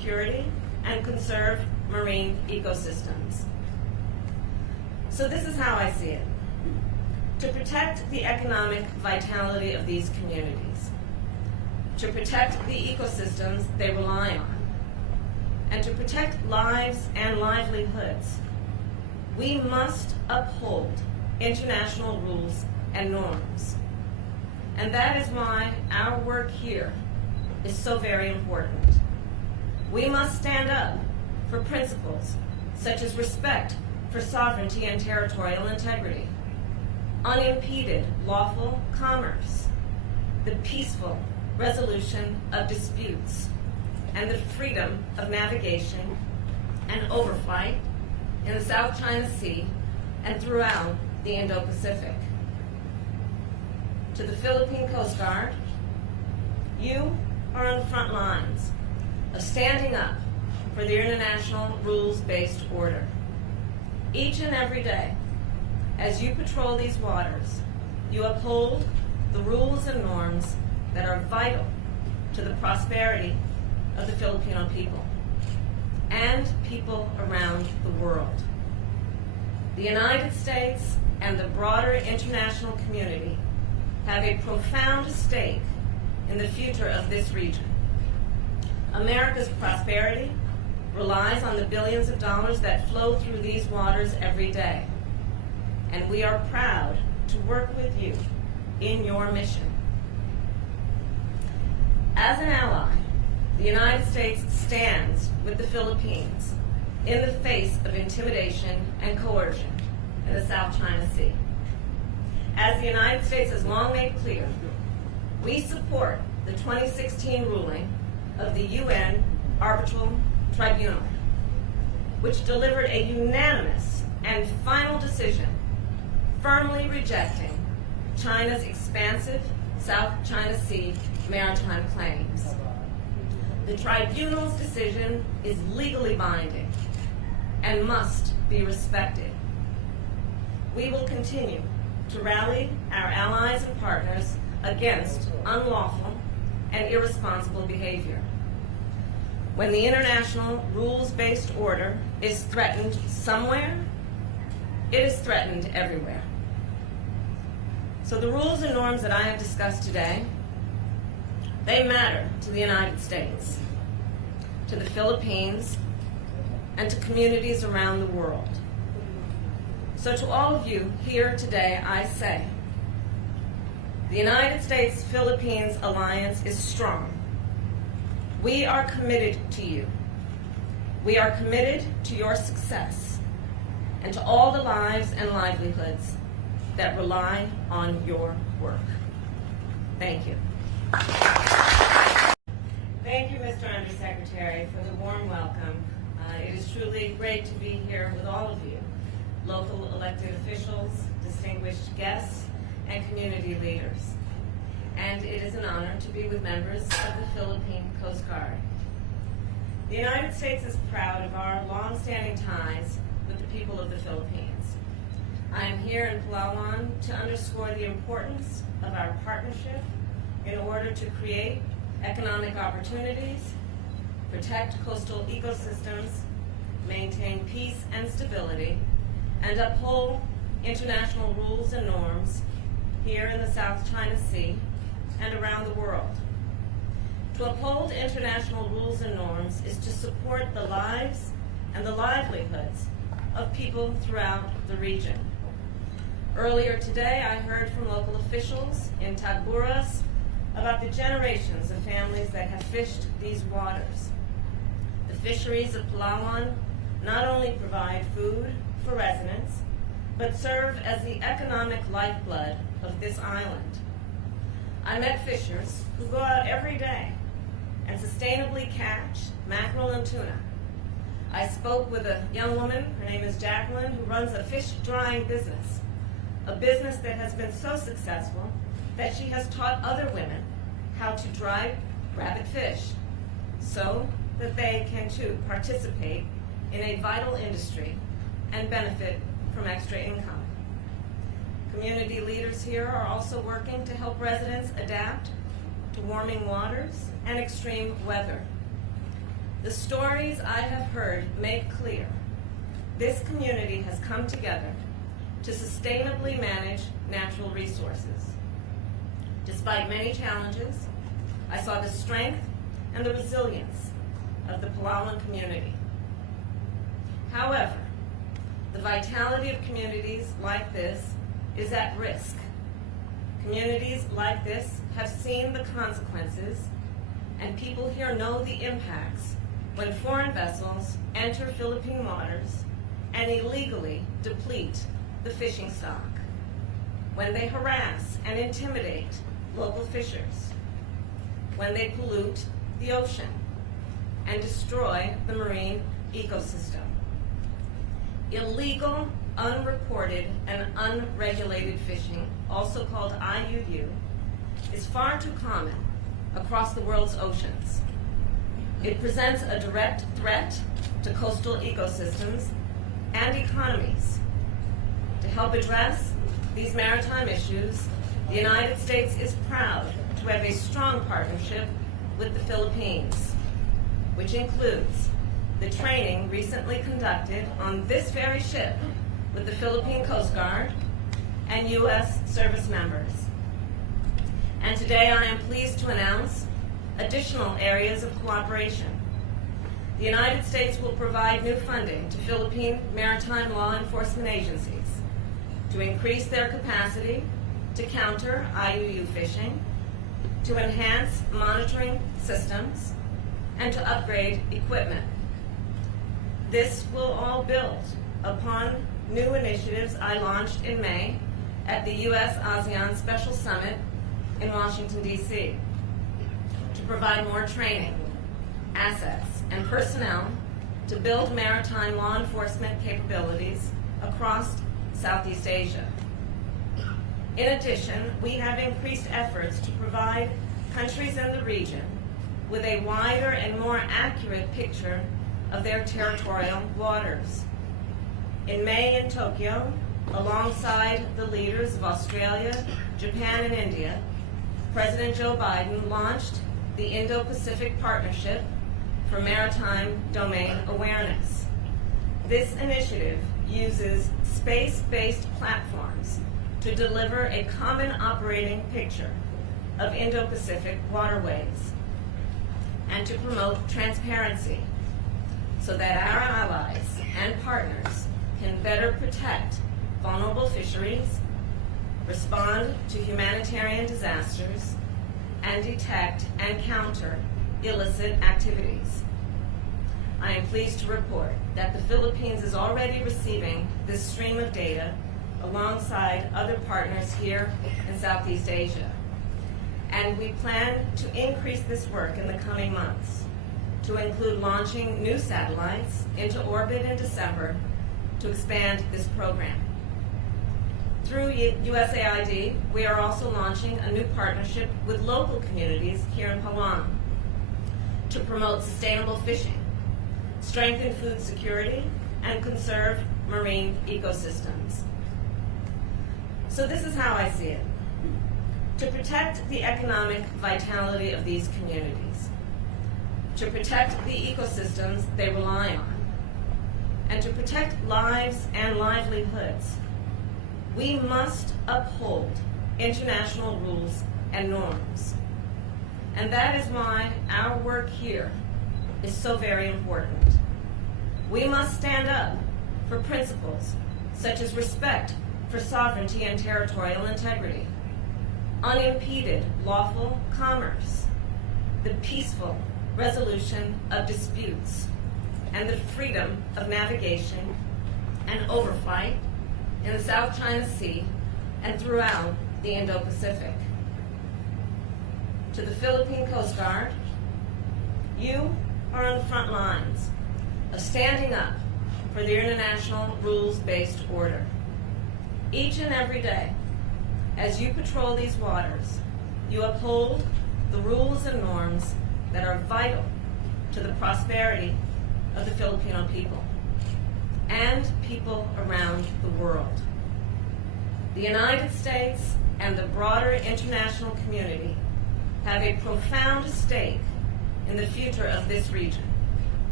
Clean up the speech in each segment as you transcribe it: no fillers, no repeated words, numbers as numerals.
security and conserve marine ecosystems. So this is how I see it. To protect the economic vitality of these communities, to protect the ecosystems they rely on, and to protect lives and livelihoods, we must uphold international rules and norms. And that is why our work here is so very important. We must stand up for principles such as respect for sovereignty and territorial integrity, unimpeded lawful commerce, the peaceful resolution of disputes, and the freedom of navigation and overflight in the South China Sea and throughout the Indo-Pacific. To the Philippine Coast Guard, you are on the front lines of standing up for the international rules-based order. Each and every day, as you patrol these waters, you uphold the rules and norms that are vital to the prosperity of the Filipino people and people around the world. The United States and the broader international community have a profound stake in the future of this region. America's prosperity relies on the billions of dollars that flow through these waters every day, and we are proud to work with you in your mission. As an ally, the United States stands with the Philippines in the face of intimidation and coercion in the South China Sea. As the United States has long made clear, we support the 2016 ruling of the UN Arbitral Tribunal, which delivered a unanimous and final decision firmly rejecting China's expansive South China Sea maritime claims. The tribunal's decision is legally binding and must be respected. We will continue to rally our allies and partners against unlawful and irresponsible behavior. When the international rules-based order is threatened somewhere, it is threatened everywhere. So the rules and norms that I have discussed today, they matter to the United States, to the Philippines, and to communities around the world. So to all of you here today, I say, the United States-Philippines alliance is strong. We are committed to you. We are committed to your success and to all the lives and livelihoods that rely on your work. Thank you. Thank you, Mr. Undersecretary, for the warm welcome. It is truly great to be here with all of you, local elected officials, distinguished guests, and community leaders. And it is an honor to be with members of the Philippine Coast Guard. The United States is proud of our long-standing ties with the people of the Philippines. I am here in Palawan to underscore the importance of our partnership in order to create economic opportunities, protect coastal ecosystems, maintain peace and stability, and uphold international rules and norms here in the South China Sea and around the world. To uphold international rules and norms is to support the lives and the livelihoods of people throughout the region. Earlier today, I heard from local officials in Tagburas about the generations of families that have fished these waters. The fisheries of Palawan not only provide food for residents, but serve as the economic lifeblood of this island. I met fishers who go out every day and sustainably catch mackerel and tuna. I spoke with a young woman, her name is Jacqueline, who runs a fish drying business, a business that has been so successful that she has taught other women how to dry rabbit fish so that they can too participate in a vital industry and benefit from extra income. Community leaders here are also working to help residents adapt to warming waters and extreme weather. The stories I have heard make clear this community has come together to sustainably manage natural resources. Despite many challenges, I saw the strength and the resilience of the Palawan community. However, the vitality of communities like this is at risk. Communities like this have seen the consequences, and people here know the impacts when foreign vessels enter Philippine waters and illegally deplete the fishing stock, when they harass and intimidate local fishers, when they pollute the ocean and destroy the marine ecosystem. Illegal, unreported, and unregulated fishing, also called IUU, is far too common across the world's oceans. It presents a direct threat to coastal ecosystems and economies. To help address these maritime issues, the United States is proud to have a strong partnership with the Philippines, which includes the training recently conducted on this very ship with the Philippine Coast Guard and U.S. service members. And today I am pleased to announce additional areas of cooperation. The United States will provide new funding to Philippine maritime law enforcement agencies to increase their capacity to counter IUU fishing, to enhance monitoring systems, and to upgrade equipment. This will all build upon new initiatives I launched in May at the U.S.-ASEAN Special Summit in Washington, D.C. to provide more training, assets, and personnel to build maritime law enforcement capabilities across Southeast Asia. In addition, we have increased efforts to provide countries in the region with a wider and more accurate picture of their territorial waters. In May in Tokyo, alongside the leaders of Australia, Japan, and India, President Joe Biden launched the Indo-Pacific Partnership for Maritime Domain Awareness. This initiative uses space-based platforms to deliver a common operating picture of Indo-Pacific waterways and to promote transparency so that our allies and partners can better protect vulnerable fisheries, respond to humanitarian disasters, and detect and counter illicit activities. I am pleased to report that the Philippines is already receiving this stream of data alongside other partners here in Southeast Asia. And we plan to increase this work in the coming months to include launching new satellites into orbit in December to expand this program. Through USAID, we are also launching a new partnership with local communities here in Palawan to promote sustainable fishing, strengthen food security, and conserve marine ecosystems. So this is how I see it. To protect the economic vitality of these communities, to protect the ecosystems they rely on, and to protect lives and livelihoods, we must uphold international rules and norms. And that is why our work here is so very important. We must stand up for principles such as respect for sovereignty and territorial integrity, unimpeded lawful commerce, the peaceful resolution of disputes, and the freedom of navigation and overflight in the South China Sea and throughout the Indo-Pacific. To the Philippine Coast Guard, you are on the front lines of standing up for the international rules-based order. Each and every day, as you patrol these waters, you uphold the rules and norms that are vital to the prosperity of the Filipino people and people around the world. The United States and the broader international community have a profound stake in the future of this region,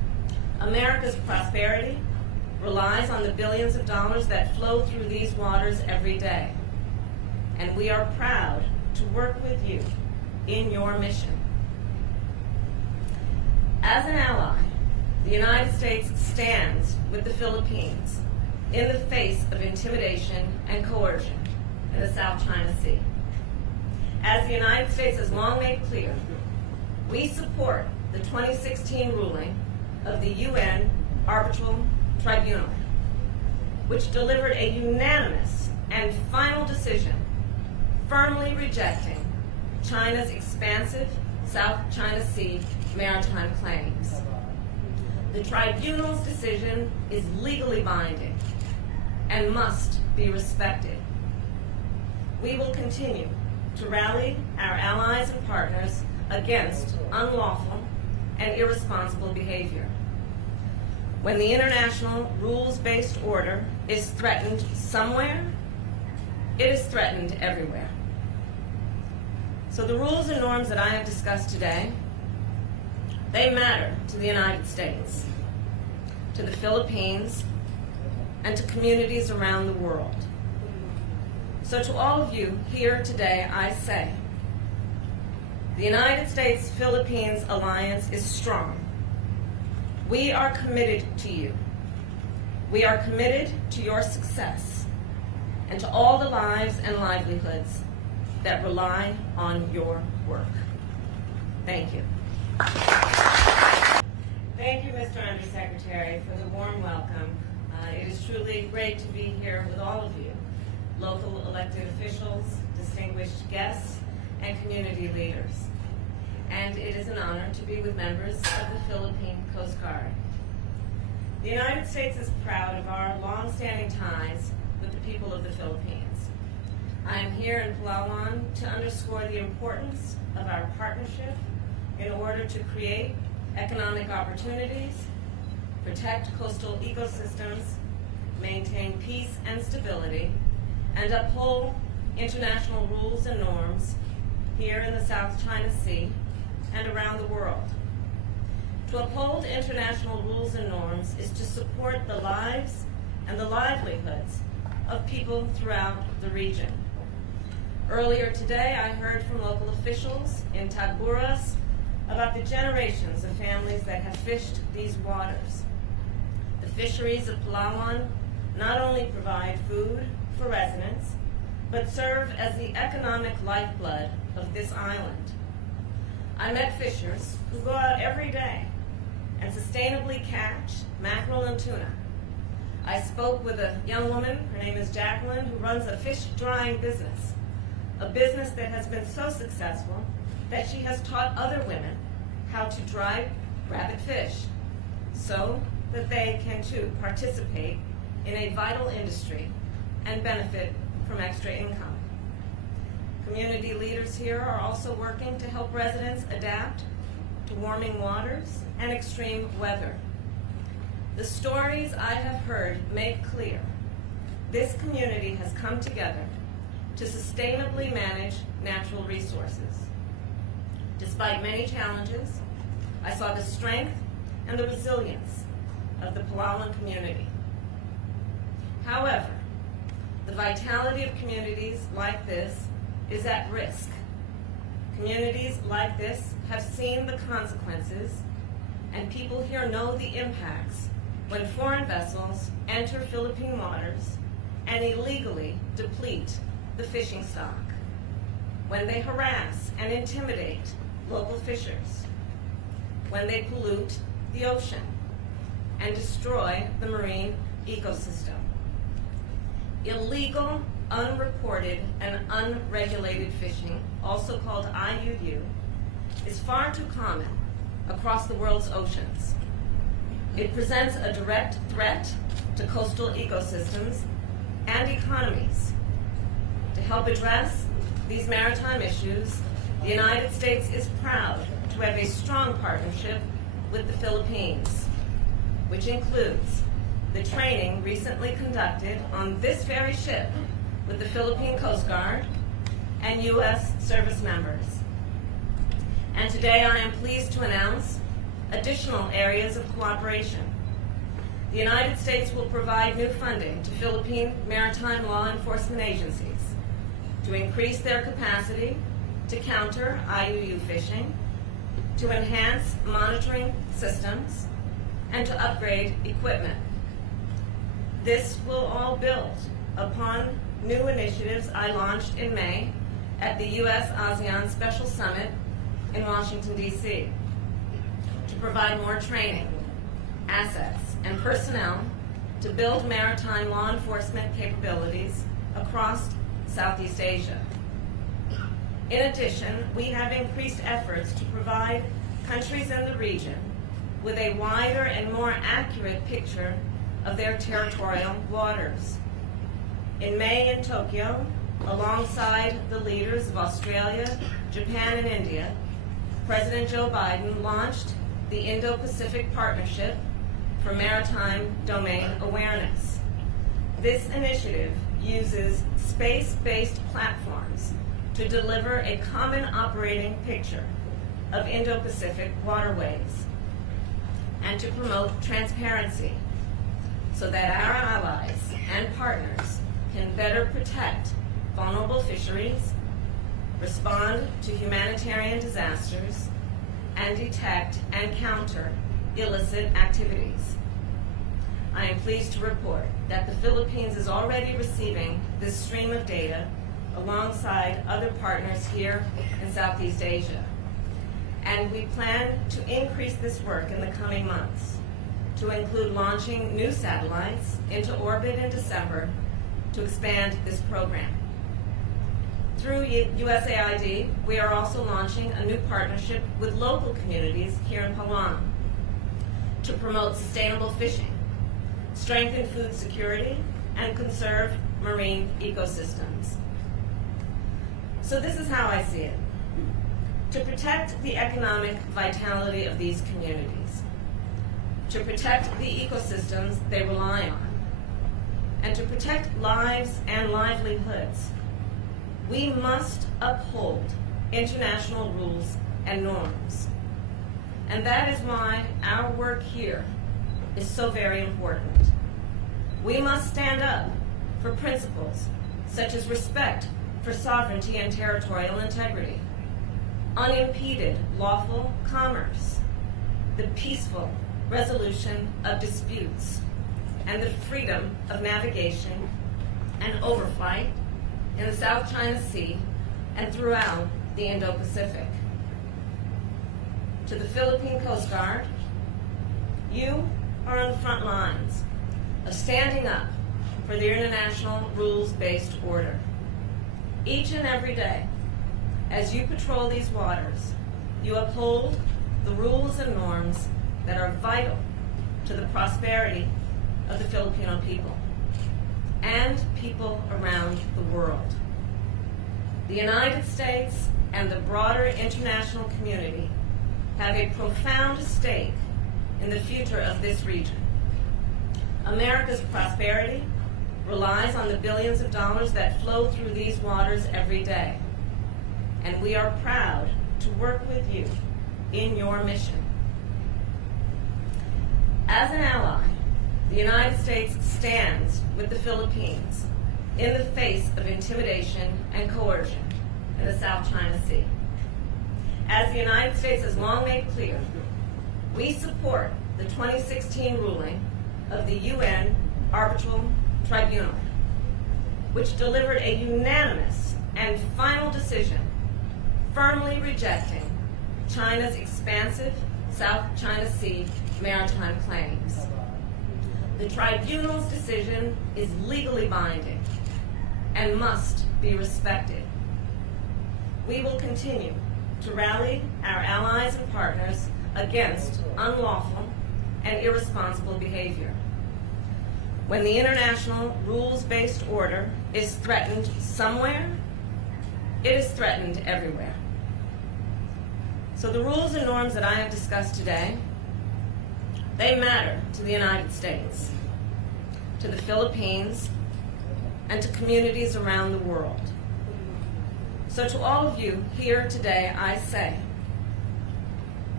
America's prosperity relies on the billions of dollars that flow through these waters every day. And we are proud to work with you in your mission. As an ally, the United States stands with the Philippines in the face of intimidation and coercion in the South China Sea. As the United States has long made clear, we support the 2016 ruling of the UN Arbitral Tribunal, which delivered a unanimous and final decision firmly rejecting China's expansive South China Sea maritime claims. The tribunal's decision is legally binding and must be respected. We will continue to rally our allies and partners against unlawful and irresponsible behavior. When the international rules-based order is threatened somewhere, it is threatened everywhere. So the rules and norms that I have discussed today, they matter to the United States, to the Philippines, and to communities around the world. So to all of you here today, I say, the United States-Philippines alliance is strong. We are committed to you. We are committed to your success and to all the lives and livelihoods that rely on your work. Thank you. Thank you, Mr. Undersecretary, for the warm welcome. It is truly great to be here with all of you, local elected officials, distinguished guests, and community leaders. And it is an honor to be with members of the Philippine Coast Guard. The United States is proud of our long-standing ties with the people of the Philippines. I am here in Palawan to underscore the importance of our partnership in order to create economic opportunities, protect coastal ecosystems, maintain peace and stability, and uphold international rules and norms here in the South China Sea and around the world. To uphold international rules and norms is to support the lives and the livelihoods of people throughout the region. Earlier today, I heard from local officials in Tagburas about the generations of families that have fished these waters. The fisheries of Palawan not only provide food for residents, but serve as the economic lifeblood of this island. I met fishers who go out every day and sustainably catch mackerel and tuna. I spoke with a young woman, her name is Jacqueline, who runs a fish drying business, a business that has been so successful that she has taught other women how to dry rabbit fish so that they can too participate in a vital industry and benefit from extra income. Community leaders here are also working to help residents adapt to warming waters and extreme weather. The stories I have heard make clear this community has come together to sustainably manage natural resources. Despite many challenges, I saw the strength and the resilience of the Palawan community. However, the vitality of communities like this is at risk. Communities like this have seen the consequences, and people here know the impacts when foreign vessels enter Philippine waters and illegally deplete the fishing stock, when they harass and intimidate local fishers, when they pollute the ocean and destroy the marine ecosystem. Illegal, unreported, and unregulated fishing, also called IUU, is far too common across the world's oceans. It presents a direct threat to coastal ecosystems and economies. To help address these maritime issues, the United States is proud to have a strong partnership with the Philippines, which includes the training recently conducted on this very ship with the Philippine Coast Guard and U.S. service members. And today I am pleased to announce additional areas of cooperation. The United States will provide new funding to Philippine maritime law enforcement agencies to increase their capacity to counter IUU fishing, to enhance monitoring systems, and to upgrade equipment. This will all build upon new initiatives I launched in May at the U.S.-ASEAN Special Summit in Washington, D.C. to provide more training, assets, and personnel to build maritime law enforcement capabilities across Southeast Asia. In addition, we have increased efforts to provide countries in the region with a wider and more accurate picture of their territorial waters. In May in Tokyo, alongside the leaders of Australia, Japan, and India, President Joe Biden launched the Indo-Pacific Partnership for Maritime Domain Awareness. This initiative uses space-based platforms to deliver a common operating picture of Indo-Pacific waterways and to promote transparency so that our allies and partners can better protect vulnerable fisheries, respond to humanitarian disasters, and detect and counter illicit activities. I am pleased to report that the Philippines is already receiving this stream of data alongside other partners here in Southeast Asia. And we plan to increase this work in the coming months to include launching new satellites into orbit in December to expand this program. Through USAID, we are also launching a new partnership with local communities here in Palawan to promote sustainable fishing, strengthen food security, and conserve marine ecosystems. So this is how I see it. To protect the economic vitality of these communities, to protect the ecosystems they rely on, and to protect lives and livelihoods, we must uphold international rules and norms. And that is why our work here is so very important. We must stand up for principles such as respect for sovereignty and territorial integrity, unimpeded lawful commerce, the peaceful resolution of disputes, and the freedom of navigation and overflight in the South China Sea and throughout the Indo-Pacific. To the Philippine Coast Guard, you are on the front lines of standing up for the international rules-based order. Each and every day, as you patrol these waters, you uphold the rules and norms that are vital to the prosperity of the Filipino people and people around the world. The United States and the broader international community have a profound stake in the future of this region. America's prosperity relies on the billions of dollars that flow through these waters every day. And we are proud to work with you in your mission. As an ally, the United States stands with the Philippines in the face of intimidation and coercion in the South China Sea. As the United States has long made clear, we support the 2016 ruling of the UN Arbitral Tribunal, which delivered a unanimous and final decision firmly rejecting China's expansive South China Sea maritime claims. The tribunal's decision is legally binding and must be respected. We will continue to rally our allies and partners against unlawful and irresponsible behavior. When the international rules-based order is threatened somewhere, it is threatened everywhere. So the rules and norms that I have discussed today, they matter to the United States, to the Philippines, and to communities around the world. So to all of you here today, I say,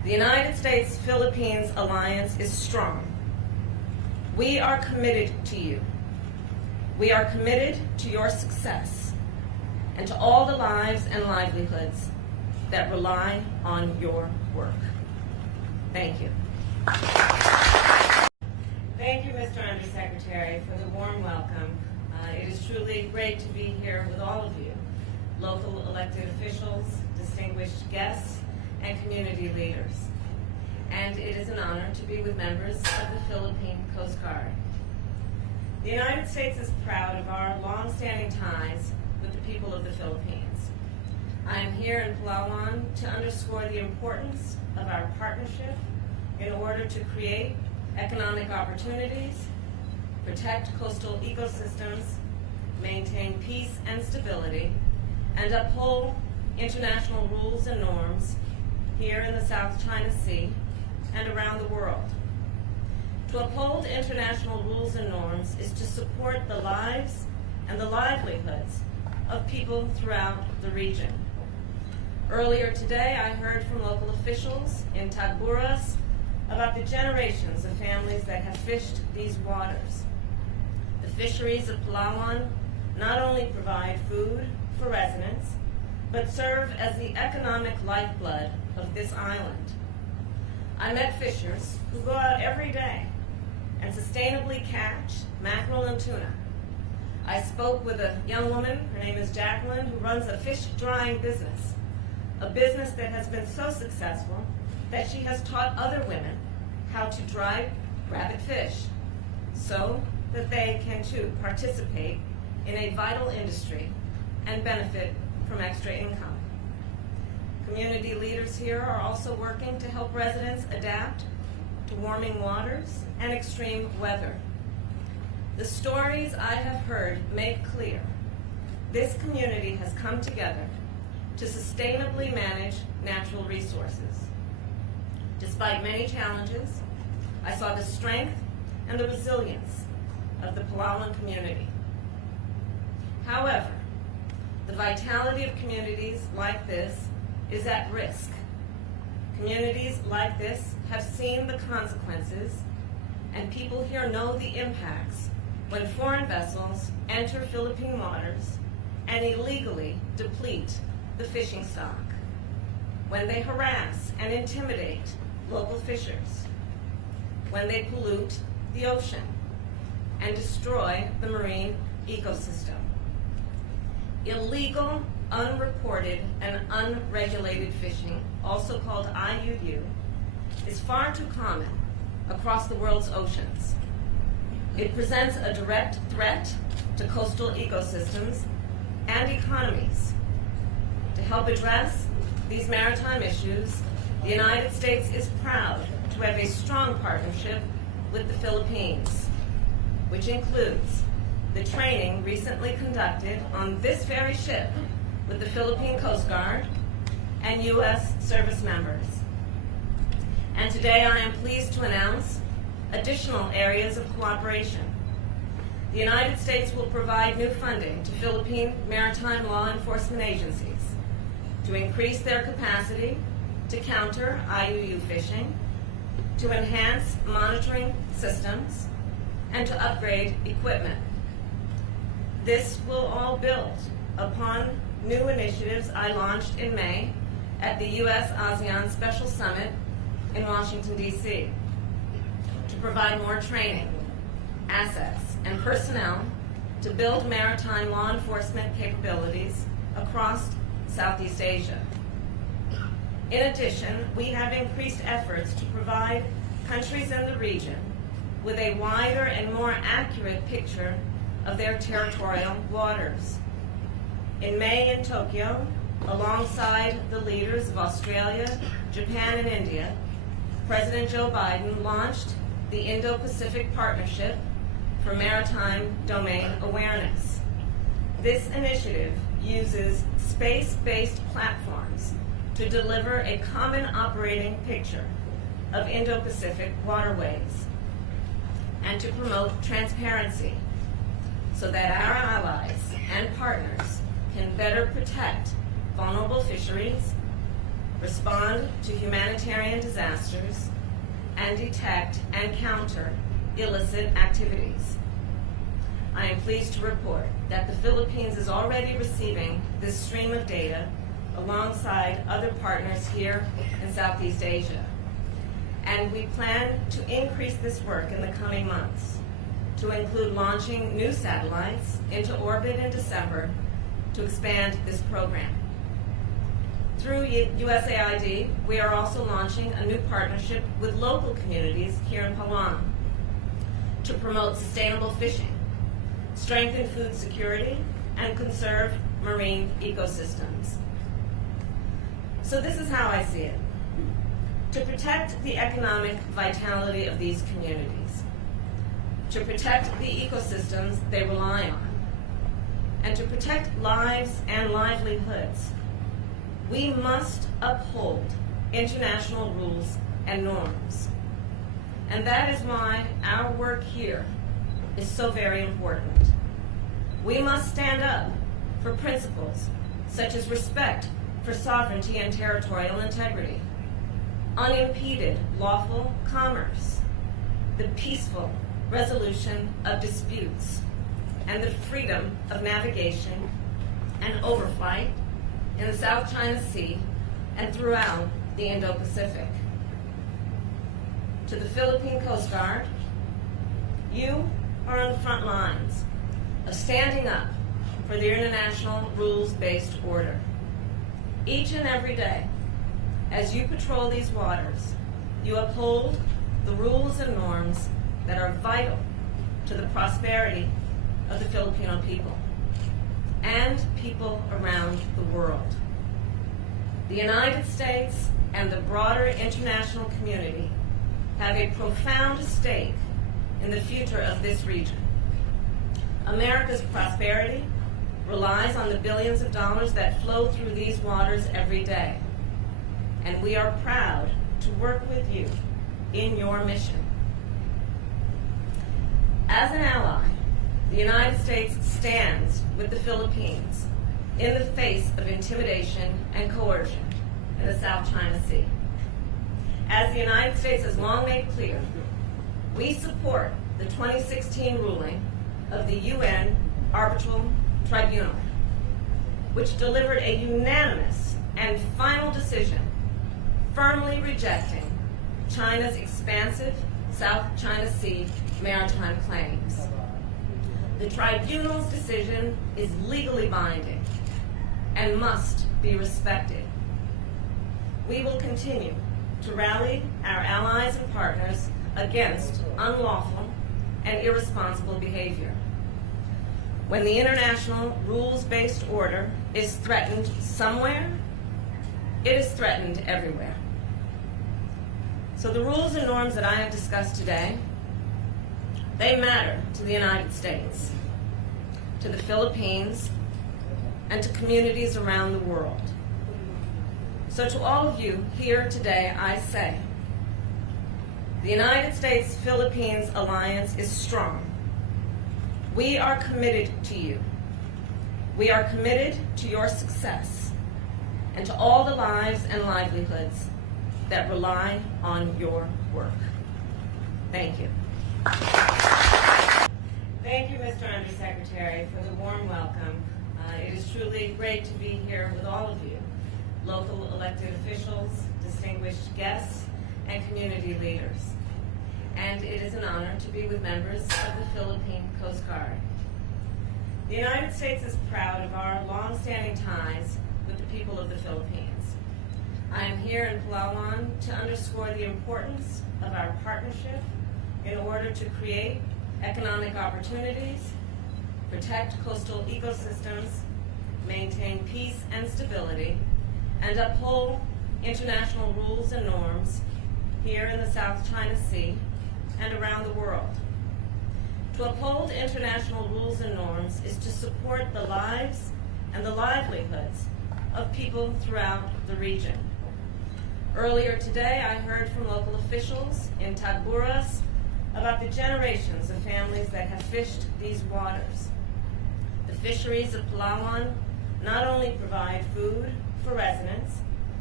The United States-Philippines alliance is strong. We are committed to you. We are committed to your success and to all the lives and livelihoods that rely on your work. Thank you. Thank you, Mr. Undersecretary, for the warm welcome. It is truly great to be here with all of you, local elected officials, distinguished guests, and community leaders. And it is an honor to be with members of the Philippine Coast Guard. The United States is proud of our long-standing ties with the people of the Philippines. I am here in Palawan to underscore the importance of our partnership in order to create economic opportunities, protect coastal ecosystems, maintain peace and stability, and uphold international rules and norms here in the South China Sea and around the world. To uphold international rules and norms is to support the lives and the livelihoods of people throughout the region. Earlier today, I heard from local officials in Tagburas about the generations of families that have fished these waters. The fisheries of Palawan not only provide food for residents, but serve as the economic lifeblood of this island. I met fishers who go out every day and sustainably catch mackerel and tuna. I spoke with a young woman, her name is Jacqueline, who runs a fish drying business, a business that has been so successful that she has taught other women how to dry rabbit fish so that they can too participate in a vital industry and benefit from extra income. Community leaders here are also working to help residents adapt to warming waters and extreme weather. The stories I have heard make clear this community has come together to sustainably manage natural resources. Despite many challenges, I saw the strength and the resilience of the Palawan community. However, the vitality of communities like this is at risk. Communities like this have seen the consequences, and people here know the impacts when foreign vessels enter Philippine waters and illegally deplete the fishing stock, when they harass and intimidate local fishers, when they pollute the ocean and destroy the marine ecosystem. Illegal, unreported, and unregulated fishing, also called IUU, is far too common across the world's oceans. It presents a direct threat to coastal ecosystems and economies. To help address these maritime issues, the United States is proud to have a strong partnership with the Philippines, which includes the training recently conducted on this very ship with the Philippine Coast Guard and U.S. service members. And today I am pleased to announce additional areas of cooperation. The United States will provide new funding to Philippine maritime law enforcement agencies to increase their capacity to counter IUU fishing, to enhance monitoring systems, and to upgrade equipment. This will all build upon new initiatives I launched in May at the U.S.-ASEAN Special Summit in Washington, D.C. to provide more training, assets, and personnel to build maritime law enforcement capabilities across Southeast Asia. In addition, we have increased efforts to provide countries in the region with a wider and more accurate picture of their territorial waters. In May in Tokyo, alongside the leaders of Australia, Japan, and India, President Joe Biden launched the Indo-Pacific Partnership for Maritime Domain Awareness. This initiative uses space-based platforms to deliver a common operating picture of Indo-Pacific waterways and to promote transparency so that our allies and partners can better protect vulnerable fisheries, respond to humanitarian disasters, and detect and counter illicit activities. I am pleased to report that the Philippines is already receiving this stream of data alongside other partners here in Southeast Asia. And we plan to increase this work in the coming months to include launching new satellites into orbit in December to expand this program. Through USAID, we are also launching a new partnership with local communities here in Palawan to promote sustainable fishing, strengthen food security, and conserve marine ecosystems. So this is how I see it. To protect the economic vitality of these communities, to protect the ecosystems they rely on, and to protect lives and livelihoods, we must uphold international rules and norms. And that is why our work here is so very important. We must stand up for principles such as respect for sovereignty and territorial integrity, unimpeded lawful commerce, the peaceful resolution of disputes, and the freedom of navigation and overflight in the South China Sea and throughout the Indo-Pacific. To the Philippine Coast Guard, you are on the front lines of standing up for the international rules-based order. Each and every day, as you patrol these waters, you uphold the rules and norms that are vital to the prosperity of the Filipino people and people around the world. The United States and the broader international community have a profound stake in the future of this region. America's prosperity relies on the billions of dollars that flow through these waters every day. And we are proud to work with you in your mission. As an ally, the United States stands with the Philippines in the face of intimidation and coercion in the South China Sea. As the United States has long made clear, we support the 2016 ruling of the UN Arbitral Tribunal, which delivered a unanimous and final decision firmly rejecting China's expansive South China Sea maritime claims. The tribunal's decision is legally binding and must be respected. We will continue to rally our allies and partners against unlawful and irresponsible behavior. When the international rules-based order is threatened somewhere, it is threatened everywhere. So the rules and norms that I have discussed today, they matter to the United States, to the Philippines, and to communities around the world. So to all of you here today, I say, the United States-Philippines alliance is strong. We are committed to you. We are committed to your success and to all the lives and livelihoods that rely on your work. Thank you. Thank you, Mr. Undersecretary, for the warm welcome. It is truly great to be here with all of you, local elected officials, distinguished guests, and community leaders. And it is an honor to be with members of the Philippine Coast Guard. The United States is proud of our long-standing ties with the people of the Philippines. I am here in Palawan to underscore the importance of our partnership in order to create economic opportunities, protect coastal ecosystems, maintain peace and stability, and uphold international rules and norms here in the South China Sea and around the world. To uphold international rules and norms is to support the lives and the livelihoods of people throughout the region. Earlier today, I heard from local officials in Tagburas about the generations of families that have fished these waters. The fisheries of Palawan not only provide food for residents,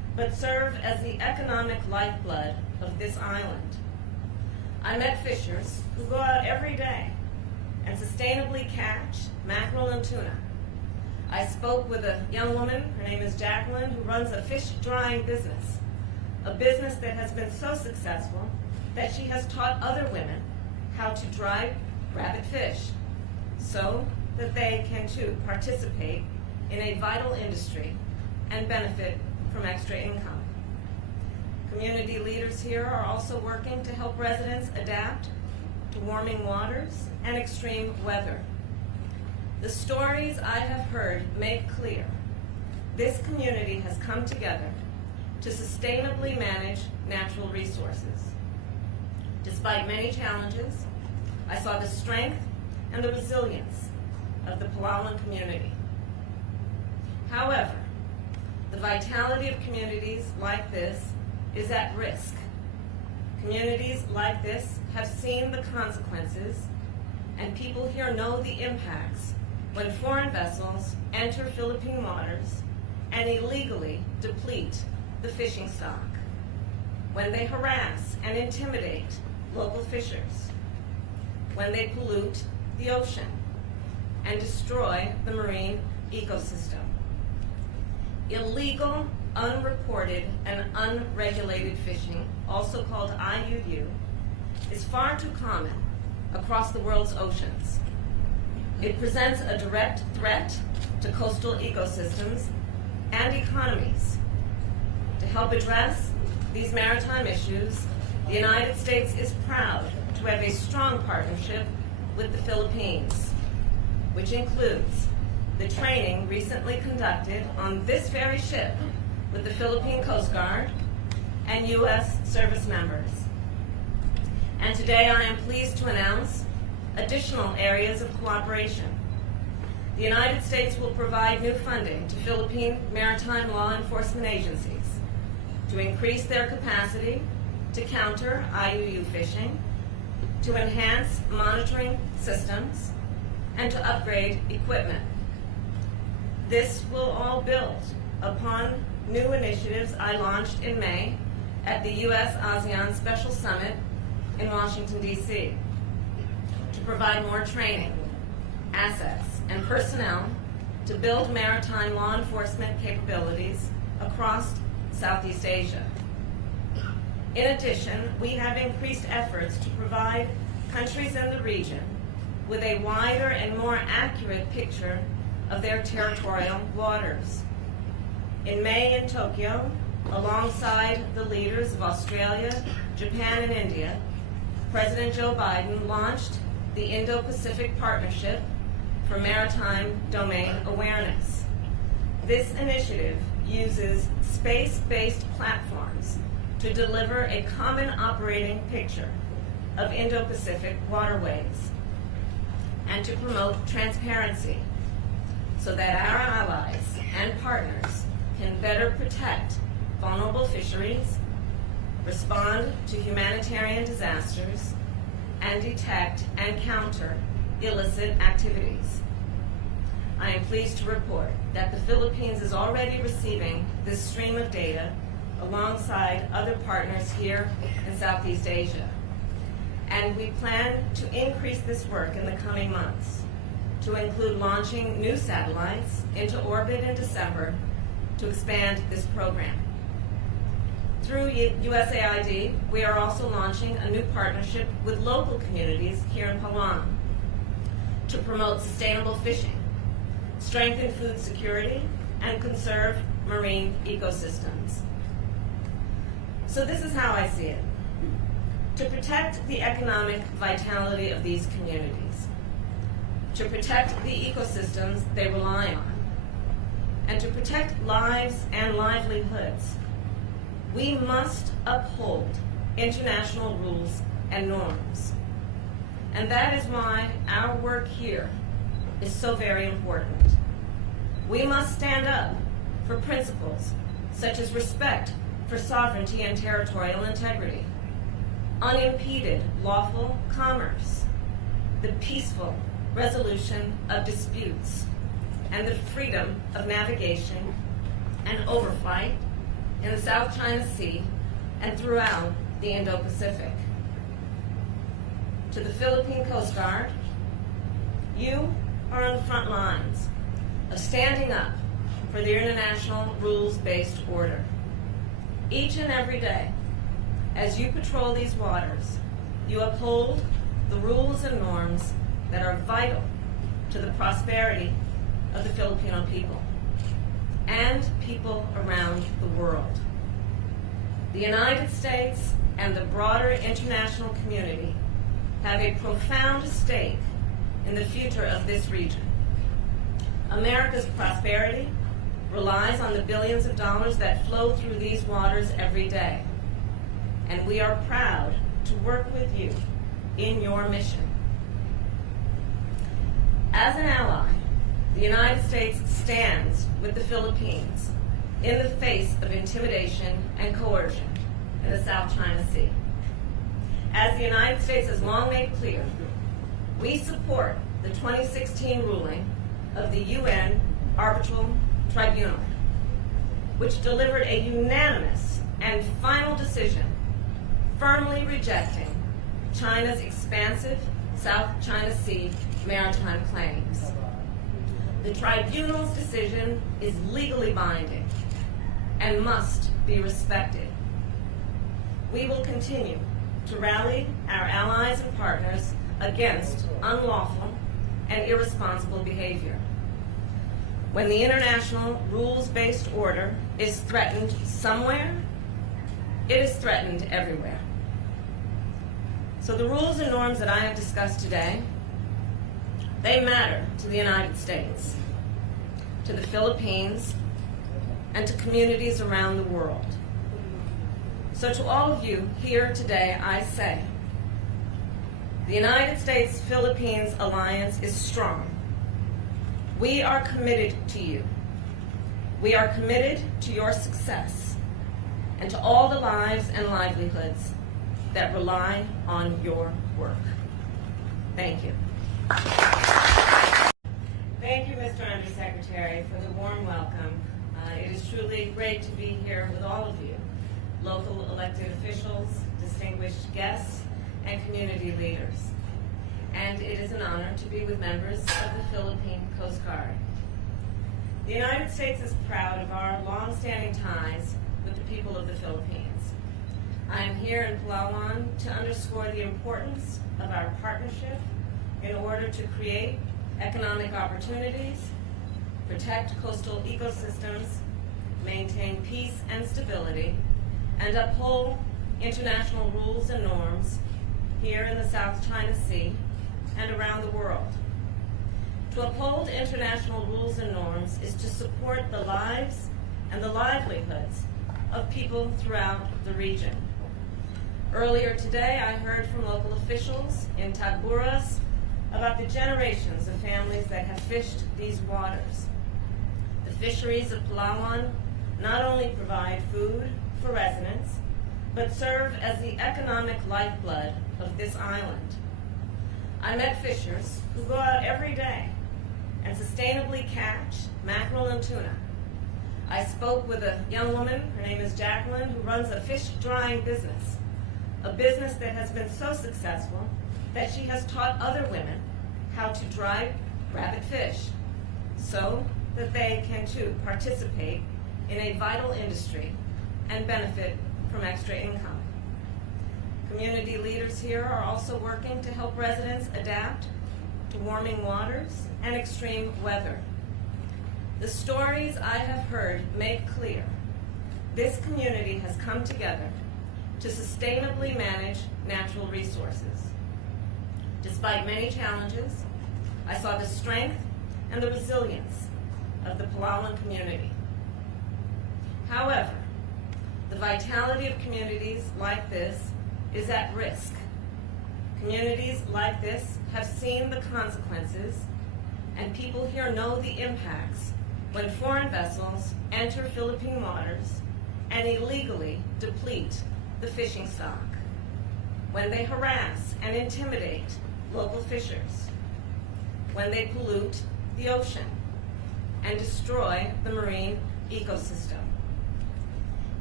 but serve as the economic lifeblood of this island. I met fishers who go out every day and sustainably catch mackerel and tuna. I spoke with a young woman, her name is Jacqueline, who runs a fish drying business, a business that has been so successful that she has taught other women how to dry rabbit fish so that they can too participate in a vital industry and benefit from extra income. Community leaders here are also working to help residents adapt to warming waters and extreme weather. The stories I have heard make clear this community has come together to sustainably manage natural resources. Despite many challenges, I saw the strength and the resilience of the Palawan community. However, the vitality of communities like this is at risk. Communities like this have seen the consequences, and people here know the impacts when foreign vessels enter Philippine waters and illegally deplete the fishing stock, when they harass and intimidate local fishers, when they pollute the ocean and destroy the marine ecosystem. Illegal, unreported, and unregulated fishing, also called IUU, is far too common across the world's oceans. It presents a direct threat to coastal ecosystems and economies. To help address these maritime issues, the United States is proud to have a strong partnership with the Philippines, which includes the training recently conducted on this very ship with the Philippine Coast Guard and U.S. service members. And today I am pleased to announce additional areas of cooperation. The United States will provide new funding to Philippine maritime law enforcement agencies to increase their capacity to counter IUU fishing, to enhance monitoring systems, and to upgrade equipment. This will all build upon new initiatives I launched in May at the U.S.-ASEAN Special Summit in Washington, D.C. to provide more training, assets, and personnel to build maritime law enforcement capabilities across Southeast Asia. In addition, we have increased efforts to provide countries in the region with a wider and more accurate picture of their territorial waters. In May in Tokyo, alongside the leaders of Australia, Japan, and India, President Joe Biden launched the Indo-Pacific Partnership for Maritime Domain Awareness. This initiative uses space-based platforms to deliver a common operating picture of Indo-Pacific waterways and to promote transparency so that our allies and partners can better protect vulnerable fisheries, respond to humanitarian disasters, and detect and counter illicit activities. I am pleased to report that the Philippines is already receiving this stream of data alongside other partners here in Southeast Asia. And we plan to increase this work in the coming months to include launching new satellites into orbit in December to expand this program. Through USAID, we are also launching a new partnership with local communities here in Palawan to promote sustainable fishing, strengthen food security, and conserve marine ecosystems. So this is how I see it. To protect the economic vitality of these communities, to protect the ecosystems they rely on, and to protect lives and livelihoods, we must uphold international rules and norms. And that is why our work here is so very important. We must stand up for principles such as respect for sovereignty and territorial integrity, unimpeded lawful commerce, the peaceful resolution of disputes, and the freedom of navigation and overflight in the South China Sea and throughout the Indo-Pacific. To the Philippine Coast Guard, you are on the front lines of standing up for the international rules-based order. Each and every day, as you patrol these waters, you uphold the rules and norms that are vital to the prosperity of the Filipino people and people around the world. The United States and the broader international community have a profound stake in the future of this region. America's prosperity relies on the billions of dollars that flow through these waters every day, and we are proud to work with you in your mission. As an ally, the United States stands with the Philippines in the face of intimidation and coercion in the South China Sea. As the United States has long made clear, we support the 2016 ruling of the UN Arbitral Tribunal, which delivered a unanimous and final decision firmly rejecting China's expansive South China Sea maritime claims. The tribunal's decision is legally binding and must be respected. We will continue to rally our allies and partners against unlawful and irresponsible behavior. When the international rules-based order is threatened somewhere, it is threatened everywhere. So the rules and norms that I have discussed today, they matter to the United States, to the Philippines, and to communities around the world. So to all of you here today, I say, the United States-Philippines alliance is strong. We are committed to you. We are committed to your success and to all the lives and livelihoods that rely on your work. Thank you. Thank you, Mr. Undersecretary, for the warm welcome. It is truly great to be here with all of you, local elected officials, distinguished guests, and community leaders. And it is an honor to be with members of the Philippine Coast Guard. The United States is proud of our long-standing ties with the people of the Philippines. I am here in Palawan to underscore the importance of our partnership in order to create economic opportunities, protect coastal ecosystems, maintain peace and stability, and uphold international rules and norms here in the South China Sea and around the world. To uphold international rules and norms is to support the lives and the livelihoods of people throughout the region. Earlier today, I heard from local officials in Tagburas about the generations of families that have fished these waters. The fisheries of Palawan not only provide food for residents, but serve as the economic lifeblood of this island. I met fishers who go out every day and sustainably catch mackerel and tuna. I spoke with a young woman, her name is Jacqueline, who runs a fish drying business, a business that has been so successful that she has taught other women how to dry rabbit fish so that they can too participate in a vital industry and benefit from extra income. Community leaders here are also working to help residents adapt to warming waters and extreme weather. The stories I have heard make clear this community has come together to sustainably manage natural resources. Despite many challenges, I saw the strength and the resilience of the Palawan community. However, the vitality of communities like this is at risk. Communities like this have seen the consequences, and people here know the impacts when foreign vessels enter Philippine waters and illegally deplete the fishing stock, when they harass and intimidate local fishers, when they pollute the ocean and destroy the marine ecosystem.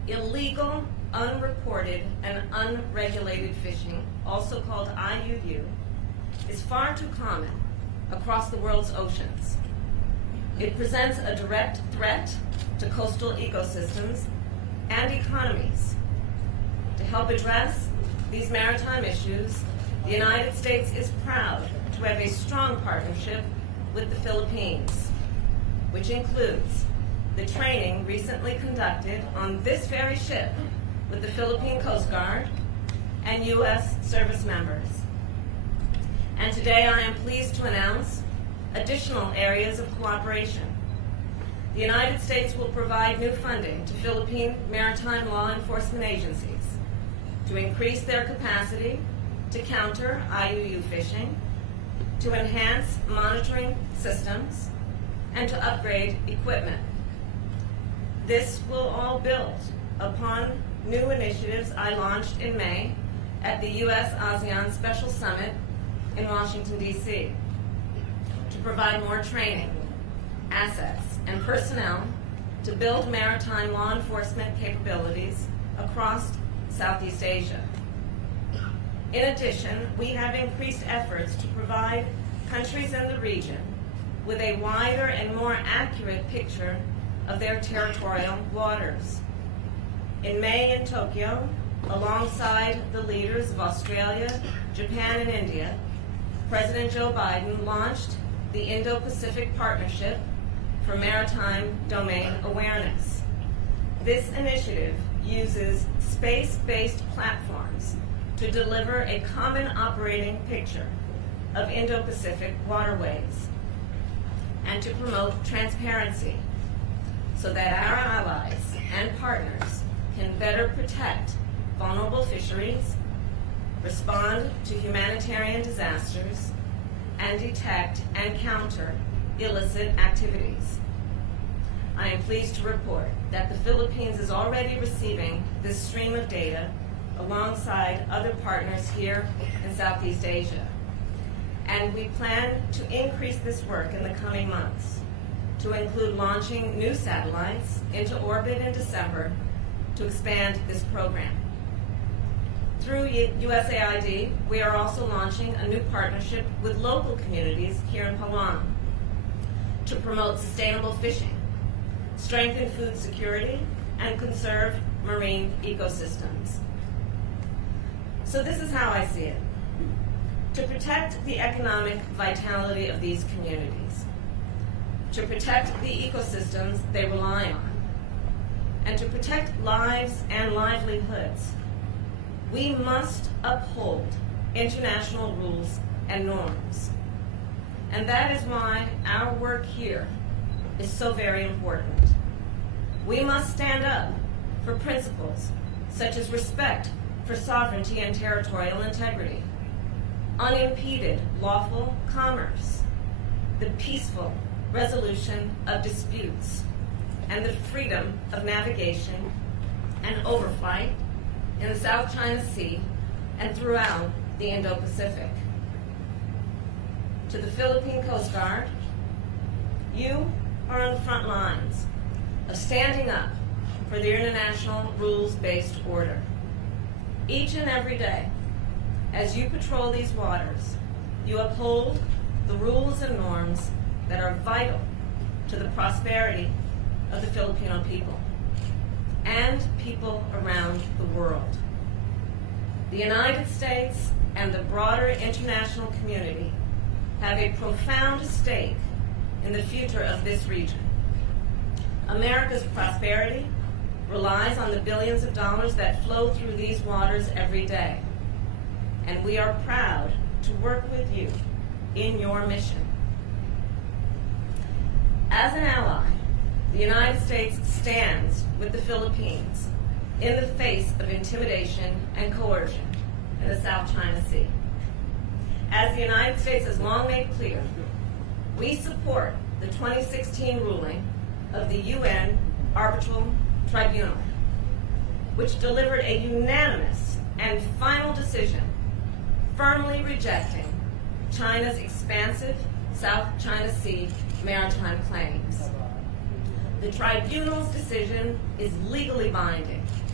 illegal, unreported, and unregulated fishing, also called IUU, is far too common across the world's oceans. It presents a direct threat to coastal ecosystems and economies. To help address these maritime issues, the United States is proud to have a strong partnership with the Philippines, which includes the training recently conducted on this very ship with the Philippine Coast Guard and U.S. service members. And today I am pleased to announce additional areas of cooperation. The United States will provide new funding to Philippine maritime law enforcement agencies to increase their capacity to counter IUU fishing, to enhance monitoring systems, and to upgrade equipment. This will all build upon new initiatives I launched in May at the U.S.-ASEAN Special Summit in Washington, D.C. to provide more training, assets, and personnel to build maritime law enforcement capabilities across Southeast Asia. In addition, we have increased efforts to provide countries in the region with a wider and more accurate picture of their territorial waters. In May in Tokyo, alongside the leaders of Australia, Japan, and India, President Joe Biden launched the Indo-Pacific Partnership for Maritime Domain Awareness. This initiative uses space-based platforms to deliver a common operating picture of Indo-Pacific waterways and to promote transparency so that our allies and partners can better protect vulnerable fisheries, respond to humanitarian disasters, and detect and counter illicit activities. I am pleased to report that the Philippines is already receiving this stream of data alongside other partners here in Southeast Asia. And we plan to increase this work in the coming months to include launching new satellites into orbit in December to expand this program. Through USAID, we are also launching a new partnership with local communities here in Palawan to promote sustainable fishing, strengthen food security, and conserve marine ecosystems. So this is how I see it. To protect the economic vitality of these communities, to protect the ecosystems they rely on, and to protect lives and livelihoods, we must uphold international rules and norms. And that is why our work here is so very important. We must stand up for principles such as respect for sovereignty and territorial integrity, unimpeded lawful commerce, the peaceful resolution of disputes, and the freedom of navigation and overflight in the South China Sea and throughout the Indo-Pacific. To the Philippine Coast Guard, you are on the front lines of standing up for the international rules-based order. Each and every day, as you patrol these waters, you uphold the rules and norms that are vital to the prosperity of the Filipino people and people around the world. The United States and the broader international community have a profound stake in the future of this region. America's prosperity relies on the billions of dollars that flow through these waters every day. And we are proud to work with you in your mission. As an ally, the United States stands with the Philippines in the face of intimidation and coercion in the South China Sea. As the United States has long made clear, we support the 2016 ruling of the UN Arbitral Tribunal, which delivered a unanimous and final decision firmly rejecting China's expansive South China Sea maritime claims. The tribunal's decision is legally binding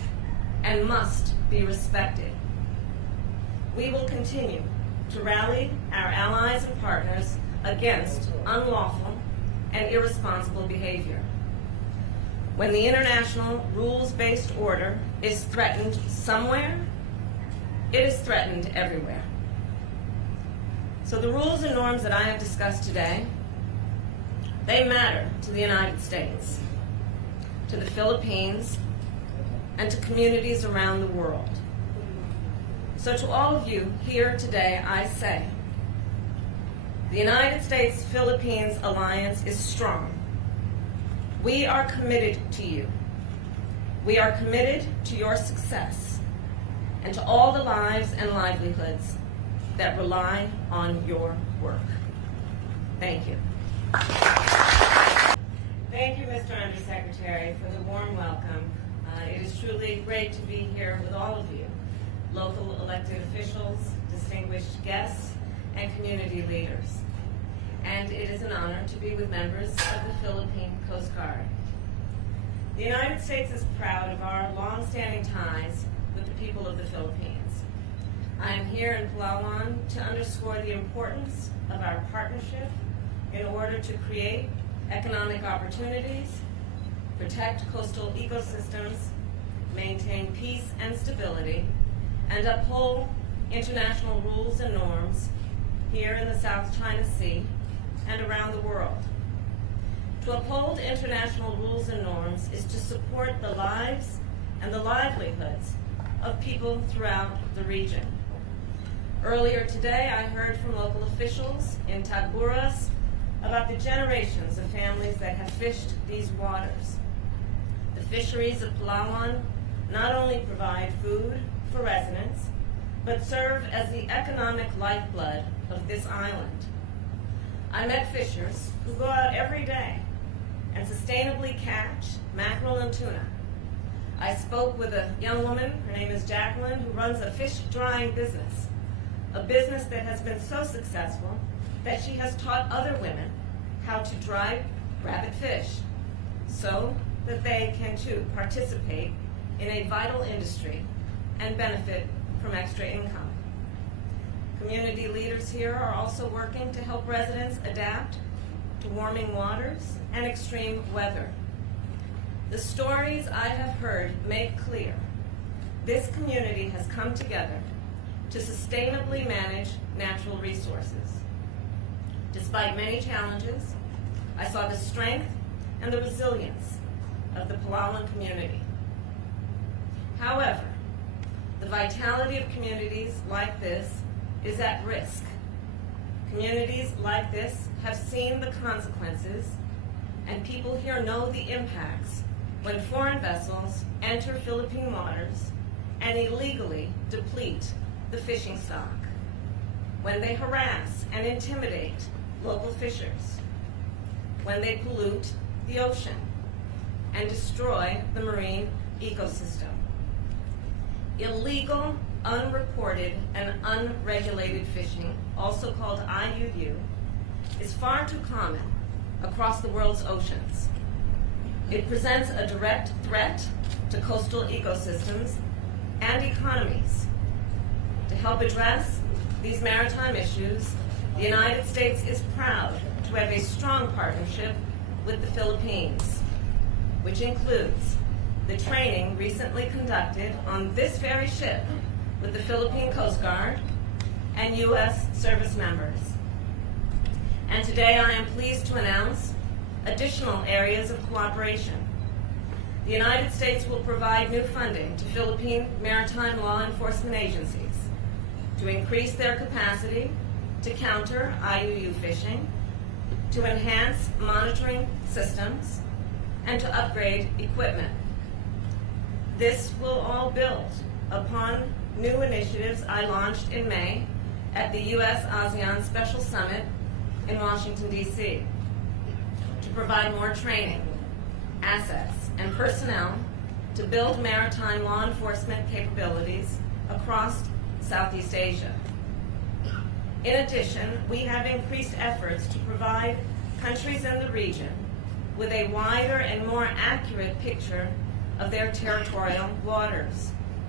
and must be respected. We will continue to rally our allies and partners against unlawful and irresponsible behavior. When the international rules-based order is threatened somewhere, it is threatened everywhere. So the rules and norms that I have discussed today, they matter to the United States, to the Philippines, and to communities around the world. So to all of you here today, I say, the United States-Philippines alliance is strong. We are committed to you. We are committed to your success and to all the lives and livelihoods that rely on your work. Thank you. Thank you, Mr. Undersecretary, for the warm welcome. It is truly great to be here with all of you, local elected officials, distinguished guests, and community leaders. And it is an honor to be with members of the Philippine Coast Guard. The United States is proud of our long-standing ties with the people of the Philippines. I am here in Palawan to underscore the importance of our partnership in order to create economic opportunities, protect coastal ecosystems, maintain peace and stability, and uphold international rules and norms here in the South China Sea and around the world. To uphold international rules and norms is to support the lives and the livelihoods of people throughout the region. Earlier today, I heard from local officials in Tagburas about the generations of families that have fished these waters. The fisheries of Palawan not only provide food for residents, but serve as the economic lifeblood of this island. I met fishers who go out every day and sustainably catch mackerel and tuna. I spoke with a young woman, her name is Jacqueline, who runs a fish drying business, a business that has been so successful that she has taught other women how to dry rabbit fish so that they can too participate in a vital industry and benefit from extra income. Community leaders here are also working to help residents adapt to warming waters and extreme weather. The stories I have heard make clear this community has come together to sustainably manage natural resources. Despite many challenges, I saw the strength and the resilience of the Palawan community. However, the vitality of communities like this is at risk. Communities like this have seen the consequences, and people here know the impacts when foreign vessels enter Philippine waters and illegally deplete the fishing stock, when they harass and intimidate local fishers, when they pollute the ocean and destroy the marine ecosystem. Illegal, unreported, and unregulated fishing, also called IUU, is far too common across the world's oceans. It presents a direct threat to coastal ecosystems and economies. To help address these maritime issues, the United States is proud to have a strong partnership with the Philippines, which includes the training recently conducted on this very ship with the Philippine Coast Guard and U.S. service members. And today I am pleased to announce additional areas of cooperation. The United States will provide new funding to Philippine maritime law enforcement agencies to increase their capacity to counter IUU fishing, to enhance monitoring systems, and to upgrade equipment. This will all build upon new initiatives I launched in May at the U.S.-ASEAN Special Summit in Washington, D.C. to provide more training, assets, and personnel to build maritime law enforcement capabilities across Southeast Asia. In addition, we have increased efforts to provide countries in the region with a wider and more accurate picture of their territorial waters,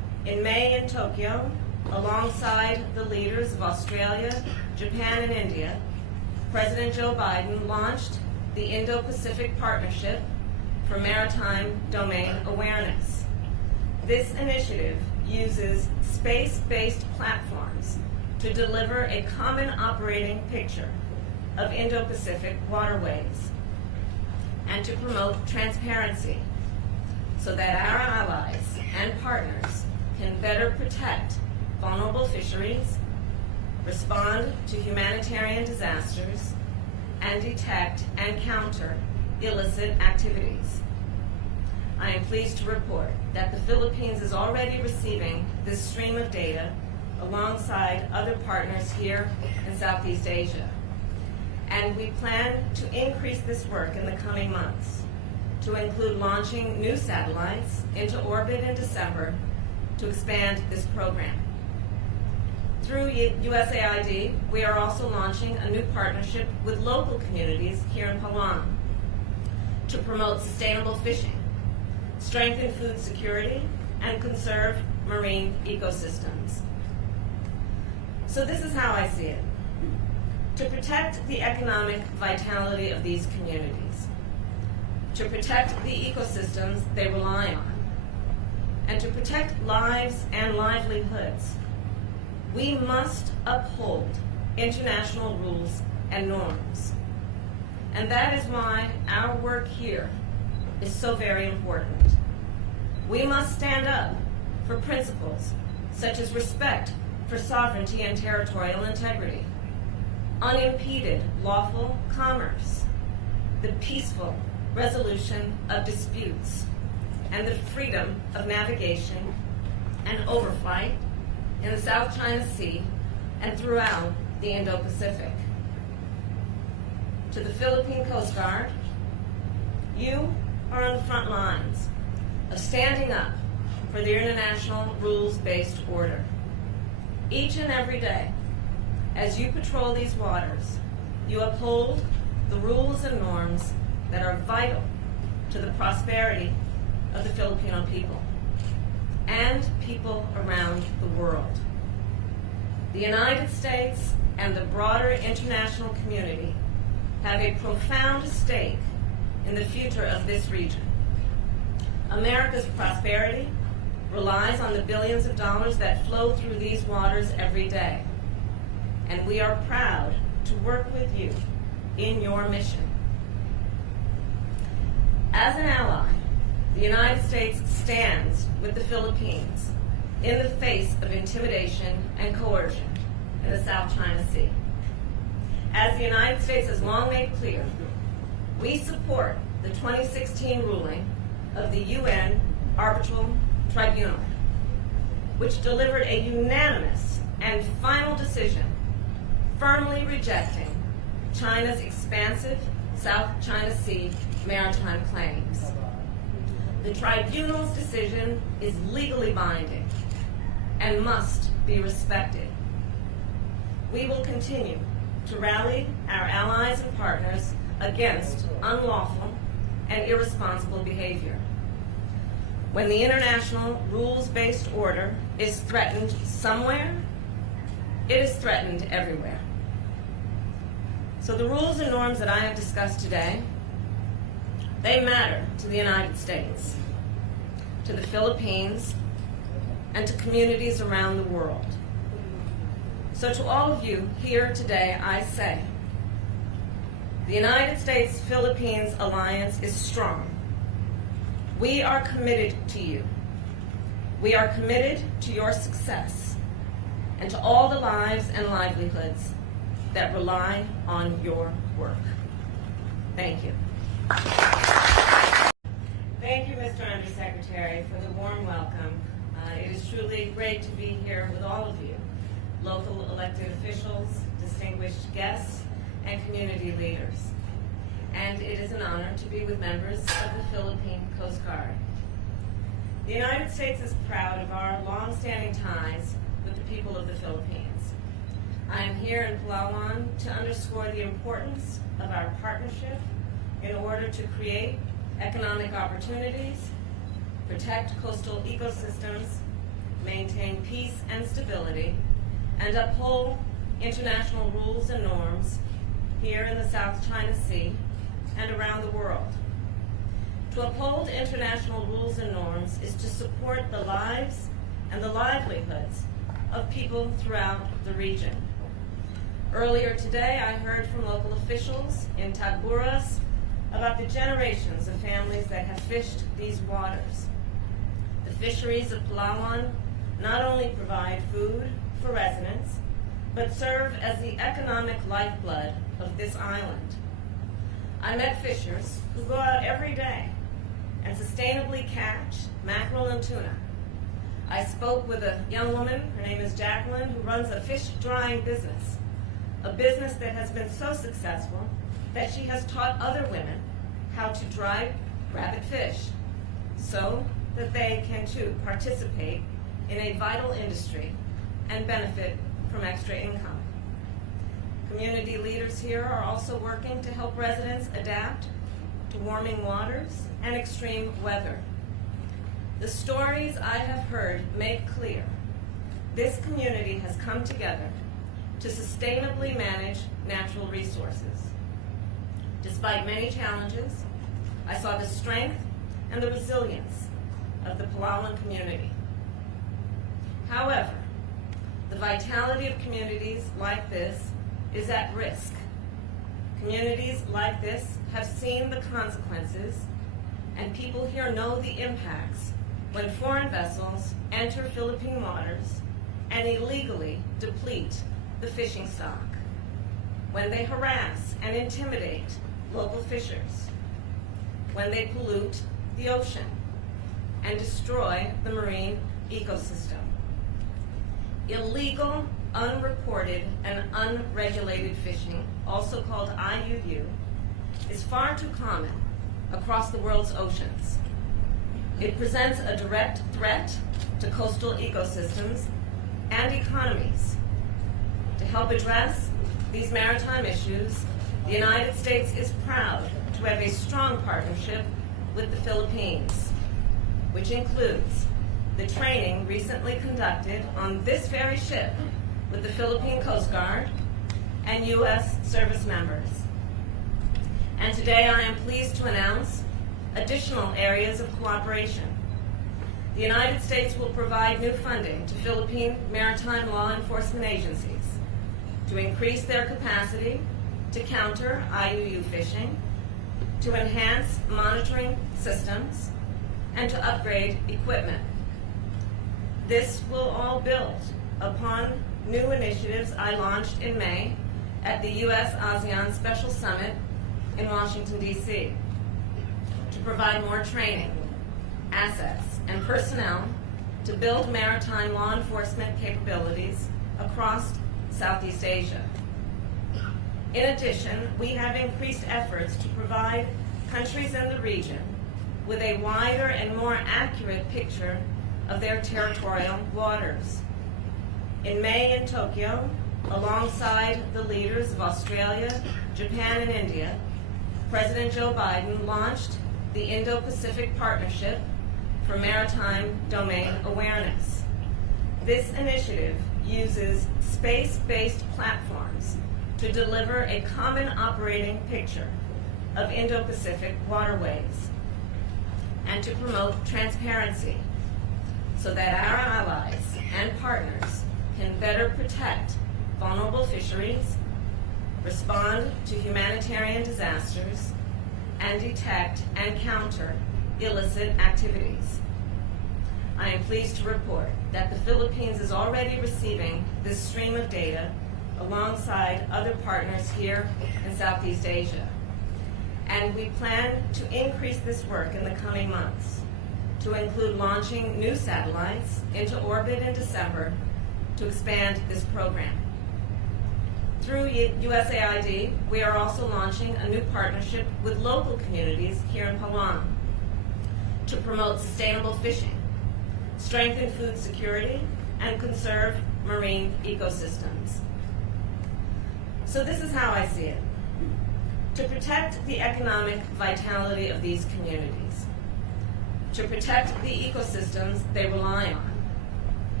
In May in Tokyo, alongside the leaders of Australia, Japan, and India, President Joe Biden launched the Indo-Pacific Partnership for Maritime Domain Awareness. This initiative uses space-based platforms to deliver a common operating picture of Indo-Pacific waterways and to promote transparency so that our allies and partners can better protect vulnerable fisheries, respond to humanitarian disasters, and detect and counter illicit activities. I am pleased to report that the Philippines is already receiving this stream of data alongside other partners here in Southeast Asia. And we plan to increase this work in the coming months to include launching new satellites into orbit in December to expand this program. Through USAID, we are also launching a new partnership with local communities here in Palawan to promote sustainable fishing, strengthen food security, and conserve marine ecosystems. So this is how I see it. To protect the economic vitality of these communities, to protect the ecosystems they rely on, and to protect lives and livelihoods, we must uphold international rules and norms. And that is why our work here is so very important. We must stand up for principles such as respect for sovereignty and territorial integrity, unimpeded lawful commerce, the peaceful resolution of disputes, and the freedom of navigation and overflight in the South China Sea and throughout the Indo-Pacific. To the Philippine Coast Guard, you are on the front lines of standing up for the international rules-based order. Each and every day, as you patrol these waters, you uphold the rules and norms that are vital to the prosperity of the Filipino people and people around the world. The United States and the broader international community have a profound stake in the future of this region. America's prosperity relies on the billions of dollars that flow through these waters every day. And we are proud to work with you in your mission. As an ally, the United States stands with the Philippines in the face of intimidation and coercion in the South China Sea. As the United States has long made clear, we support the 2016 ruling of the UN Arbitral Tribunal, which delivered a unanimous and final decision firmly rejecting China's expansive South China Sea maritime claims. The tribunal's decision is legally binding and must be respected. We will continue to rally our allies and partners against unlawful and irresponsible behavior. When the international rules-based order is threatened somewhere, it is threatened everywhere. So the rules and norms that I have discussed today, they matter to the United States, to the Philippines, and to communities around the world. So to all of you here today, I say, the United States-Philippines alliance is strong. We are committed to you. We are committed to your success and to all the lives and livelihoods that rely on your work. Thank you. Thank you, Mr. Undersecretary, for the warm welcome. It is truly great to be here with all of you, local elected officials, distinguished guests, and community leaders. And it is an honor to be with members of the Philippine Coast Guard. The United States is proud of our long-standing ties with the people of the Philippines. I am here in Palawan to underscore the importance of our partnership in order to create economic opportunities, protect coastal ecosystems, maintain peace and stability, and uphold international rules and norms here in the South China Sea and around the world. To uphold international rules and norms is to support the lives and the livelihoods of people throughout the region. Earlier today, I heard from local officials in Tagburas about the generations of families that have fished these waters. The fisheries of Palawan not only provide food for residents, but serve as the economic lifeblood of this island. I met fishers who go out every day and sustainably catch mackerel and tuna. I spoke with a young woman, her name is Jacqueline, who runs a fish drying business, a business that has been so successful that she has taught other women how to dry rabbit fish so that they can too participate in a vital industry and benefit from extra income. Community leaders here are also working to help residents adapt to warming waters and extreme weather. The stories I have heard make clear this community has come together to sustainably manage natural resources. Despite many challenges, I saw the strength and the resilience of the Palawan community. However, the vitality of communities like this is at risk. Communities like this have seen the consequences, and people here know the impacts when foreign vessels enter Philippine waters and illegally deplete the fishing stock, when they harass and intimidate local fishers, when they pollute the ocean and destroy the marine ecosystem. Illegal, unreported, and unregulated fishing, also called IUU, is far too common across the world's oceans. It presents a direct threat to coastal ecosystems and economies. To help address these maritime issues, the United States is proud to have a strong partnership with the Philippines, which includes the training recently conducted on this very ship with the Philippine Coast Guard and U.S. service members. And today I am pleased to announce additional areas of cooperation. The United States will provide new funding to Philippine maritime law enforcement agencies to increase their capacity to counter IUU fishing, to enhance monitoring systems, and to upgrade equipment. This will all build upon new initiatives I launched in May at the U.S.-ASEAN Special Summit in Washington, D.C. to provide more training, assets, and personnel to build maritime law enforcement capabilities across Southeast Asia. In addition, we have increased efforts to provide countries in the region with a wider and more accurate picture of their territorial waters. In May in Tokyo, alongside the leaders of Australia, Japan, and India, President Joe Biden launched the Indo-Pacific Partnership for Maritime Domain Awareness. This initiative uses space-based platforms to deliver a common operating picture of Indo-Pacific waterways and to promote transparency so that our allies and partners can better protect vulnerable fisheries, respond to humanitarian disasters, and detect and counter illicit activities. I am pleased to report that the Philippines is already receiving this stream of data alongside other partners here in Southeast Asia. And we plan to increase this work in the coming months to include launching new satellites into orbit in December to expand this program. Through USAID, we are also launching a new partnership with local communities here in Palawan to promote sustainable fishing, strengthen food security, and conserve marine ecosystems. So this is how I see it. To protect the economic vitality of these communities, to protect the ecosystems they rely on,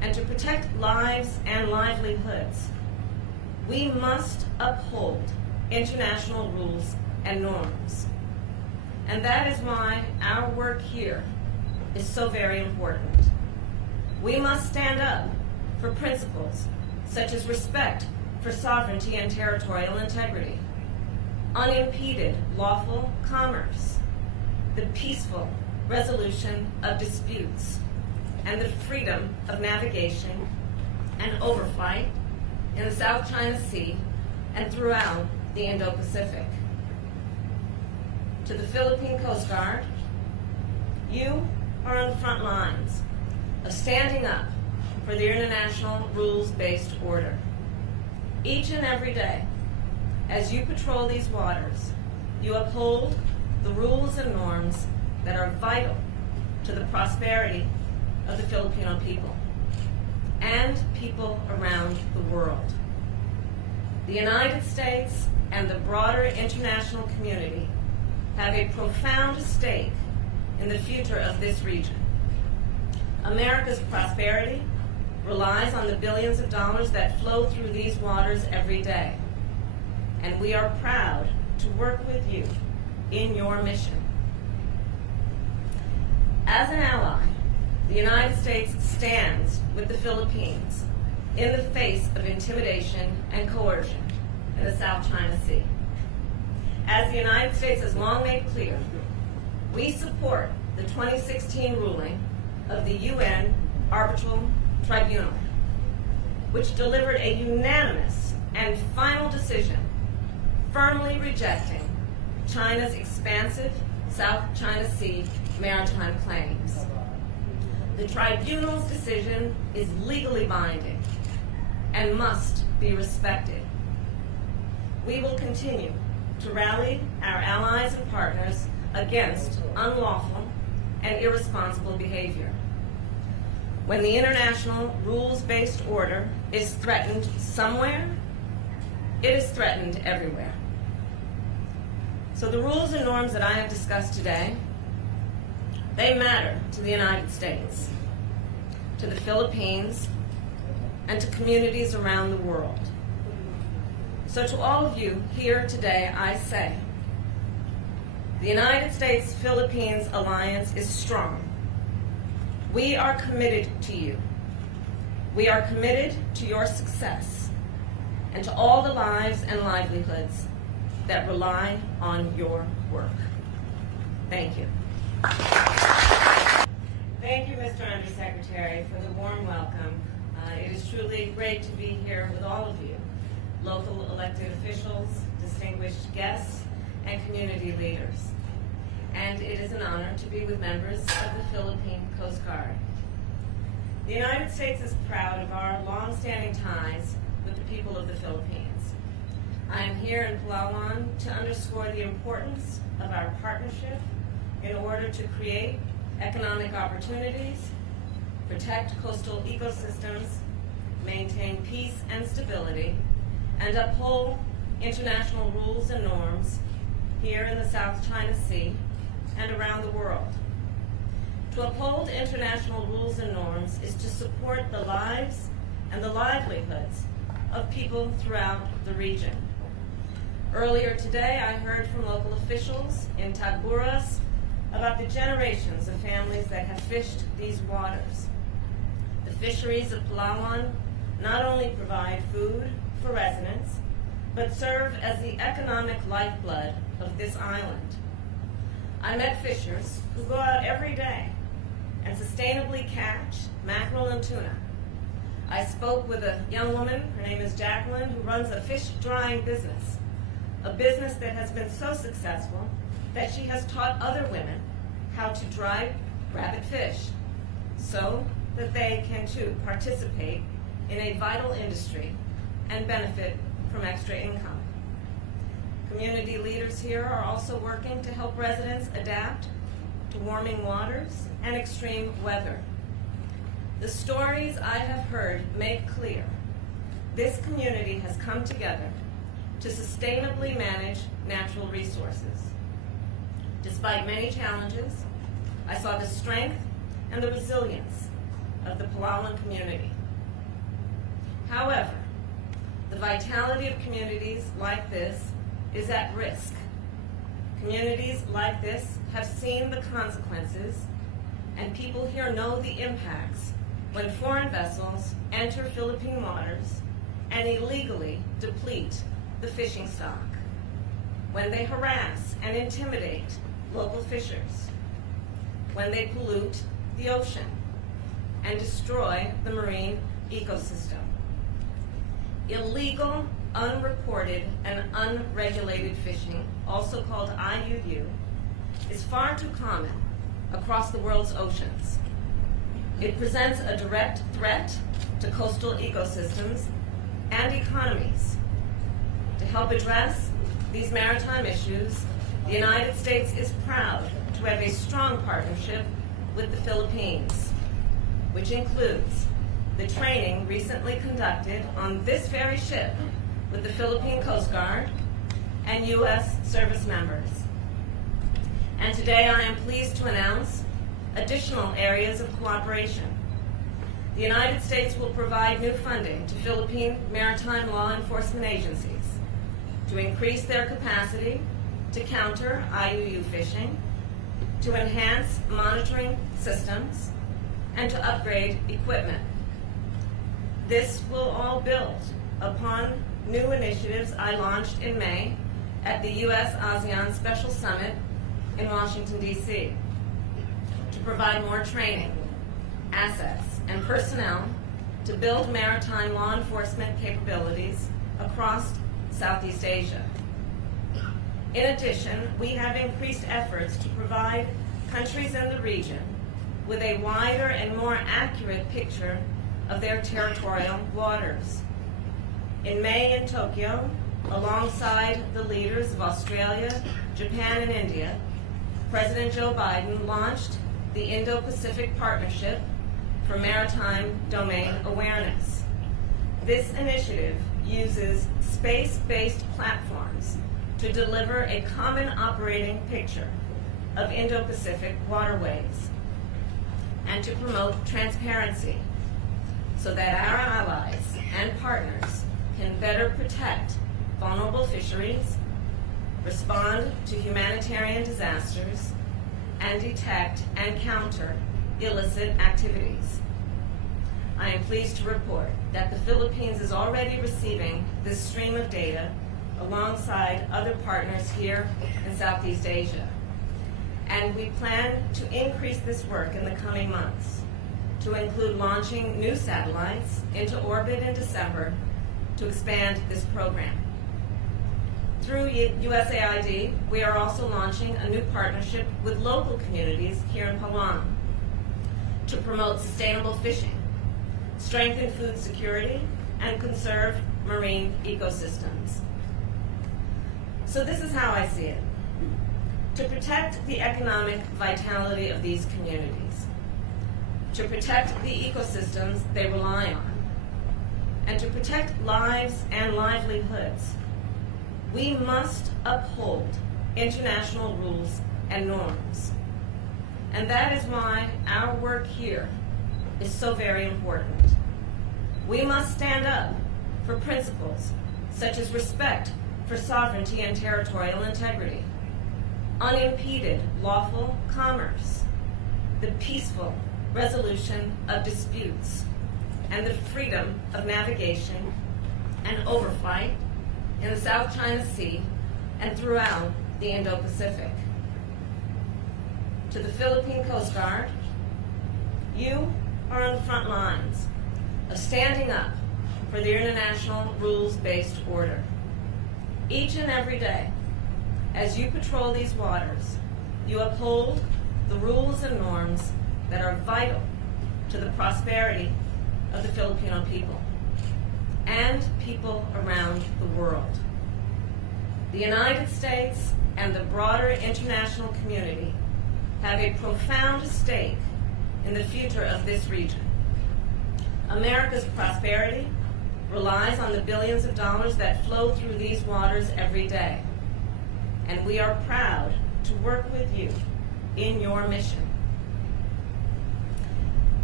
and to protect lives and livelihoods, we must uphold international rules and norms. And that is why our work here is so very important. We must stand up for principles such as respect for sovereignty and territorial integrity, unimpeded lawful commerce, the peaceful resolution of disputes, and the freedom of navigation and overflight in the South China Sea and throughout the Indo-Pacific. To the Philippine Coast Guard, you are on the front lines of standing up for the international rules-based order. Each and every day, as you patrol these waters, you uphold the rules and norms that are vital to the prosperity of the Filipino people and people around the world. The United States and the broader international community have a profound stake in the future of this region. America's prosperity relies on the billions of dollars that flow through these waters every day, and we are proud to work with you in your mission. As an ally, the United States stands with the Philippines in the face of intimidation and coercion in the South China Sea. As the United States has long made clear, we support the 2016 ruling of the UN Arbitral Tribunal, which delivered a unanimous and final decision firmly rejecting China's expansive South China Sea maritime claims. The tribunal's decision is legally binding and must be respected. We will continue to rally our allies and partners against unlawful and irresponsible behavior. When the international rules-based order is threatened somewhere, it is threatened everywhere. So the rules and norms that I have discussed today, they matter to the United States, to the Philippines, and to communities around the world. So to all of you here today, I say, the United States-Philippines alliance is strong. We are committed to you. We are committed to your success and to all the lives and livelihoods that rely on your work. Thank you. Thank you, Mr. Undersecretary, for the warm welcome. It is truly great to be here with all of you, local elected officials, distinguished guests, and community leaders. And it is an honor to be with members of the Philippine Coast Guard. The United States is proud of our long-standing ties with the people of the Philippines. I am here in Palawan to underscore the importance of our partnership in order to create economic opportunities, protect coastal ecosystems, maintain peace and stability, and uphold international rules and norms here in the South China Sea and around the world. To uphold international rules and norms is to support the lives and the livelihoods of people throughout the region. Earlier today, I heard from local officials in Tagburas about the generations of families that have fished these waters. The fisheries of Palawan not only provide food for residents, but serve as the economic lifeblood of this island. I met fishers who go out every day and sustainably catch mackerel and tuna. I spoke with a young woman, her name is Jacqueline, who runs a fish drying business, a business that has been so successful that she has taught other women how to dry rabbit fish so that they can too participate in a vital industry and benefit from extra income. Community leaders here are also working to help residents adapt to warming waters and extreme weather. The stories I have heard make clear this community has come together to sustainably manage natural resources. Despite many challenges, I saw the strength and the resilience of the Palawan community. However, the vitality of communities like this is at risk. Communities like this have seen the consequences, and people here know the impacts when foreign vessels enter Philippine waters and illegally deplete the fishing stock, when they harass and intimidate local fishers, when they pollute the ocean and destroy the marine ecosystem. Illegal, unreported, and unregulated fishing, also called IUU, is far too common across the world's oceans. It presents a direct threat to coastal ecosystems and economies. To help address these maritime issues, the United States is proud to have a strong partnership with the Philippines, which includes the training recently conducted on this very ship with the Philippine Coast Guard and U.S. service members. And today I am pleased to announce additional areas of cooperation. The United States will provide new funding to Philippine maritime law enforcement agencies to increase their capacity to counter IUU fishing, to enhance monitoring systems, and to upgrade equipment. This will all build upon new initiatives I launched in May at the U.S.-ASEAN Special Summit in Washington, D.C. to provide more training, assets, and personnel to build maritime law enforcement capabilities across Southeast Asia. In addition, we have increased efforts to provide countries in the region with a wider and more accurate picture of their territorial waters. In May in Tokyo, alongside the leaders of Australia, Japan, and India, President Joe Biden launched the Indo-Pacific Partnership for Maritime Domain Awareness. This initiative uses space-based platforms to deliver a common operating picture of Indo-Pacific waterways and to promote transparency so that our allies and partners can better protect vulnerable fisheries, respond to humanitarian disasters, and detect and counter illicit activities. I am pleased to report that the Philippines is already receiving this stream of data alongside other partners here in Southeast Asia. And we plan to increase this work in the coming months to include launching new satellites into orbit in December to expand this program. Through USAID, we are also launching a new partnership with local communities here in Palawan to promote sustainable fishing, strengthen food security, and conserve marine ecosystems. So this is how I see it. To protect the economic vitality of these communities, to protect the ecosystems they rely on, and to protect lives and livelihoods, we must uphold international rules and norms. And that is why our work here is so very important. We must stand up for principles such as respect for sovereignty and territorial integrity, unimpeded lawful commerce, the peaceful resolution of disputes, and the freedom of navigation and overflight in the South China Sea and throughout the Indo-Pacific. To the Philippine Coast Guard, you are on the front lines of standing up for the international rules-based order. Each and every day, as you patrol these waters, you uphold the rules and norms that are vital to the prosperity of the Filipino people and people around the world. The United States and the broader international community have a profound stake in the future of this region. America's prosperity relies on the billions of dollars that flow through these waters every day. And we are proud to work with you in your mission.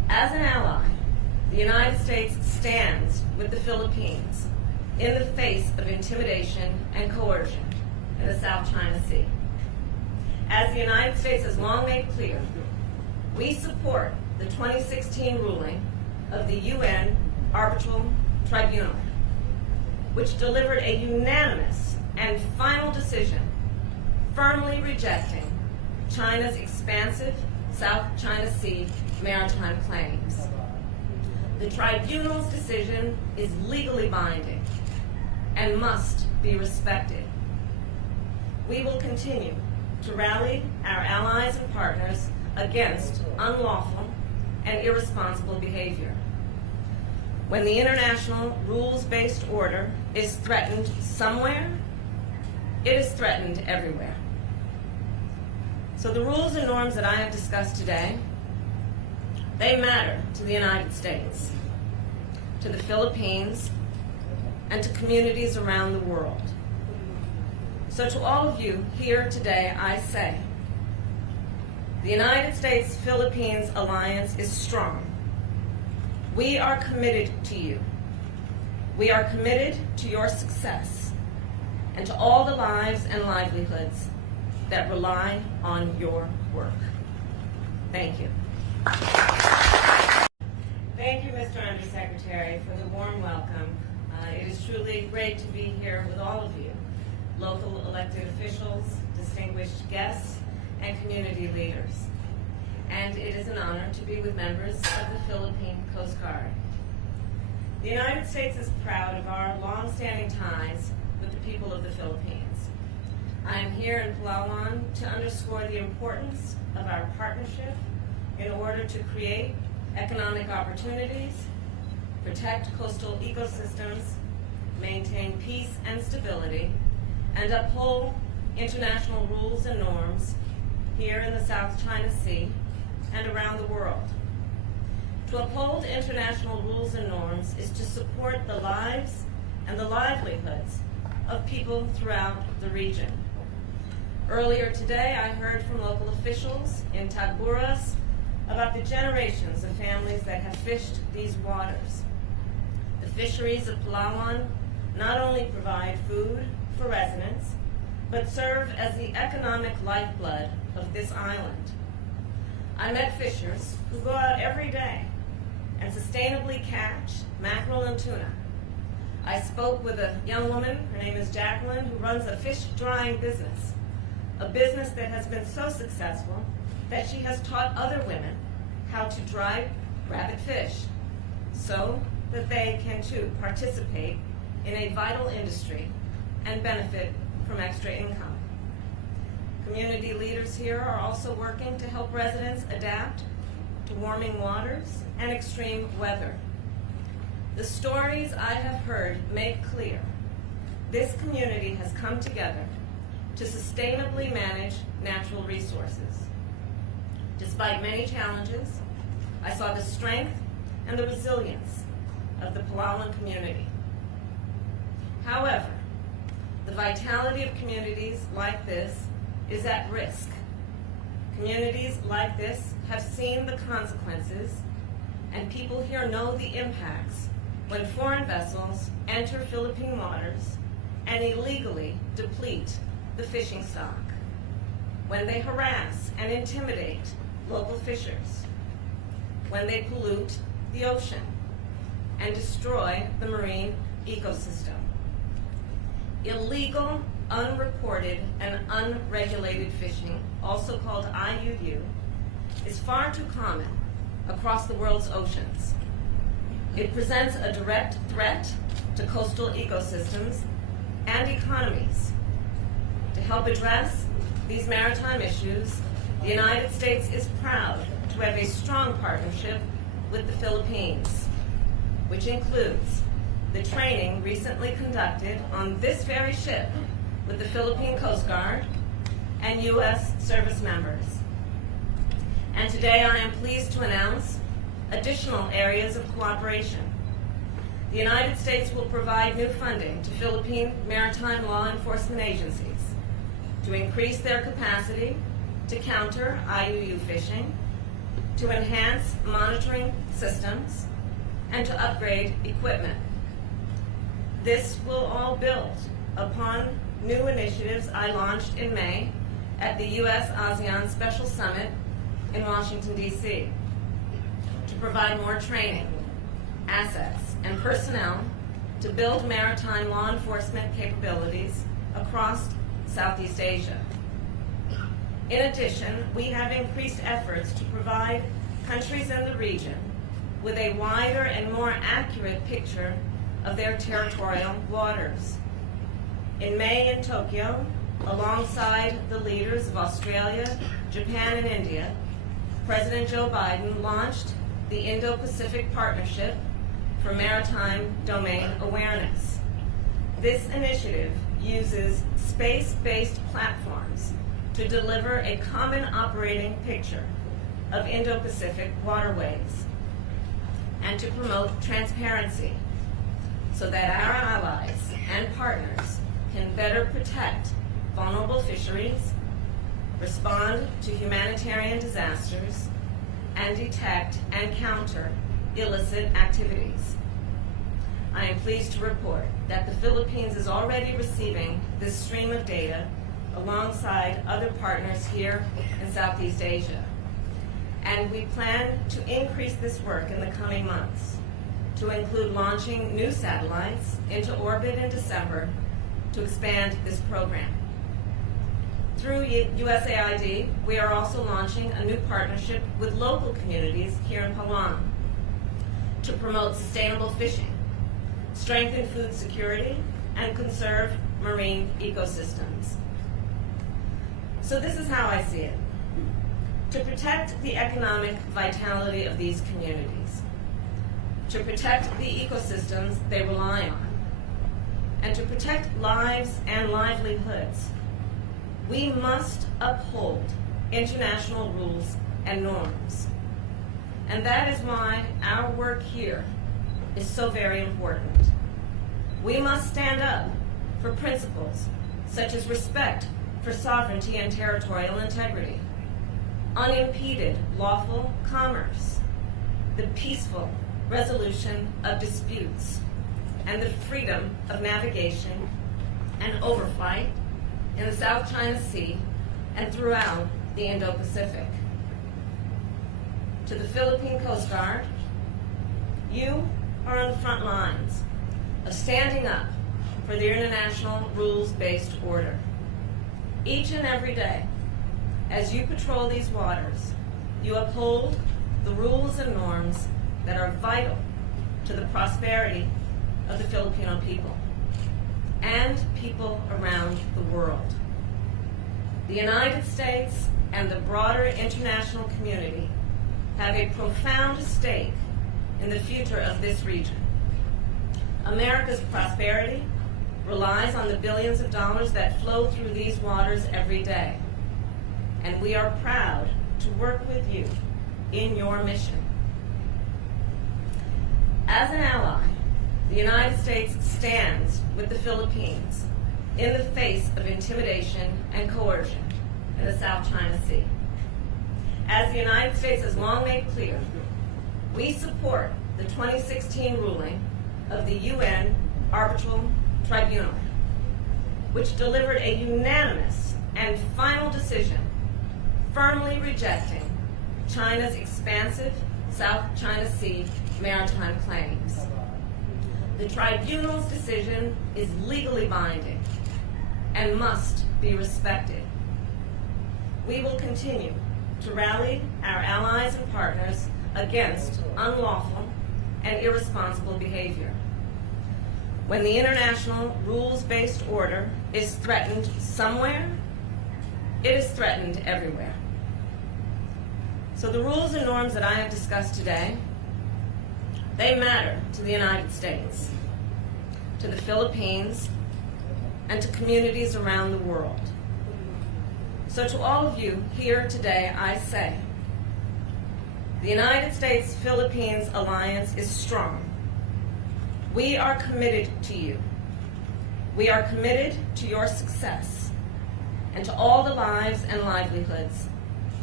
As an ally, the United States stands with the Philippines in the face of intimidation and coercion in the South China Sea. As the United States has long made clear, we support the 2016 ruling of the UN Arbitral Tribunal, which delivered a unanimous and final decision firmly rejecting China's expansive South China Sea maritime claims. The tribunal's decision is legally binding and must be respected. We will continue to rally our allies and partners against unlawful and irresponsible behavior. When the international rules-based order is threatened somewhere, it is threatened everywhere. So the rules and norms that I have discussed today, they matter to the United States, to the Philippines, and to communities around the world. So to all of you here today, I say, the United States-Philippines alliance is strong. We are committed to you. We are committed to your success and to all the lives and livelihoods that rely on your work. Thank you. Thank you, Mr. Undersecretary, for the warm welcome. It is truly great to be here with all of you, local elected officials, distinguished guests, and community leaders. And it is an honor to be with members of the Philippine Coast Guard. The United States is proud of our long-standing ties with the people of the Philippines. I am here in Palawan to underscore the importance of our partnership in order to create economic opportunities, protect coastal ecosystems, maintain peace and stability, and uphold international rules and norms here in the South China Sea and around the world. To uphold international rules and norms is to support the lives and the livelihoods of people throughout the region. Earlier today, I heard from local officials in Tagburas about the generations of families that have fished these waters. The fisheries of Palawan not only provide food for residents, but serve as the economic lifeblood of this island. I met fishers who go out every day and sustainably catch mackerel and tuna. I spoke with a young woman, her name is Jacqueline, who runs a fish drying business, a business that has been so successful that she has taught other women how to dry rabbit fish so that they can too participate in a vital industry and benefit from extra income. Community leaders here are also working to help residents adapt to warming waters and extreme weather. The stories I have heard make clear this community has come together to sustainably manage natural resources. Despite many challenges, I saw the strength and the resilience of the Palawan community. However, the vitality of communities like this is at risk. Communities like this have seen the consequences, and people here know the impacts when foreign vessels enter Philippine waters and illegally deplete the fishing stock, when they harass and intimidate local fishers, when they pollute the ocean and destroy the marine ecosystem. Illegal, unreported, and unregulated fishing, also called IUU, is far too common across the world's oceans. It presents a direct threat to coastal ecosystems and economies. To help address these maritime issues, the United States is proud to have a strong partnership with the Philippines, which includes the training recently conducted on this very ship with the Philippine Coast Guard and U.S. service members. And today I am pleased to announce additional areas of cooperation. The United States will provide new funding to Philippine maritime law enforcement agencies to increase their capacity to counter IUU fishing, to enhance monitoring systems, and to upgrade equipment. This will all build upon new initiatives I launched in May at the U.S.-ASEAN Special Summit in Washington, D.C. to provide more training, assets, and personnel to build maritime law enforcement capabilities across Southeast Asia. In addition, we have increased efforts to provide countries in the region with a wider and more accurate picture of their territorial waters. In May in Tokyo, alongside the leaders of Australia, Japan, and India, President Joe Biden launched the Indo-Pacific Partnership for Maritime Domain Awareness. This initiative uses space-based platforms to deliver a common operating picture of Indo-Pacific waterways and to promote transparency so that our allies and partners can better protect vulnerable fisheries, respond to humanitarian disasters, and detect and counter illicit activities. I am pleased to report that the Philippines is already receiving this stream of data alongside other partners here in Southeast Asia. And we plan to increase this work in the coming months to include launching new satellites into orbit in December to expand this program. Through USAID, we are also launching a new partnership with local communities here in Palawan to promote sustainable fishing, strengthen food security, and conserve marine ecosystems. So this is how I see it. To protect the economic vitality of these communities, to protect the ecosystems they rely on, and to protect lives and livelihoods, we must uphold international rules and norms. And that is why our work here is so very important. We must stand up for principles such as respect for sovereignty and territorial integrity, unimpeded lawful commerce, the peaceful resolution of disputes, and the freedom of navigation and overflight in the South China Sea and throughout the Indo-Pacific. To the Philippine Coast Guard, you are on the front lines of standing up for the international rules-based order. Each and every day, as you patrol these waters, you uphold the rules and norms that are vital to the prosperity of the Filipino people and people around the world. The United States and the broader international community have a profound stake in the future of this region. America's prosperity relies on the billions of dollars that flow through these waters every day. And we are proud to work with you in your mission. As an ally, the United States stands with the Philippines in the face of intimidation and coercion in the South China Sea. As the United States has long made clear, we support the 2016 ruling of the UN Arbitral Tribunal, which delivered a unanimous and final decision firmly rejecting China's expansive South China Sea maritime claims. The tribunal's decision is legally binding and must be respected. We will continue to rally our allies and partners against unlawful and irresponsible behavior. When the international rules-based order is threatened somewhere, it is threatened everywhere. So the rules and norms that I have discussed today, they matter to the United States, to the Philippines, and to communities around the world. So to all of you here today, I say, the United States-Philippines alliance is strong. We are committed to you. We are committed to your success and to all the lives and livelihoods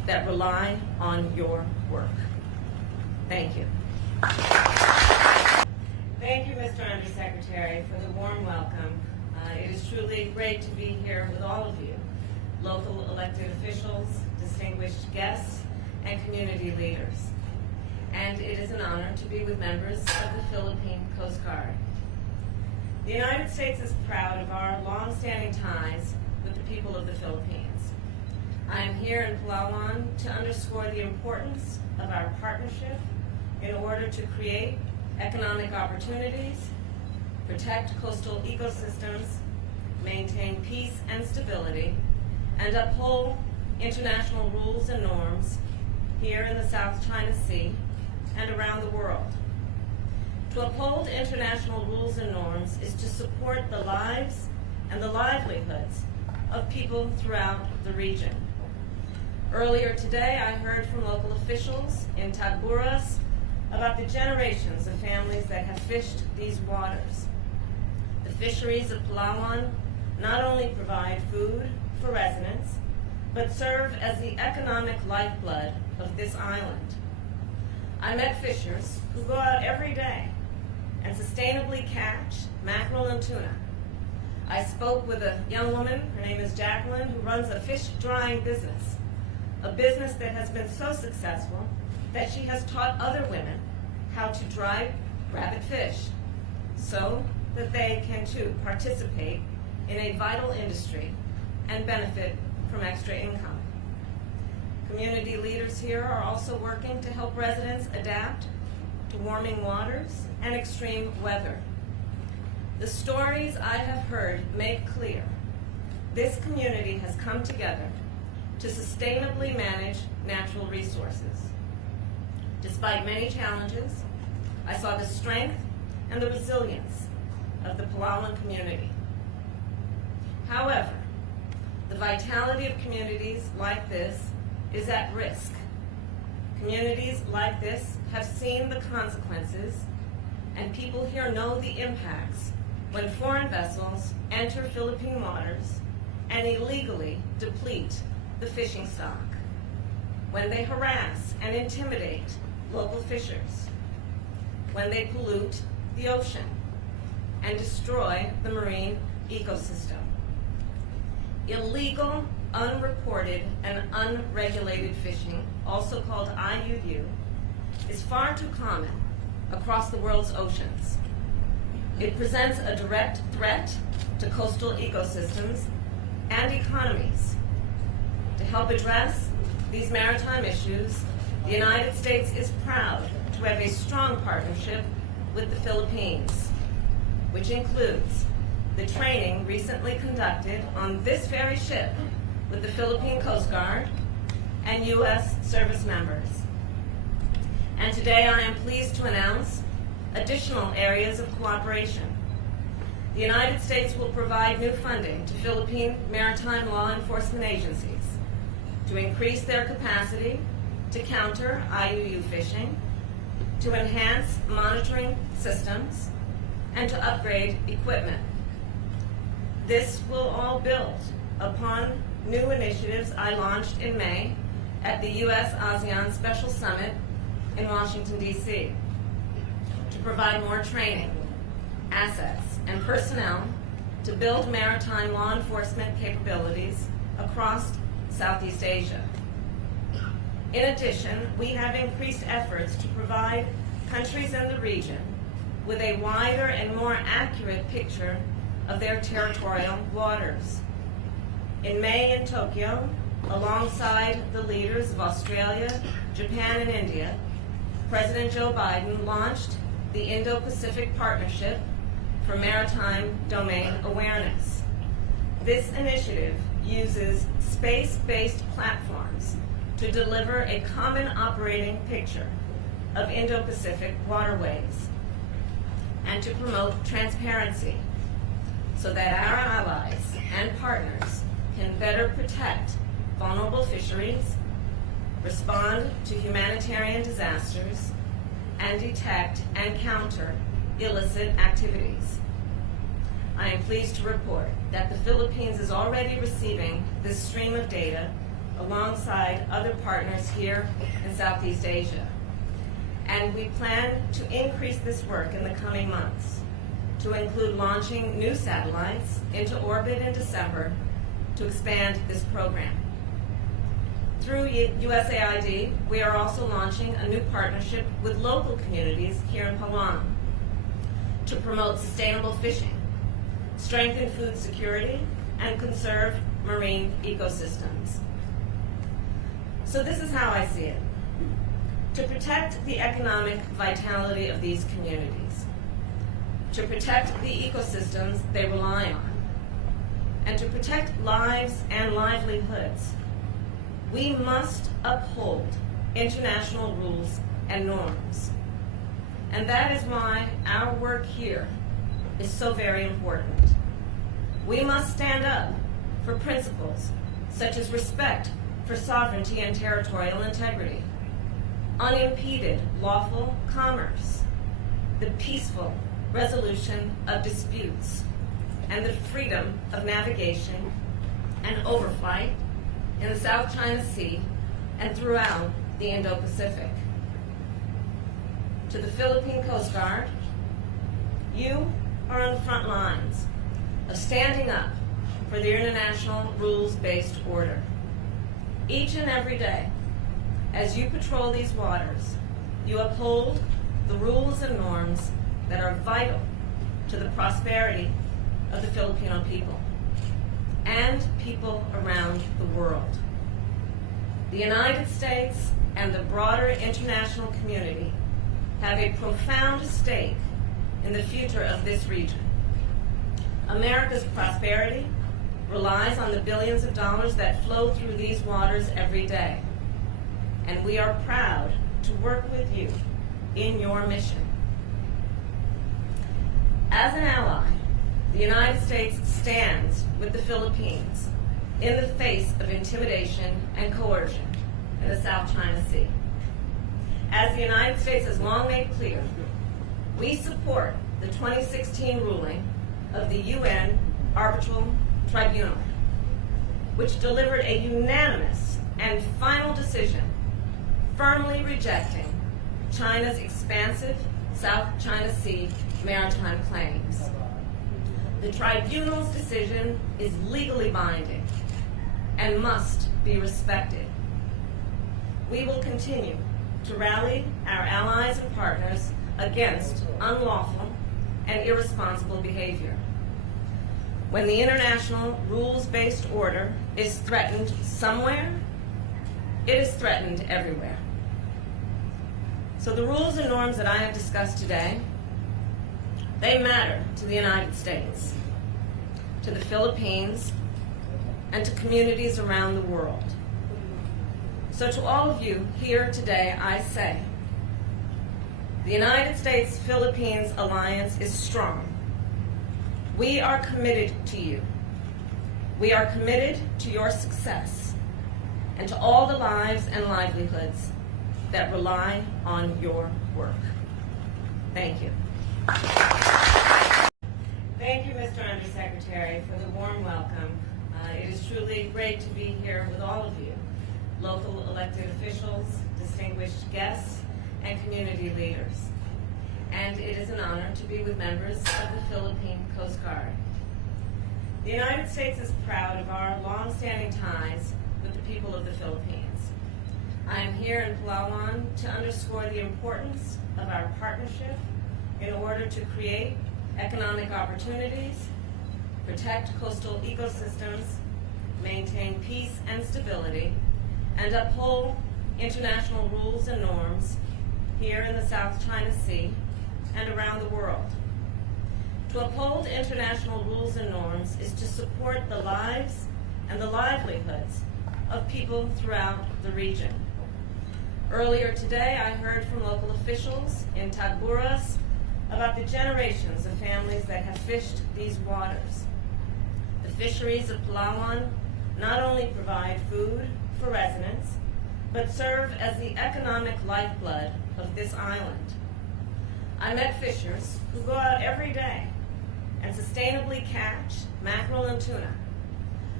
that rely on your work. Thank you. Thank you, Mr. Undersecretary, for the warm welcome. It is truly great to be here with all of you, local elected officials, distinguished guests, and community leaders. And it is an honor to be with members of the Philippine Coast Guard. The United States is proud of our long-standing ties with the people of the Philippines. I am here in Palawan to underscore the importance of our partnership in order to create economic opportunities, protect coastal ecosystems, maintain peace and stability, and uphold international rules and norms here in the South China Sea and around the world. To uphold international rules and norms is to support the lives and the livelihoods of people throughout the region. Earlier today, I heard from local officials in Tagburas about the generations of families that have fished these waters. The fisheries of Palawan not only provide food for residents, but serve as the economic lifeblood of this island. I met fishers who go out every day and sustainably catch mackerel and tuna. I spoke with a young woman, her name is Jacqueline, who runs a fish drying business, a business that has been so successful that she has taught other women how to dry rabbit fish so that they can too participate in a vital industry and benefit from extra income. Community leaders here are also working to help residents adapt to warming waters and extreme weather. The stories I have heard make clear this community has come together to sustainably manage natural resources. Despite many challenges, I saw the strength and the resilience of the Palawan community. However, the vitality of communities like this is at risk. Communities like this have seen the consequences, and people here know the impacts when foreign vessels enter Philippine waters and illegally deplete the fishing stock, when they harass and intimidate local fishers, when they pollute the ocean and destroy the marine ecosystem. Illegal, unreported, and unregulated fishing, also called IUU, is far too common across the world's oceans. It presents a direct threat to coastal ecosystems and economies. To help address these maritime issues, the United States is proud to have a strong partnership with the Philippines, which includes the training recently conducted on this very ship with the Philippine Coast Guard and U.S. service members. And today I am pleased to announce additional areas of cooperation. The United States will provide new funding to Philippine maritime law enforcement agencies to increase their capacity to counter IUU fishing, to enhance monitoring systems, and to upgrade equipment. This will all build upon new initiatives I launched in May at the U.S.-ASEAN Special Summit in Washington, D.C. to provide more training, assets, and personnel to build maritime law enforcement capabilities across Southeast Asia. In addition, we have increased efforts to provide countries in the region with a wider and more accurate picture of their territorial waters. In May in Tokyo, alongside the leaders of Australia, Japan, and India, President Joe Biden launched the Indo-Pacific Partnership for Maritime Domain Awareness. This initiative uses space-based platforms to deliver a common operating picture of Indo-Pacific waterways and to promote transparency so that our allies and partners can better protect vulnerable fisheries, respond to humanitarian disasters, and detect and counter illicit activities. I am pleased to report that the Philippines is already receiving this stream of data alongside other partners here in Southeast Asia. And we plan to increase this work in the coming months to include launching new satellites into orbit in December to expand this program. Through USAID, we are also launching a new partnership with local communities here in Palawan to promote sustainable fishing, strengthen food security, and conserve marine ecosystems. So this is how I see it. To protect the economic vitality of these communities, to protect the ecosystems they rely on, and to protect lives and livelihoods, we must uphold international rules and norms. And that is why our work here is so very important. We must stand up for principles such as respect for sovereignty and territorial integrity, unimpeded lawful commerce, the peaceful resolution of disputes, and the freedom of navigation and overflight in the South China Sea and throughout the Indo-Pacific. To the Philippine Coast Guard, you are on the front lines of standing up for the international rules-based order. Each and every day, as you patrol these waters, you uphold the rules and norms that are vital to the prosperity of the Filipino people and people around the world. The United States and the broader international community have a profound stake in the future of this region. America's prosperity relies on the billions of dollars that flow through these waters every day, and we are proud to work with you in your mission. As an ally, the United States stands with the Philippines in the face of intimidation and coercion in the South China Sea. As the United States has long made clear, we support the 2016 ruling of the UN Arbitral Tribunal, which delivered a unanimous and final decision firmly rejecting China's expansive South China Sea maritime claims. The tribunal's decision is legally binding and must be respected. We will continue to rally our allies and partners against unlawful and irresponsible behavior. When the international rules-based order is threatened somewhere, it is threatened everywhere. So the rules and norms that I have discussed today, they matter to the United States, to the Philippines, and to communities around the world. So to all of you here today, I say, the United States-Philippines alliance is strong. We are committed to you. We are committed to your success and to all the lives and livelihoods that rely on your work. Thank you. Thank you, Mr. Undersecretary, for the warm welcome. It is truly great to be here with all of you, local elected officials, distinguished guests, and community leaders. And it is an honor to be with members of the Philippine Coast Guard. The United States is proud of our long-standing ties with the people of the Philippines. I am here in Palawan to underscore the importance of our partnership in order to create economic opportunities, protect coastal ecosystems, maintain peace and stability, and uphold international rules and norms here in the South China Sea and around the world. To uphold international rules and norms is to support the lives and the livelihoods of people throughout the region. Earlier today, I heard from local officials in Tagburas about the generations of families that have fished these waters. The fisheries of Palawan not only provide food for residents, but serve as the economic lifeblood of this island. I met fishers who go out every day and sustainably catch mackerel and tuna.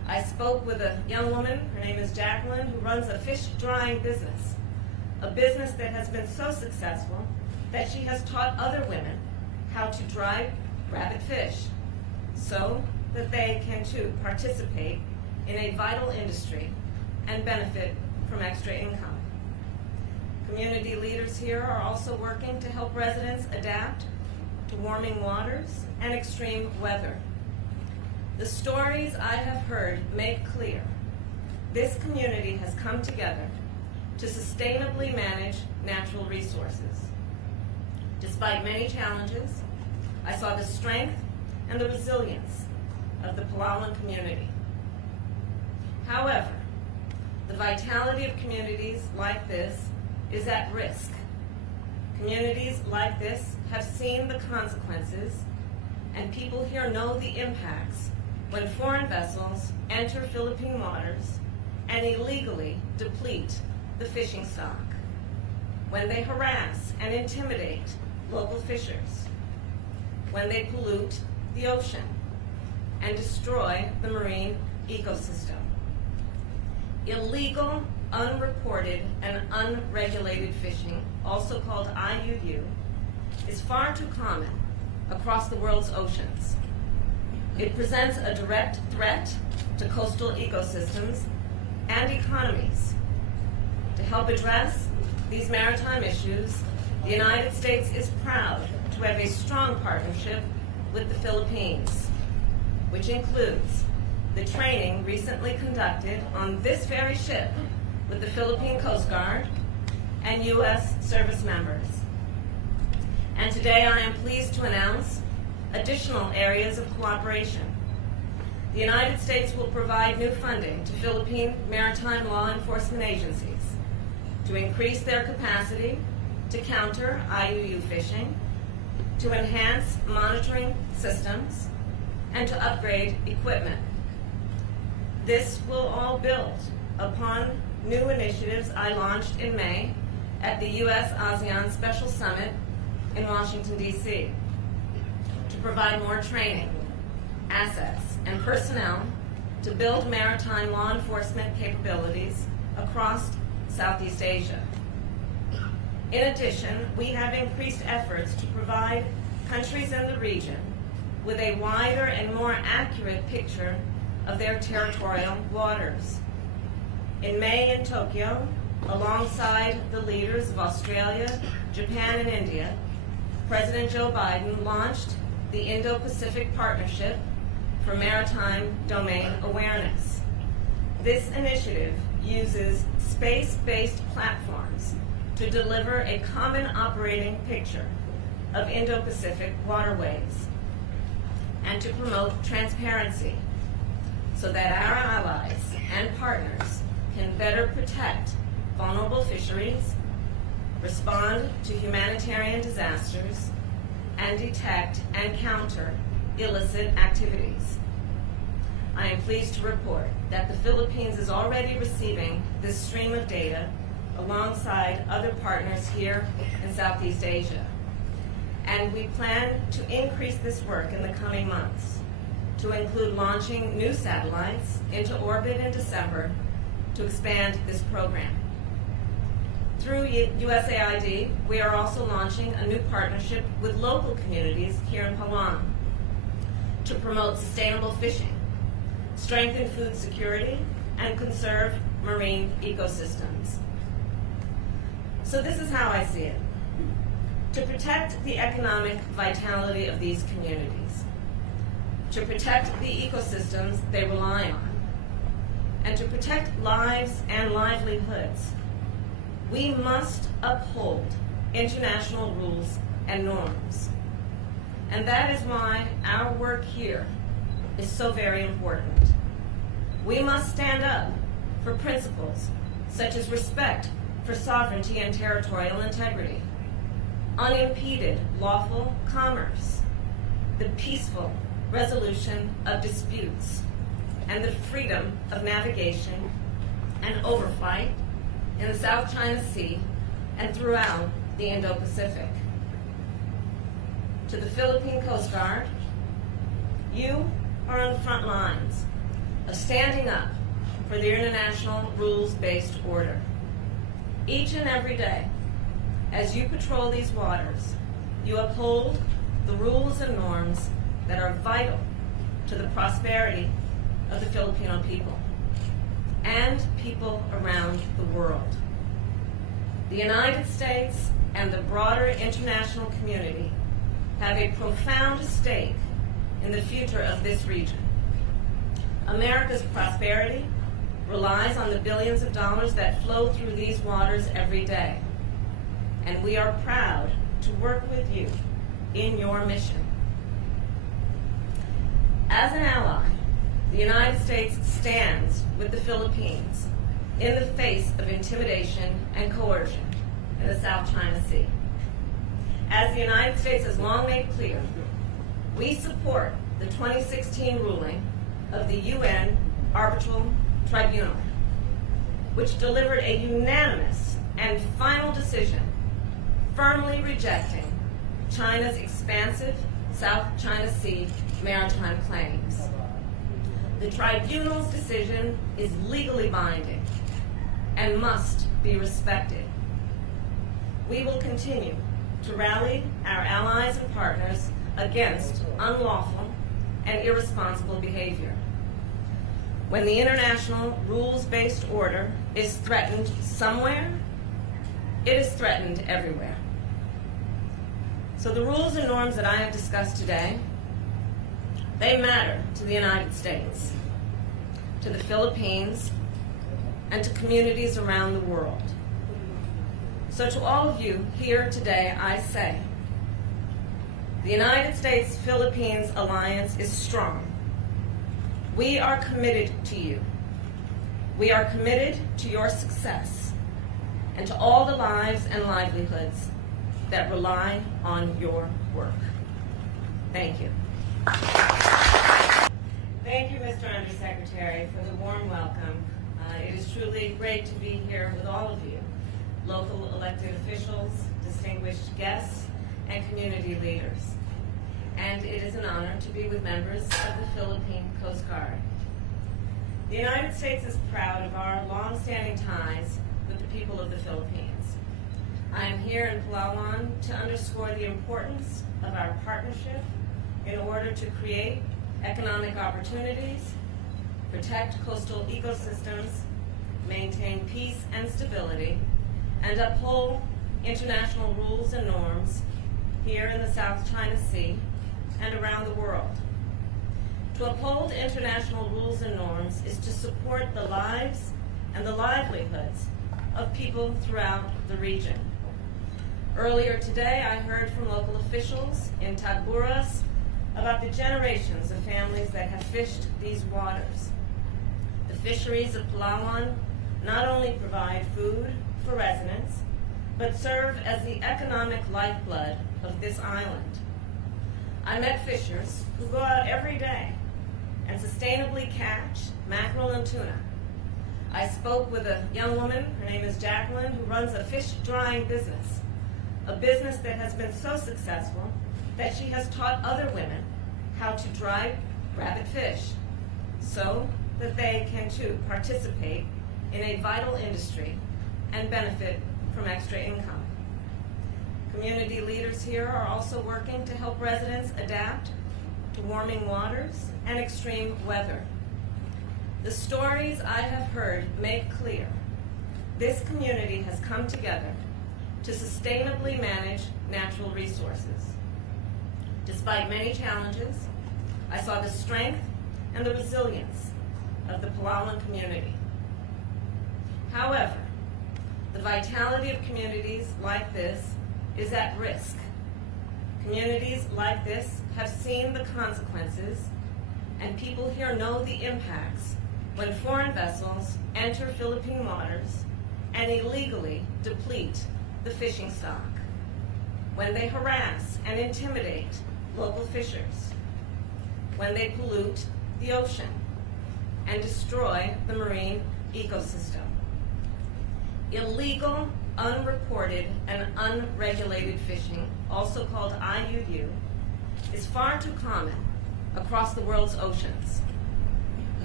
I spoke with a young woman, her name is Jacqueline, who runs a fish drying business, a business that has been so successful that she has taught other women how to dry rabbit fish so that they can too participate in a vital industry and benefit from extra income. Community leaders here are also working to help residents adapt to warming waters and extreme weather. The stories I have heard make clear this community has come together to sustainably manage natural resources. Despite many challenges, I saw the strength and the resilience of the Palawan community. However, the vitality of communities like this is at risk. Communities like this have seen the consequences, and people here know the impacts when foreign vessels enter Philippine waters and illegally deplete the fishing stock, when they harass and intimidate local fishers, when they pollute the ocean and destroy the marine ecosystem. Illegal, unreported, and unregulated fishing, also called IUU, is far too common across the world's oceans. It presents a direct threat to coastal ecosystems and economies. To help address these maritime issues, the United States is proud to have a strong partnership with the Philippines, which includes the training recently conducted on this very ship with the Philippine Coast Guard and U.S. service members. And today I am pleased to announce additional areas of cooperation. The United States will provide new funding to Philippine maritime law enforcement agencies to increase their capacity to counter IUU fishing, to enhance monitoring systems, and to upgrade equipment. This will all build upon new initiatives I launched in May at the U.S.-ASEAN Special Summit in Washington, D.C. to provide more training, assets, and personnel to build maritime law enforcement capabilities across Southeast Asia. In addition, we have increased efforts to provide countries in the region with a wider and more accurate picture of their territorial waters. In May in Tokyo, alongside the leaders of Australia, Japan, and India, President Joe Biden launched the Indo-Pacific Partnership for Maritime Domain Awareness. This initiative uses space-based platforms to deliver a common operating picture of Indo-Pacific waterways and to promote transparency so that our allies and partners can better protect vulnerable fisheries, respond to humanitarian disasters, and detect and counter illicit activities. I am pleased to report that the Philippines is already receiving this stream of data alongside other partners here in Southeast Asia. And we plan to increase this work in the coming months to include launching new satellites into orbit in December to expand this program. Through USAID, we are also launching a new partnership with local communities here in Palawan to promote sustainable fishing, strengthen food security, and conserve marine ecosystems. So this is how I see it. To protect the economic vitality of these communities, to protect the ecosystems they rely on, and to protect lives and livelihoods, we must uphold international rules and norms. And that is why our work here is so very important. We must stand up for principles such as respect for sovereignty and territorial integrity, unimpeded lawful commerce, the peaceful resolution of disputes, and the freedom of navigation and overflight in the South China Sea and throughout the Indo-Pacific. To the Philippine Coast Guard, you are on the front lines, of standing up for the international rules-based order. Each and every day, as you patrol these waters, you uphold the rules and norms that are vital to the prosperity of the Filipino people and people around the world. The United States and the broader international community have a profound stake in the future of this region. America's prosperity relies on the billions of dollars that flow through these waters every day, and we are proud to work with you in your mission. As an ally, the United States stands with the Philippines in the face of intimidation and coercion in the South China Sea. As the United States has long made clear, we support the 2016 ruling of the UN Arbitral Tribunal, which delivered a unanimous and final decision firmly rejecting China's expansive South China Sea maritime claims. The tribunal's decision is legally binding and must be respected. We will continue to rally our allies and partners against unlawful and irresponsible behavior. When the international rules-based order is threatened somewhere, it is threatened everywhere. So the rules and norms that I have discussed today, they matter to the United States, to the Philippines, and to communities around the world. So to all of you here today, I say, the United States-Philippines alliance is strong. We are committed to you. We are committed to your success and to all the lives and livelihoods that rely on your work. Thank you. Thank you, Mr. Undersecretary, for the warm welcome. It is truly great to be here with all of you, local elected officials, distinguished guests, and community leaders. And it is an honor to be with members of the Philippine Coast Guard. The United States is proud of our long-standing ties with the people of the Philippines. I am here in Palawan to underscore the importance of our partnership in order to create economic opportunities, protect coastal ecosystems, maintain peace and stability, and uphold international rules and norms here in the South China Sea and around the world. To uphold international rules and norms is to support the lives and the livelihoods of people throughout the region. Earlier today, I heard from local officials in Tagburas about the generations of families that have fished these waters. The fisheries of Palawan not only provide food for residents, but serve as the economic lifeblood of this island. I met fishers who go out every day and sustainably catch mackerel and tuna. I spoke with a young woman, her name is Jacqueline, who runs a fish drying business, a business that has been so successful that she has taught other women how to dry rabbit fish so that they can too participate in a vital industry and benefit from extra income. Community leaders here are also working to help residents adapt to warming waters and extreme weather. The stories I have heard make clear this community has come together to sustainably manage natural resources. Despite many challenges, I saw the strength and the resilience of the Palawan community. However, the vitality of communities like this is at risk. Communities like this have seen the consequences, and people here know the impacts when foreign vessels enter Philippine waters and illegally deplete the fishing stock, when they harass and intimidate local fishers, when they pollute the ocean and destroy the marine ecosystem. Illegal, unreported, and unregulated fishing, also called IUU, is far too common across the world's oceans.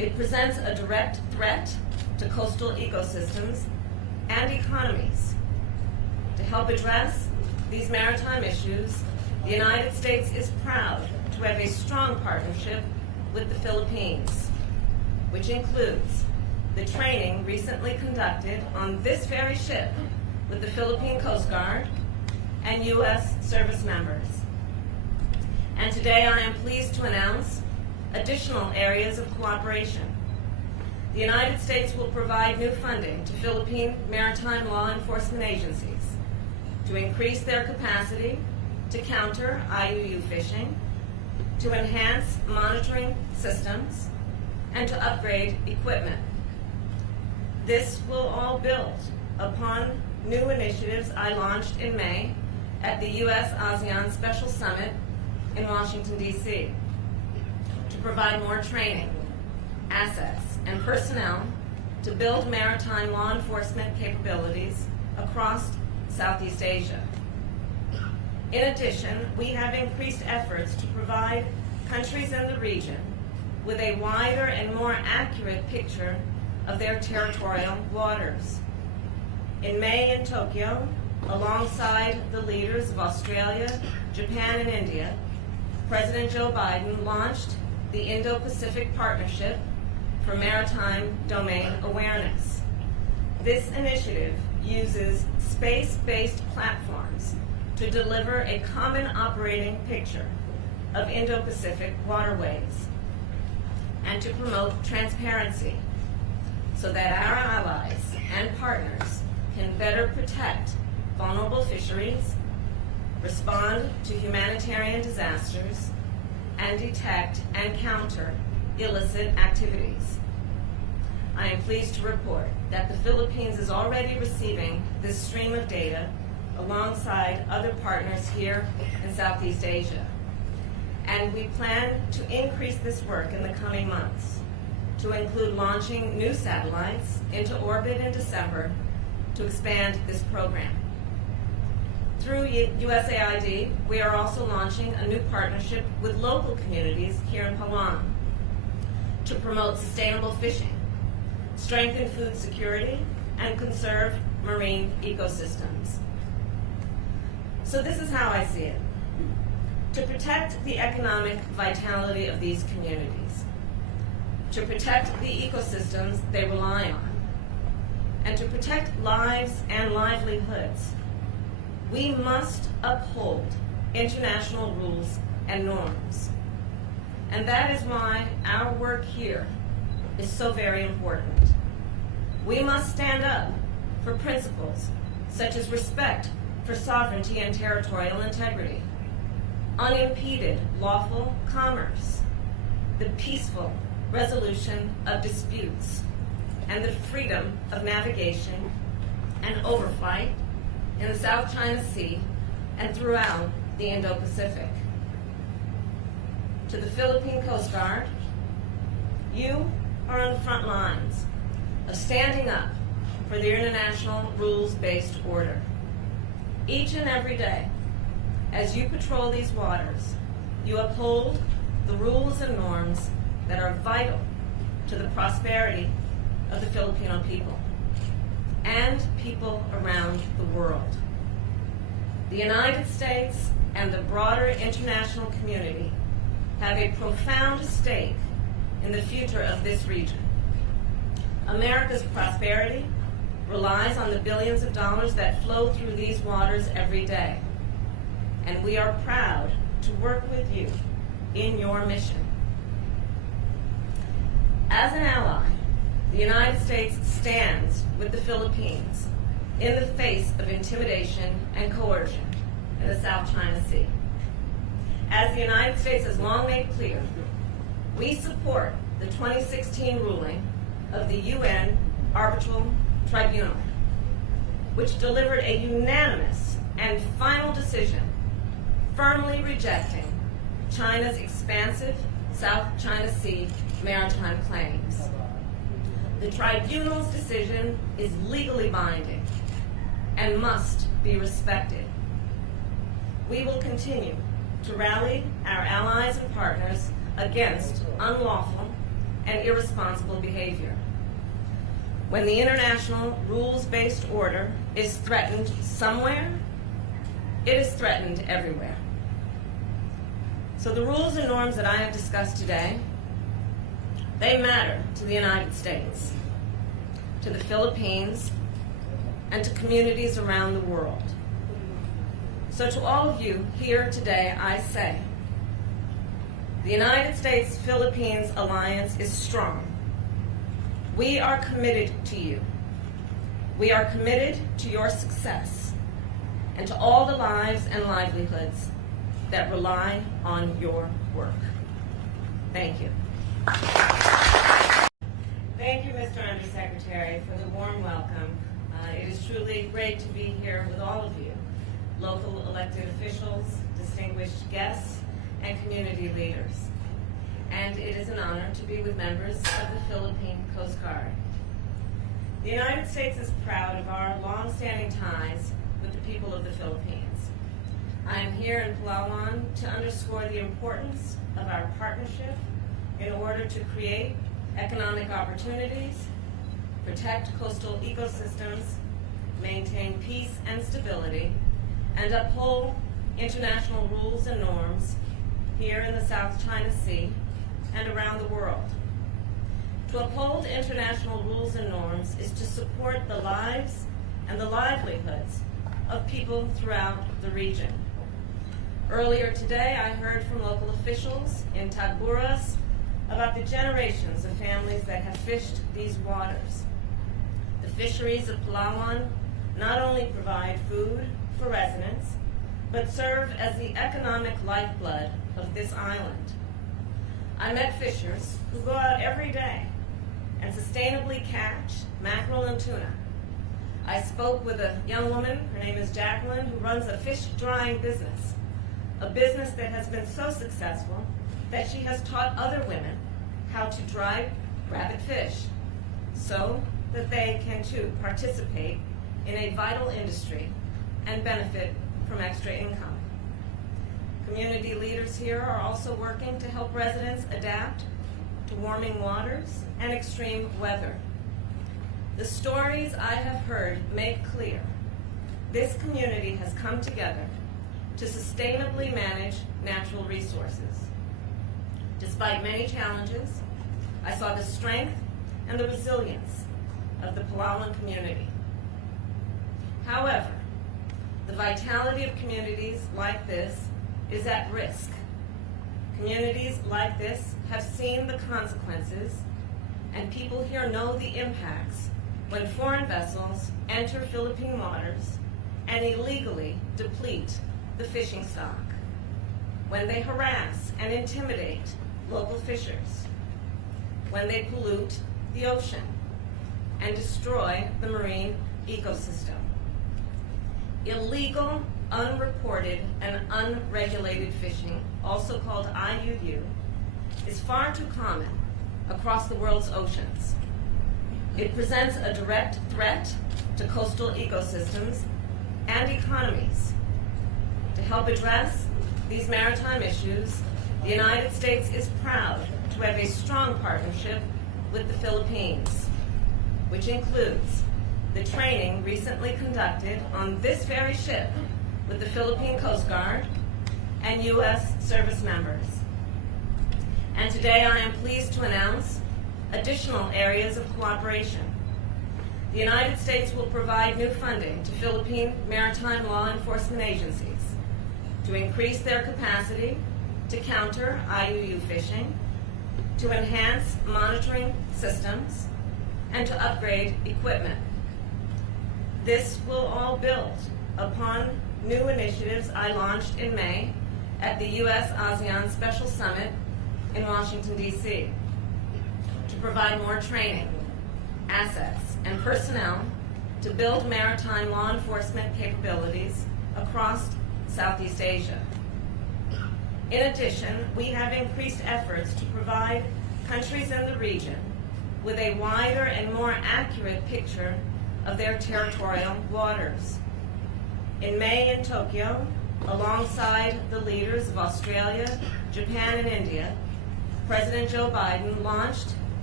It presents a direct threat to coastal ecosystems and economies. To help address these maritime issues, the United States is proud to have a strong partnership with the Philippines, which includes the training recently conducted on this very ship with the Philippine Coast Guard and U.S. service members. And today I am pleased to announce additional areas of cooperation. The United States will provide new funding to Philippine maritime law enforcement agencies to increase their capacity to counter IUU fishing, to enhance monitoring systems, and to upgrade equipment. This will all build upon new initiatives I launched in May at the U.S.-ASEAN Special Summit in Washington, D.C. to provide more training, assets, and personnel to build maritime law enforcement capabilities across Southeast Asia. In addition, we have increased efforts to provide countries in the region with a wider and more accurate picture of their territorial waters. In May in Tokyo, alongside the leaders of Australia, Japan, and India, President Joe Biden launched the Indo-Pacific Partnership for Maritime Domain Awareness. This initiative uses space-based platforms to deliver a common operating picture of Indo-Pacific waterways and to promote transparency so that our allies and partners can better protect vulnerable fisheries, respond to humanitarian disasters, and detect and counter illicit activities. I am pleased to report that the Philippines is already receiving this stream of data alongside other partners here in Southeast Asia. And we plan to increase this work in the coming months to include launching new satellites into orbit in December to expand this program. Through USAID, we are also launching a new partnership with local communities here in Palawan to promote sustainable fishing, strengthen food security, and conserve marine ecosystems. So this is how I see it. To protect the economic vitality of these communities, to protect the ecosystems they rely on, and to protect lives and livelihoods, we must uphold international rules and norms. And that is why our work here is so very important. We must stand up for principles such as respect for sovereignty and territorial integrity, unimpeded lawful commerce, the peaceful resolution of disputes, and the freedom of navigation and overflight in the South China Sea and throughout the Indo-Pacific. To the Philippine Coast Guard, you are on the front lines of standing up for the international rules-based order. Each and every day, as you patrol these waters, you uphold the rules and norms that are vital to the prosperity of the Filipino people and people around the world. The United States and the broader international community have a profound stake in the future of this region. America's prosperity relies on the billions of dollars that flow through these waters every day. And we are proud to work with you in your mission. As an ally, the United States stands with the Philippines in the face of intimidation and coercion in the South China Sea. As the United States has long made clear, we support the 2016 ruling of the UN Arbitral Tribunal, which delivered a unanimous and final decision firmly rejecting China's expansive South China Sea maritime claims. The tribunal's decision is legally binding and must be respected. We will continue to rally our allies and partners against unlawful, and irresponsible behavior. When the international rules-based order is threatened somewhere, it is threatened everywhere. So the rules and norms that I have discussed today, they matter to the United States, to the Philippines, and to communities around the world. So to all of you here today, I say, the United States-Philippines alliance is strong. We are committed to you. We are committed to your success and to all the lives and livelihoods that rely on your work. Thank you. Thank you, Mr. Undersecretary, for the warm welcome. It is truly great to be here with all of you, local elected officials, distinguished guests, and community leaders. And it is an honor to be with members of the Philippine Coast Guard. The United States is proud of our long-standing ties with the people of the Philippines. I am here in Palawan to underscore the importance of our partnership in order to create economic opportunities, protect coastal ecosystems, maintain peace and stability, and uphold international rules and norms here in the South China Sea and around the world. To uphold international rules and norms is to support the lives and the livelihoods of people throughout the region. Earlier today, I heard from local officials in Tagburas about the generations of families that have fished these waters. The fisheries of Palawan not only provide food for residents, but serve as the economic lifeblood of this island. I met fishers who go out every day and sustainably catch mackerel and tuna. I spoke with a young woman, her name is Jacqueline, who runs a fish drying business, a business that has been so successful that she has taught other women how to dry rabbit fish so that they can too participate in a vital industry and benefit from extra income. Community leaders here are also working to help residents adapt to warming waters and extreme weather. The stories I have heard make clear this community has come together to sustainably manage natural resources. Despite many challenges, I saw the strength and the resilience of the Palawan community. However, the vitality of communities like this is at risk. Communities like this have seen the consequences, and people here know the impacts when foreign vessels enter Philippine waters and illegally deplete the fishing stock, when they harass and intimidate local fishers, when they pollute the ocean and destroy the marine ecosystem. Illegal, unreported, and unregulated fishing, also called IUU, is far too common across the world's oceans. It presents a direct threat to coastal ecosystems and economies. To help address these maritime issues, the United States is proud to have a strong partnership with the Philippines, which includes the training recently conducted on this very ship with the Philippine Coast Guard and U.S. service members. And today I am pleased to announce additional areas of cooperation. The United States will provide new funding to Philippine maritime law enforcement agencies to increase their capacity to counter IUU fishing, to enhance monitoring systems, and to upgrade equipment. This will all build upon new initiatives I launched in May at the U.S.-ASEAN Special Summit in Washington, D.C. to provide more training, assets, and personnel to build maritime law enforcement capabilities across Southeast Asia. In addition, we have increased efforts to provide countries in the region with a wider and more accurate picture of their territorial waters. In May in Tokyo, alongside the leaders of Australia, Japan, and India, President Joe Biden launched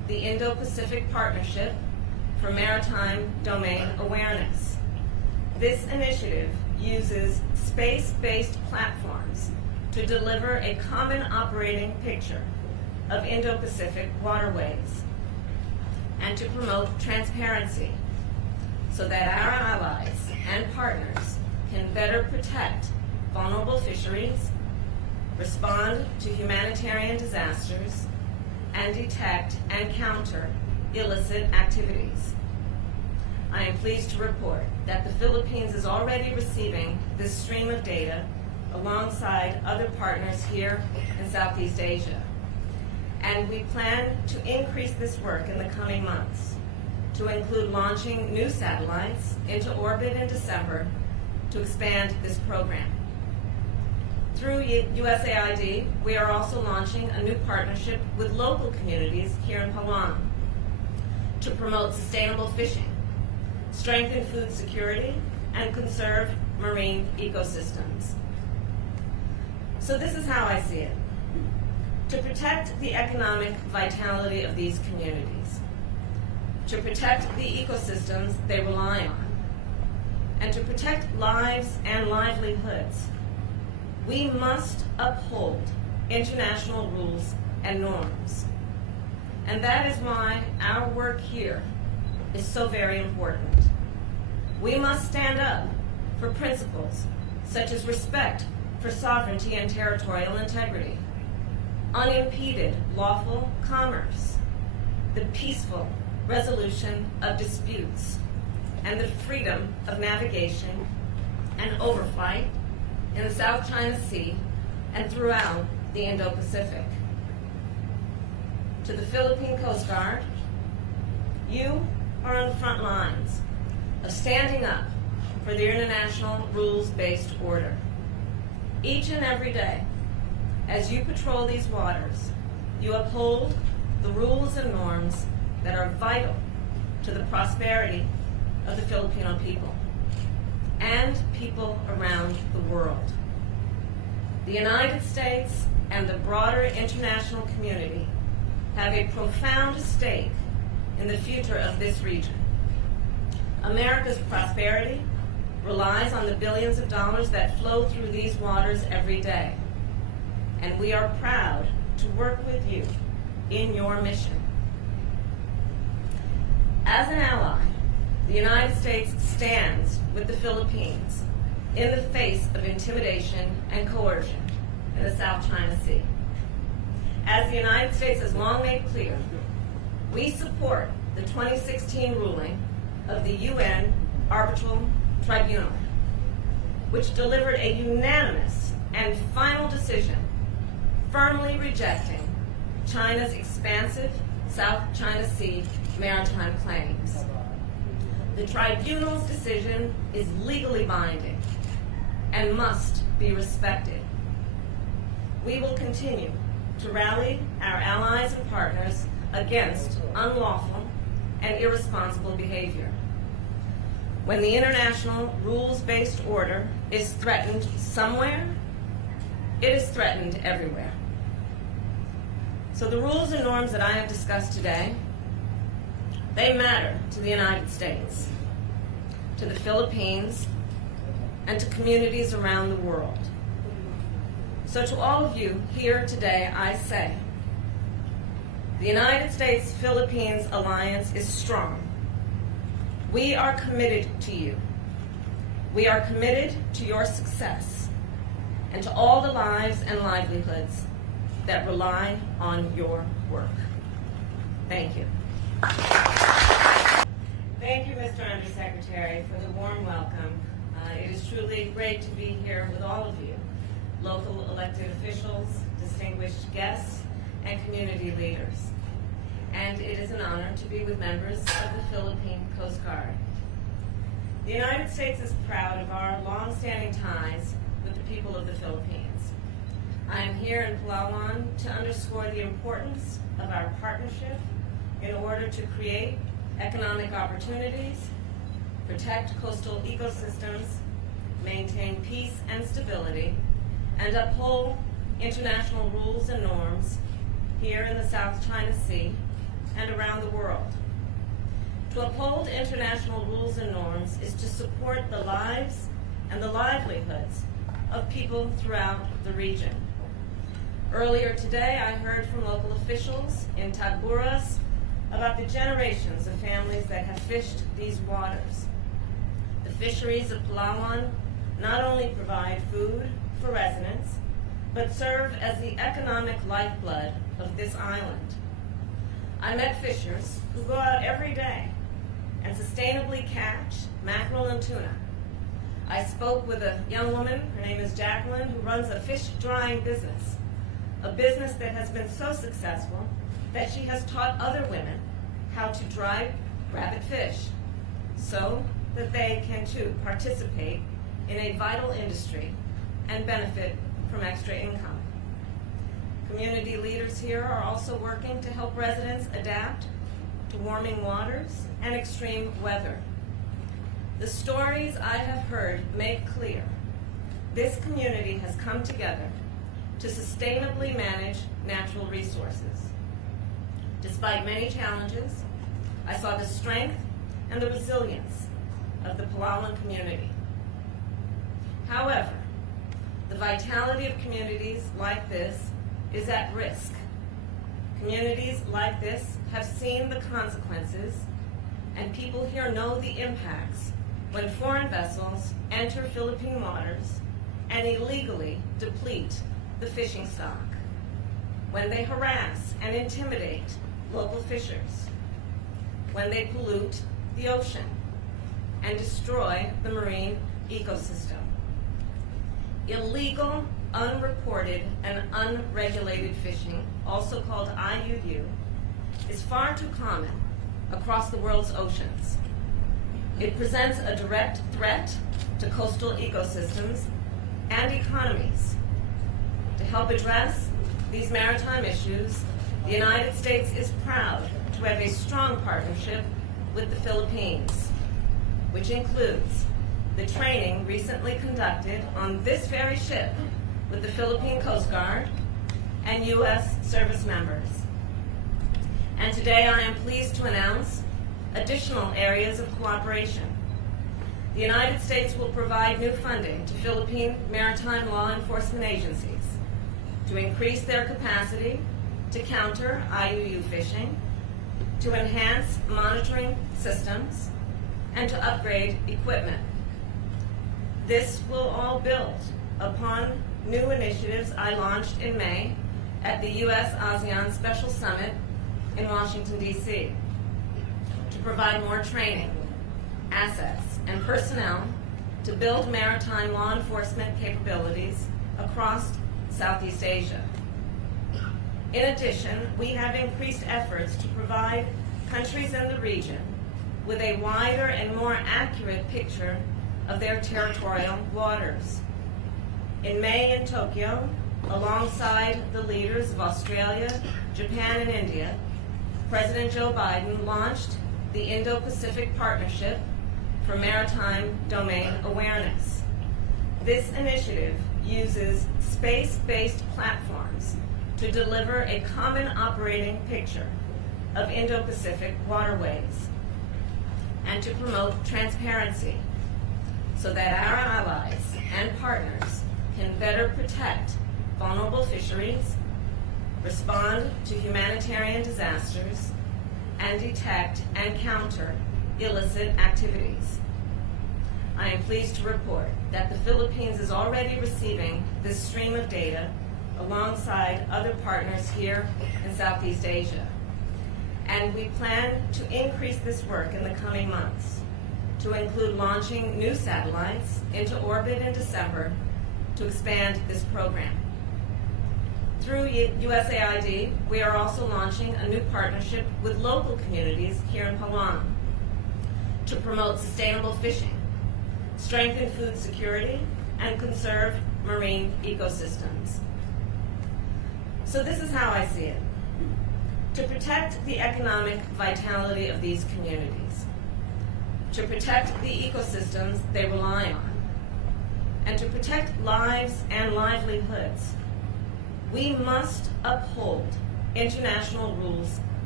the Indo-Pacific Partnership for Maritime Domain Awareness. This initiative uses space-based platforms to deliver a common operating picture of Indo-Pacific waterways and to promote transparency so that our allies and partners can better protect vulnerable fisheries, respond to humanitarian disasters, and detect and counter illicit activities. I am pleased to report that the Philippines is already receiving this stream of data alongside other partners here in Southeast Asia. And we plan to increase this work in the coming months to include launching new satellites into orbit in December to expand this program. Through USAID, we are also launching a new partnership with local communities here in Palawan to promote sustainable fishing, strengthen food security, and conserve marine ecosystems. So this is how I see it. To protect the economic vitality of these communities, to protect the ecosystems they rely on, and to protect lives and livelihoods, we must uphold international rules and norms. And that is why our work here is so very important. We must stand up for principles such as respect for sovereignty and territorial integrity, unimpeded lawful commerce, the peaceful resolution of disputes, and the freedom of navigation and overflight in the South China Sea and throughout the Indo-Pacific. To the Philippine Coast Guard, you are on the front lines of standing up for the international rules-based order. Each and every day, as you patrol these waters, you uphold the rules and norms that are vital to the prosperity of the Filipino people and people around the world. The United States and the broader international community have a profound stake in the future of this region. America's prosperity relies on the billions of dollars that flow through these waters every day. And we are proud to work with you in your mission. As an ally, the United States stands with the Philippines in the face of intimidation and coercion in the South China Sea. As the United States has long made clear, we support the 2016 ruling of the UN Arbitral Tribunal, which delivered a unanimous and final decision firmly rejecting China's expansive South China Sea maritime claims. The tribunal's decision is legally binding and must be respected. We will continue to rally our allies and partners against unlawful and irresponsible behavior. When the international rules-based order is threatened somewhere, it is threatened everywhere. So the rules and norms that I have discussed today, they matter to the United States, to the Philippines, and to communities around the world. So to all of you here today, I say, the United States-Philippines alliance is strong. We are committed to you. We are committed to your success and to all the lives and livelihoods that rely on your work. Thank you. Thank you, Mr. Undersecretary, for the warm welcome. It is truly great to be here with all of you, local elected officials, distinguished guests, and community leaders. And it is an honor to be with members of the Philippine Coast Guard. The United States is proud of our long-standing ties with the people of the Philippines. I am here in Palawan to underscore the importance of our partnership in order to create economic opportunities, protect coastal ecosystems, maintain peace and stability, and uphold international rules and norms here in the South China Sea and around the world. To uphold international rules and norms is to support the lives and the livelihoods of people throughout the region. Earlier today, I heard from local officials in Tagburas about the generations of families that have fished these waters. The fisheries of Palawan not only provide food for residents, but serve as the economic lifeblood of this island. I met fishers who go out every day and sustainably catch mackerel and tuna. I spoke with a young woman, her name is Jacqueline, who runs a fish drying business, a business that has been so successful that she has taught other women how to dry rabbit fish so that they can too participate in a vital industry and benefit from extra income. Community leaders here are also working to help residents adapt to warming waters and extreme weather. The stories I have heard make clear this community has come together to sustainably manage natural resources. Despite many challenges, I saw the strength and the resilience of the Palawan community. However, the vitality of communities like this is at risk. Communities like this have seen the consequences, and people here know the impacts when foreign vessels enter Philippine waters and illegally deplete the fishing stock, when they harass and intimidate local fishers, when they pollute the ocean and destroy the marine ecosystem. Illegal, unreported, and unregulated fishing, also called IUU, is far too common across the world's oceans. It presents a direct threat to coastal ecosystems and economies. To help address these maritime issues, the United States is proud to have a strong partnership with the Philippines, which includes the training recently conducted on this very ship with the Philippine Coast Guard and U.S. service members. And today I am pleased to announce additional areas of cooperation. The United States will provide new funding to Philippine maritime law enforcement agencies to increase their capacity to counter IUU fishing, to enhance monitoring systems, and to upgrade equipment. This will all build upon new initiatives I launched in May at the U.S.-ASEAN Special Summit in Washington, D.C. to provide more training, assets, and personnel to build maritime law enforcement capabilities across Southeast Asia. In addition, we have increased efforts to provide countries in the region with a wider and more accurate picture of their territorial waters. In May in Tokyo, alongside the leaders of Australia, Japan, and India, President Joe Biden launched the Indo-Pacific Partnership for Maritime Domain Awareness. This initiative uses space-based platforms to deliver a common operating picture of Indo-Pacific waterways and to promote transparency so that our allies and partners can better protect vulnerable fisheries, respond to humanitarian disasters, and detect and counter illicit activities. I am pleased to report that the Philippines is already receiving this stream of data alongside other partners here in Southeast Asia. And we plan to increase this work in the coming months to include launching new satellites into orbit in December to expand this program. Through USAID, we are also launching a new partnership with local communities here in Palawan to promote sustainable fishing, strengthen food security, and conserve marine ecosystems. So this is how I see it. To protect the economic vitality of these communities, to protect the ecosystems they rely on, and to protect lives and livelihoods, we must uphold international rules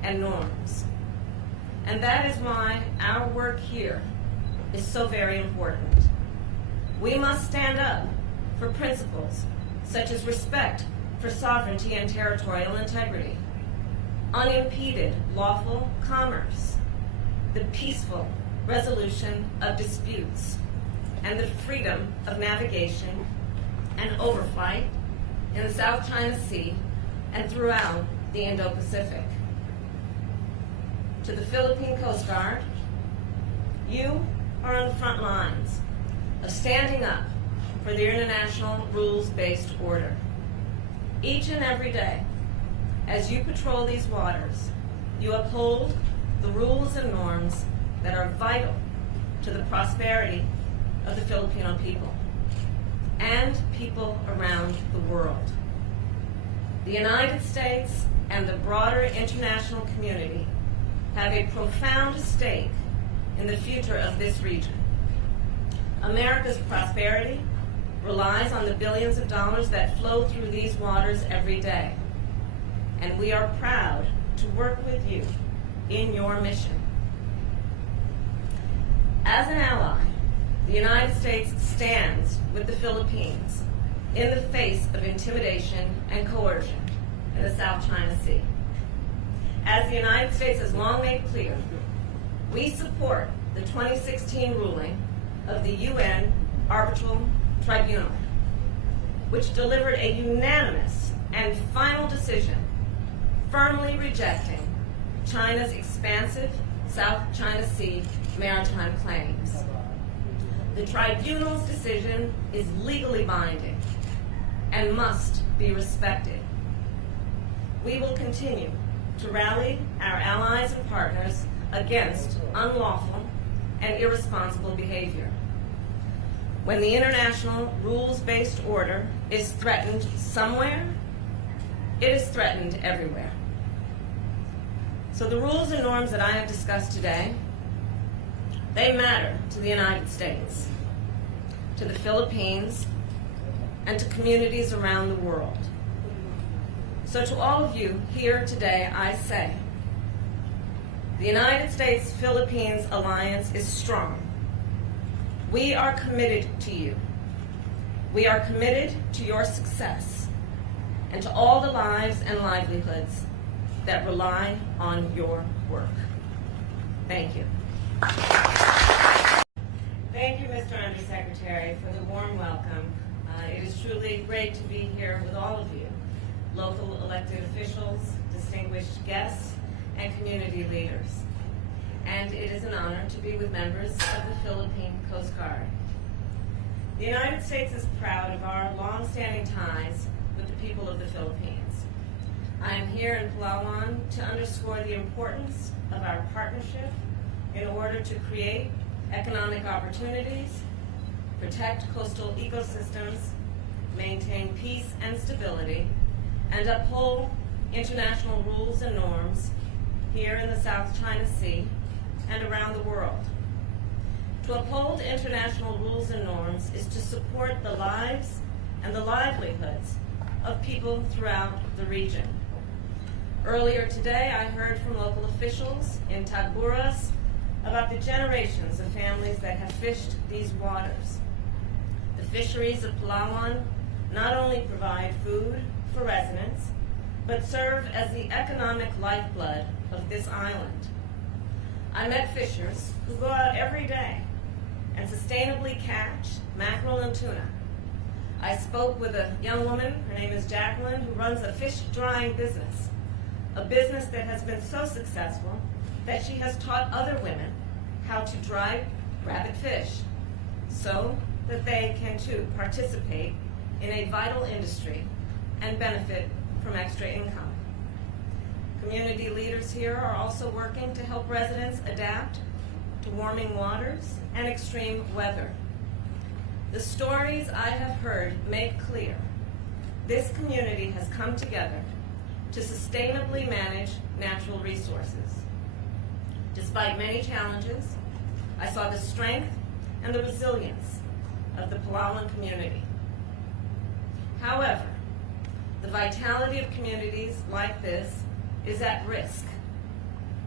and norms. And that is why our work here is so very important. We must stand up for principles such as respect for sovereignty and territorial integrity, unimpeded lawful commerce, the peaceful resolution of disputes, and the freedom of navigation and overflight in the South China Sea and throughout the Indo-Pacific. To the Philippine Coast Guard, you are on the front lines of standing up for the international rules-based order. Each and every day, as you patrol these waters, you uphold the rules and norms that are vital to the prosperity of the Filipino people and people around the world. The United States and the broader international community have a profound stake in the future of this region. America's prosperity relies on the billions of dollars that flow through these waters every day, and we are proud to work with you in your mission. As an ally, the United States stands with the Philippines in the face of intimidation and coercion in the South China Sea. As the United States has long made clear, we support the 2016 ruling of the UN Arbitral Tribunal, which delivered a unanimous and final decision firmly rejecting China's expansive South China Sea maritime claims. The tribunal's decision is legally binding and must be respected. We will continue to rally our allies and partners against unlawful and irresponsible behavior. When the international rules-based order is threatened somewhere, it is threatened everywhere. So the rules and norms that I have discussed today, they matter to the United States, to the Philippines, and to communities around the world. So to all of you here today, I say, the United States-Philippines alliance is strong. We are committed to you. We are committed to your success and to all the lives and livelihoods that rely on your work. Thank you. Thank you, Mr. Undersecretary, for the warm welcome. It is truly great to be here with all of you, local elected officials, distinguished guests, and community leaders. And it is an honor to be with members of the Philippine Coast Guard. The United States is proud of our long-standing ties with the people of the Philippines. I am here in Palawan to underscore the importance of our partnership in order to create economic opportunities, protect coastal ecosystems, maintain peace and stability, and uphold international rules and norms here in the South China Sea and around the world. To uphold international rules and norms is to support the lives and the livelihoods of people throughout the region. Earlier today, I heard from local officials in Tagburas about the generations of families that have fished these waters. The fisheries of Palawan not only provide food for residents, but serve as the economic lifeblood of this island. I met fishers who go out every day and sustainably catch mackerel and tuna. I spoke with a young woman, her name is Jacqueline, who runs a fish drying business, a business that has been so successful that she has taught other women how to dry rabbit fish so that they can too participate in a vital industry and benefit from extra income. Community leaders here are also working to help residents adapt to warming waters and extreme weather. The stories I have heard make clear this community has come together to sustainably manage natural resources. Despite many challenges, I saw the strength and the resilience of the Palawan community. However, the vitality of communities like this is at risk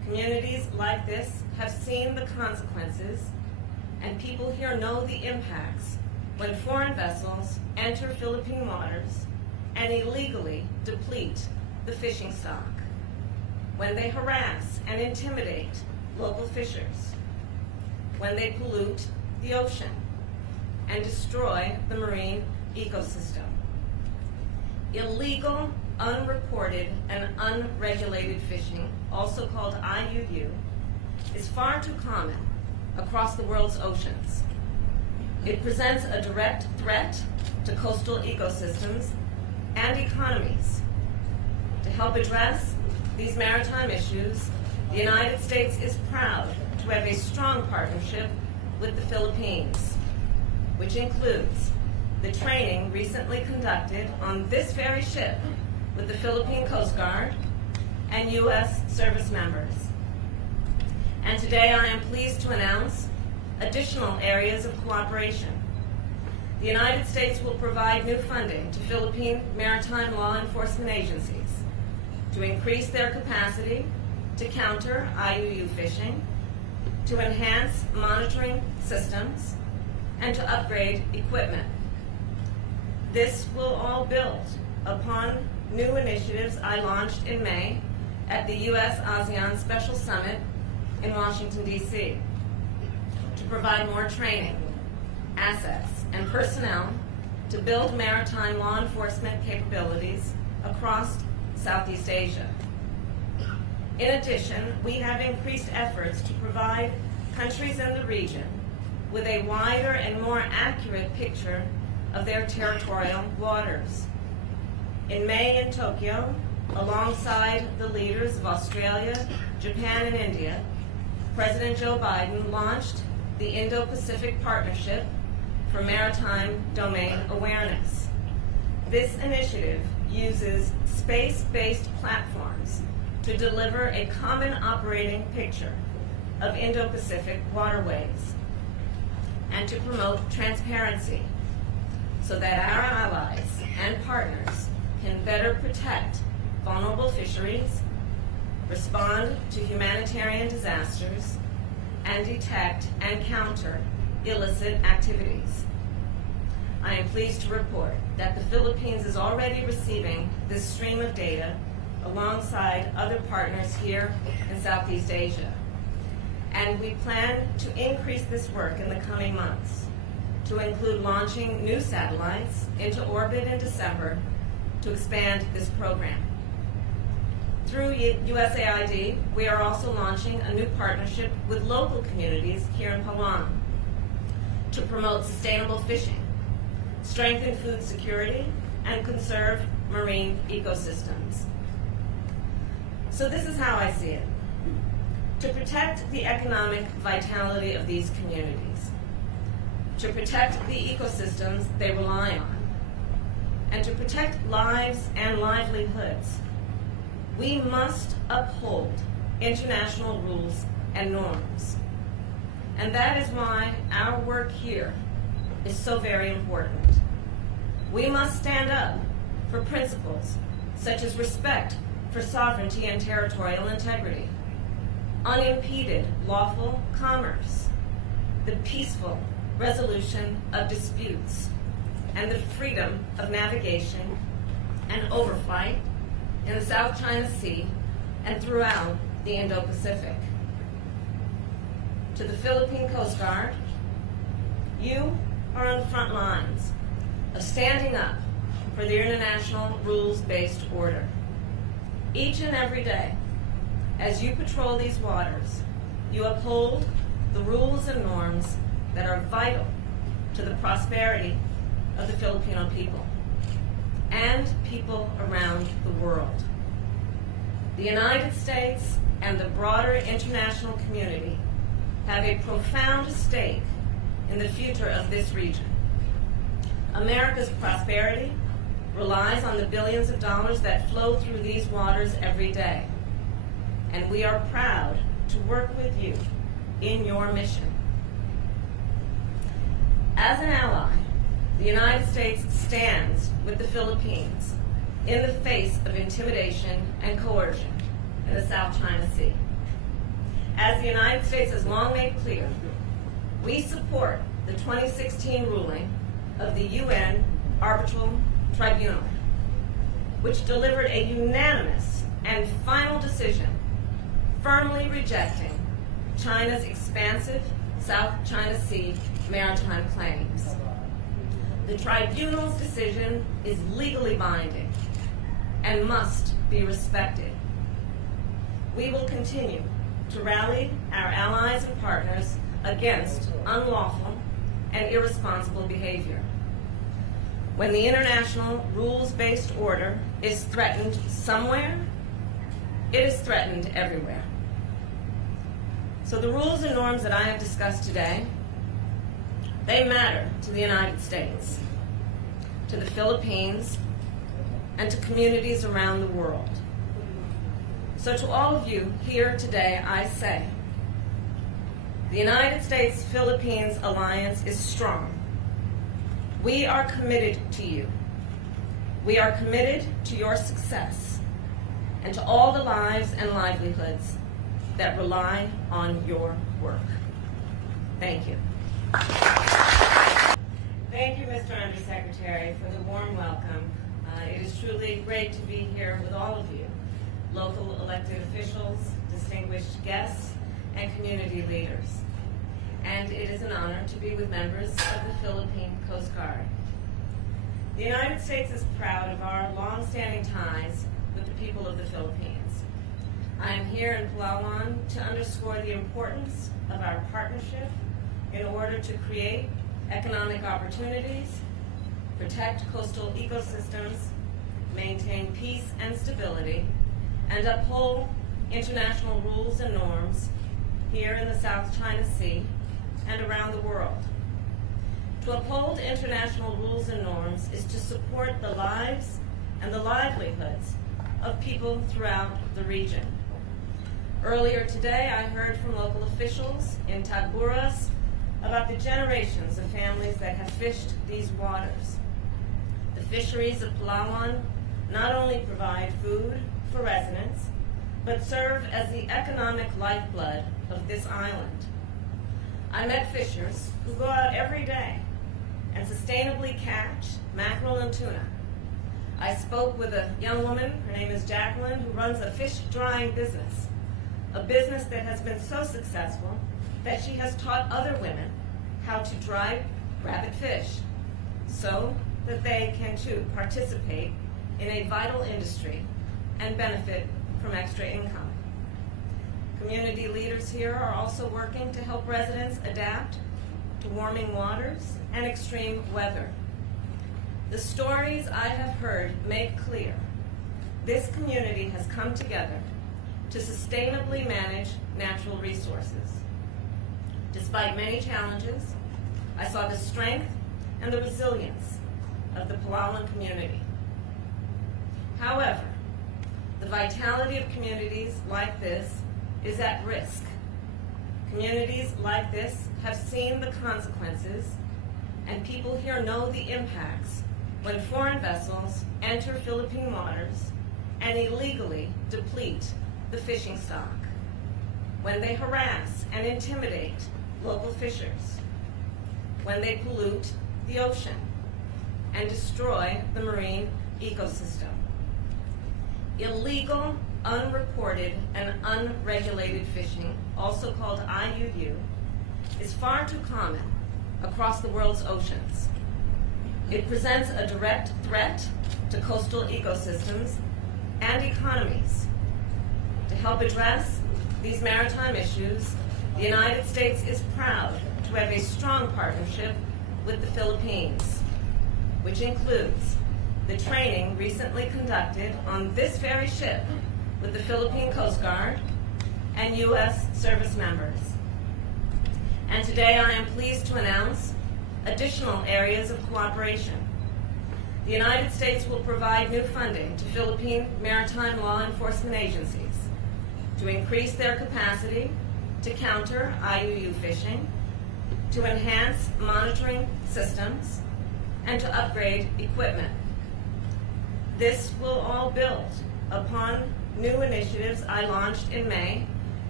Communities like this have seen the consequences, and people here know the impacts when foreign vessels enter Philippine waters and illegally deplete the fishing stock, when they harass and intimidate local fishers, when they pollute the ocean and destroy the marine ecosystem. Illegal, unreported, and unregulated fishing, also called IUU, is far too common across the world's oceans. It presents a direct threat to coastal ecosystems and economies. To help address these maritime issues, the United States is proud to have a strong partnership with the Philippines, which includes the training recently conducted on this very ship with the Philippine Coast Guard and U.S. service members. And today I am pleased to announce additional areas of cooperation. The United States will provide new funding to Philippine maritime law enforcement agencies to increase their capacity to counter IUU fishing, to enhance monitoring systems, and to upgrade equipment. This will all build upon new initiatives I launched in May at the U.S.-ASEAN Special Summit in Washington, D.C. to provide more training, assets, and personnel to build maritime law enforcement capabilities across Southeast Asia. In addition, we have increased efforts to provide countries in the region with a wider and more accurate picture of their territorial waters. In May in Tokyo, alongside the leaders of Australia, Japan, and India, President Joe Biden launched the Indo-Pacific Partnership for Maritime Domain Awareness. This initiative uses space-based platforms to deliver a common operating picture of Indo-Pacific waterways and to promote transparency so that our allies and partners can better protect vulnerable fisheries, respond to humanitarian disasters, and detect and counter illicit activities. I am pleased to report that the Philippines is already receiving this stream of data alongside other partners here in Southeast Asia. And we plan to increase this work in the coming months to include launching new satellites into orbit in December to expand this program. Through USAID, we are also launching a new partnership with local communities here in Palawan to promote sustainable fishing, strengthen food security, and conserve marine ecosystems. So this is how I see it. To protect the economic vitality of these communities, to protect the ecosystems they rely on, and to protect lives and livelihoods, we must uphold international rules and norms. And that is why our work here is so very important. We must stand up for principles such as respect for sovereignty and territorial integrity, unimpeded lawful commerce, the peaceful resolution of disputes, and the freedom of navigation and overflight in the South China Sea and throughout the Indo-Pacific. To the Philippine Coast Guard, you are on the front lines of standing up for the international rules-based order. Each and every day, as you patrol these waters, you uphold the rules and norms that are vital to the prosperity of the Filipino people and people around the world. The United States and the broader international community have a profound stake in the future of this region. America's prosperity relies on the billions of dollars that flow through these waters every day. And we are proud to work with you in your mission. As an ally, the United States stands with the Philippines in the face of intimidation and coercion in the South China Sea. As the United States has long made clear, we support the 2016 ruling of the UN Arbitral Tribunal, which delivered a unanimous and final decision firmly rejecting China's expansive South China Sea maritime claims. The tribunal's decision is legally binding and must be respected. We will continue to rally our allies and partners against unlawful and irresponsible behavior. When the international rules-based order is threatened somewhere, it is threatened everywhere. So the rules and norms that I have discussed today, they matter to the United States, to the Philippines, and to communities around the world. So to all of you here today, I say, the United States-Philippines alliance is strong. We are committed to you. We are committed to your success and to all the lives and livelihoods that rely on your work. Thank you. Thank you, Mr. Undersecretary, for the warm welcome. It is truly great to be here with all of you, local elected officials, distinguished guests, and community leaders. And it is an honor to be with members of the Philippine Coast Guard. The United States is proud of our long-standing ties with the people of the Philippines. I am here in Palawan to underscore the importance of our partnership in order to create economic opportunities, protect coastal ecosystems, maintain peace and stability, and uphold international rules and norms here in the South China Sea and around the world. To uphold international rules and norms is to support the lives and the livelihoods of people throughout the region. Earlier today, I heard from local officials in Tagburas about the generations of families that have fished these waters. The fisheries of Palawan not only provide food for residents, but serve as the economic lifeblood of this island. I met fishers who go out every day and sustainably catch mackerel and tuna. I spoke with a young woman, her name is Jacqueline, who runs a fish drying business, a business that has been so successful that she has taught other women how to dry rabbit fish so that they can too participate in a vital industry and benefit from extra income. Community leaders here are also working to help residents adapt to warming waters and extreme weather. The stories I have heard make clear this community has come together to sustainably manage natural resources. Despite many challenges, I saw the strength and the resilience of the Palawan community. However, the vitality of communities like this is at risk. Communities like this have seen the consequences, and people here know the impacts when foreign vessels enter Philippine waters and illegally deplete the fishing stock, when they harass and intimidate local fishers, when they pollute the ocean and destroy the marine ecosystem. Illegal, unreported, and unregulated fishing, also called IUU, is far too common across the world's oceans. It presents a direct threat to coastal ecosystems and economies. To help address these maritime issues, the United States is proud to have a strong partnership with the Philippines, which includes the training recently conducted on this very ship with the Philippine Coast Guard and U.S. service members. And today I am pleased to announce additional areas of cooperation. The United States will provide new funding to Philippine maritime law enforcement agencies to increase their capacity to counter IUU fishing, to enhance monitoring systems, and to upgrade equipment. This will all build upon new initiatives I launched in May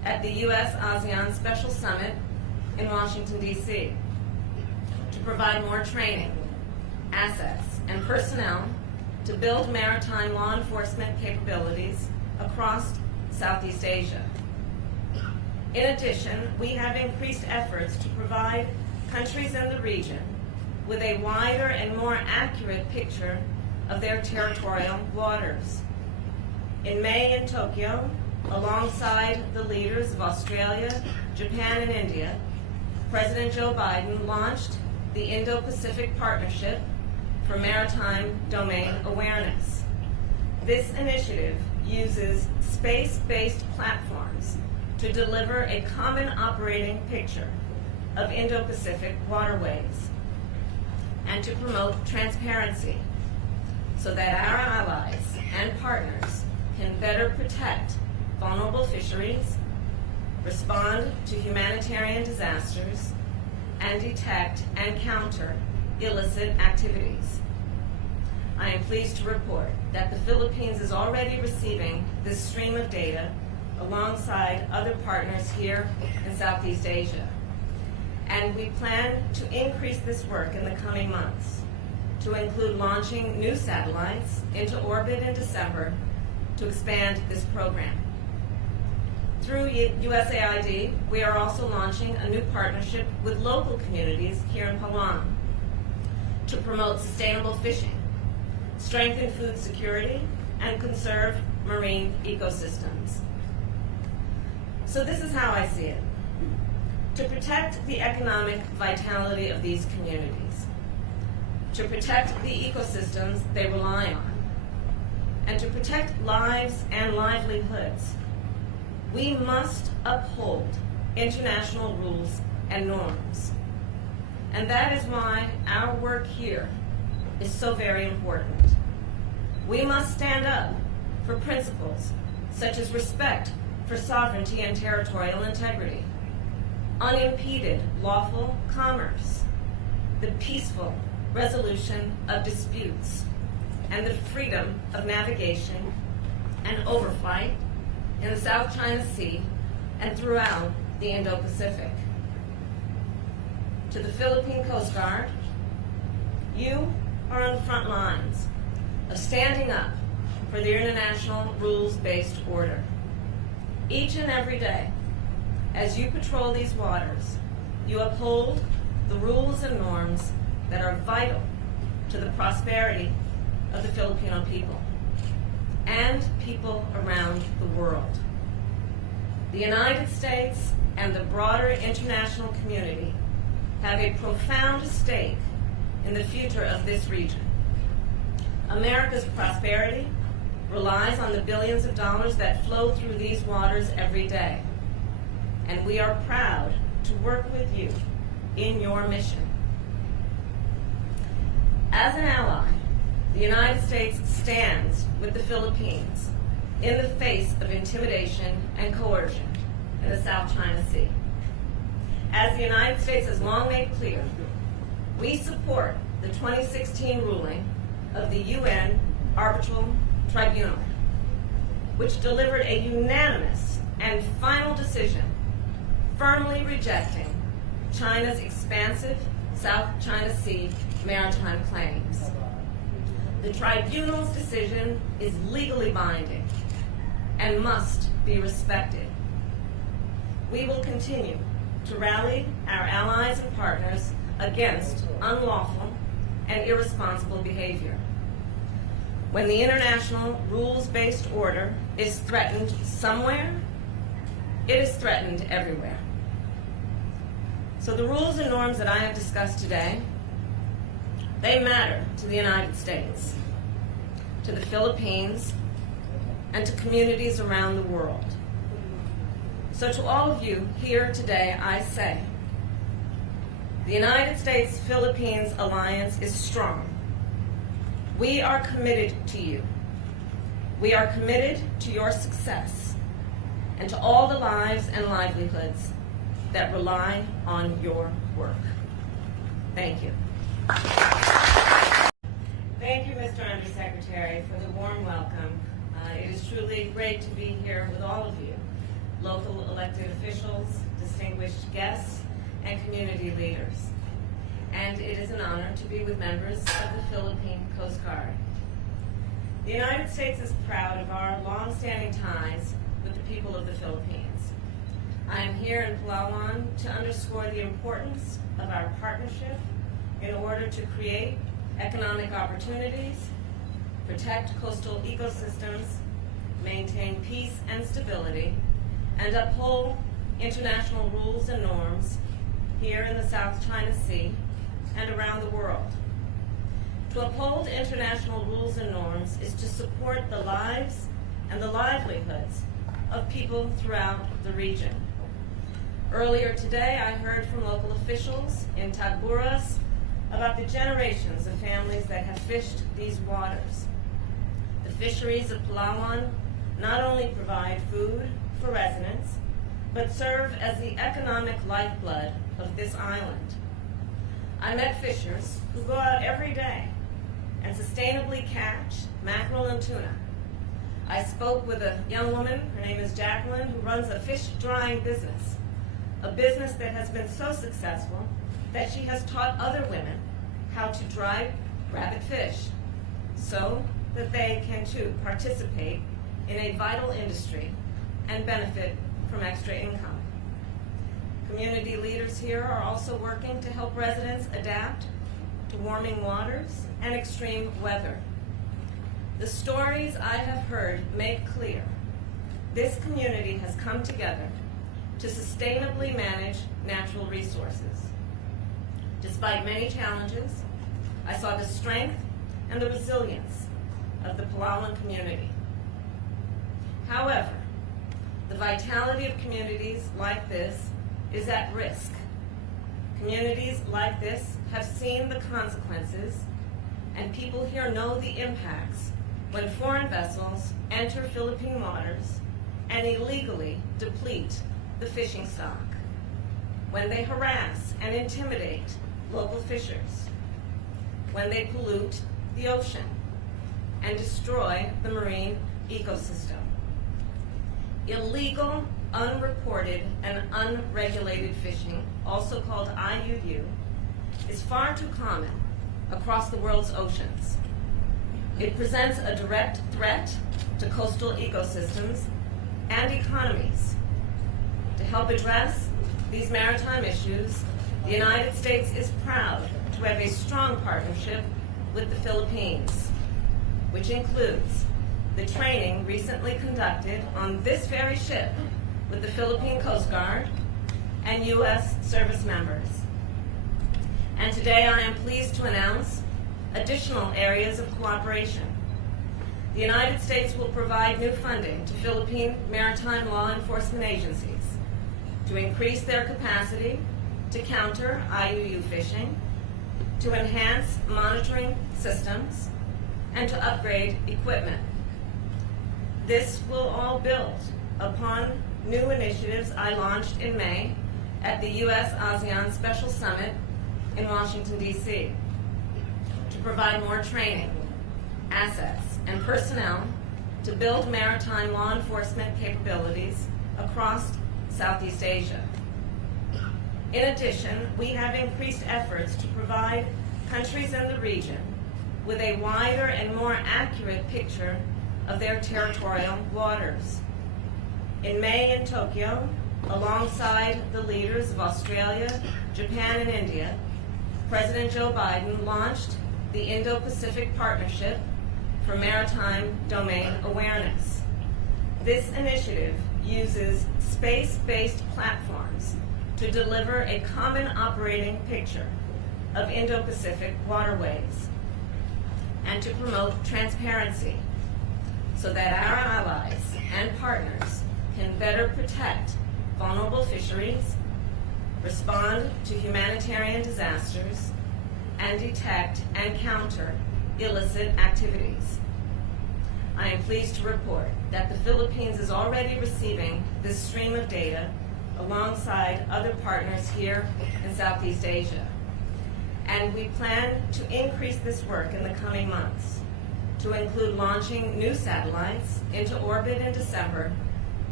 at the U.S.-ASEAN Special Summit in Washington, D.C. to provide more training, assets, and personnel to build maritime law enforcement capabilities across Southeast Asia. In addition, we have increased efforts to provide countries in the region with a wider and more accurate picture of their territorial waters. In May in Tokyo, alongside the leaders of Australia, Japan, and India, President Joe Biden launched the Indo-Pacific Partnership for Maritime Domain Awareness. This initiative uses space-based platforms to deliver a common operating picture of Indo-Pacific waterways and to promote transparency so that our allies and partners can better protect vulnerable fisheries, respond to humanitarian disasters, and detect and counter illicit activities. I am pleased to report that the Philippines is already receiving this stream of data alongside other partners here in Southeast Asia. And we plan to increase this work in the coming months to include launching new satellites into orbit in December to expand this program. Through USAID, we are also launching a new partnership with local communities here in Palawan to promote sustainable fishing, strengthen food security, and conserve marine ecosystems. So this is how I see it. To protect the economic vitality of these communities, to protect the ecosystems they rely on, and to protect lives and livelihoods, we must uphold international rules and norms. And that is why our work here is so very important. We must stand up for principles such as respect for sovereignty and territorial integrity, unimpeded lawful commerce, the peaceful resolution of disputes, and the freedom of navigation and overflight in the South China Sea and throughout the Indo-Pacific. To the Philippine Coast Guard, you are on the front lines of standing up for the international rules-based order. Each and every day, as you patrol these waters, you uphold the rules and norms that are vital to the prosperity of the Filipino people and people around the world. The United States and the broader international community have a profound stake in the future of this region. America's prosperity relies on the billions of dollars that flow through these waters every day. And we are proud to work with you in your mission. As an ally, the United States stands with the Philippines in the face of intimidation and coercion in the South China Sea. As the United States has long made clear, we support the 2016 ruling of the UN Arbitral Tribunal, which delivered a unanimous and final decision firmly rejecting China's expansive South China Sea maritime claims. The tribunal's decision is legally binding and must be respected. We will continue to rally our allies and partners against unlawful and irresponsible behavior. When the international rules-based order is threatened somewhere, it is threatened everywhere. So the rules and norms that I have discussed today, they matter to the United States, to the Philippines, and to communities around the world. So to all of you here today, I say, the United States-Philippines alliance is strong. We are committed to you. We are committed to your success and to all the lives and livelihoods that rely on your work. Thank you. Thank you, Mr. Undersecretary, for the warm welcome. It is truly great to be here with all of you. local elected officials, distinguished guests, and community leaders. And it is an honor to be with members of the Philippine Coast Guard. The United States is proud of our long-standing ties with the people of the Philippines. I am here in Palawan to underscore the importance of our partnership in order to create economic opportunities, protect coastal ecosystems, maintain peace and stability, and uphold international rules and norms here in the South China Sea and around the world. To uphold international rules and norms is to support the lives and the livelihoods of people throughout the region. Earlier today, I heard from local officials in Tagburas about the generations of families that have fished these waters. The fisheries of Palawan not only provide food for residents, but serve as the economic lifeblood of this island. I met fishers who go out every day and sustainably catch mackerel and tuna. I spoke with a young woman, her name is Jacqueline, who runs a fish drying business, a business that has been so successful that she has taught other women how to dry rabbit fish so that they can too participate in a vital industry and benefit from extra income. Community leaders here are also working to help residents adapt to warming waters and extreme weather. The stories I have heard make clear this community has come together to sustainably manage natural resources. Despite many challenges, I saw the strength and the resilience of the Palawan community. However, the vitality of communities like this is at risk. Communities like this have seen the consequences, and people here know the impacts when foreign vessels enter Philippine waters and illegally deplete the fishing stock, when they harass and intimidate local fishers, when they pollute the ocean and destroy the marine ecosystem. Illegal, unreported, and unregulated fishing, also called IUU, is far too common across the world's oceans. It presents a direct threat to coastal ecosystems and economies. To help address these maritime issues, the United States is proud to have a strong partnership with the Philippines, which includes the training recently conducted on this very ship with the Philippine Coast Guard and U.S. service members. And today I am pleased to announce additional areas of cooperation. The United States will provide new funding to Philippine maritime law enforcement agencies to increase their capacity to counter IUU fishing, to enhance monitoring systems, and to upgrade equipment. This will all build upon new initiatives I launched in May at the U.S.-ASEAN Special Summit in Washington, D.C. to provide more training, assets, and personnel to build maritime law enforcement capabilities across Southeast Asia. In addition, we have increased efforts to provide countries in the region with a wider and more accurate picture of their territorial waters. In May in Tokyo, alongside the leaders of Australia, Japan, and India, President Joe Biden launched the Indo-Pacific Partnership for Maritime Domain Awareness. This initiative uses space-based platforms to deliver a common operating picture of Indo-Pacific waterways and to promote transparency so that our allies and partners can better protect vulnerable fisheries, respond to humanitarian disasters, and detect and counter illicit activities. I am pleased to report that the Philippines is already receiving this stream of data alongside other partners here in Southeast Asia. And we plan to increase this work in the coming months to include launching new satellites into orbit in December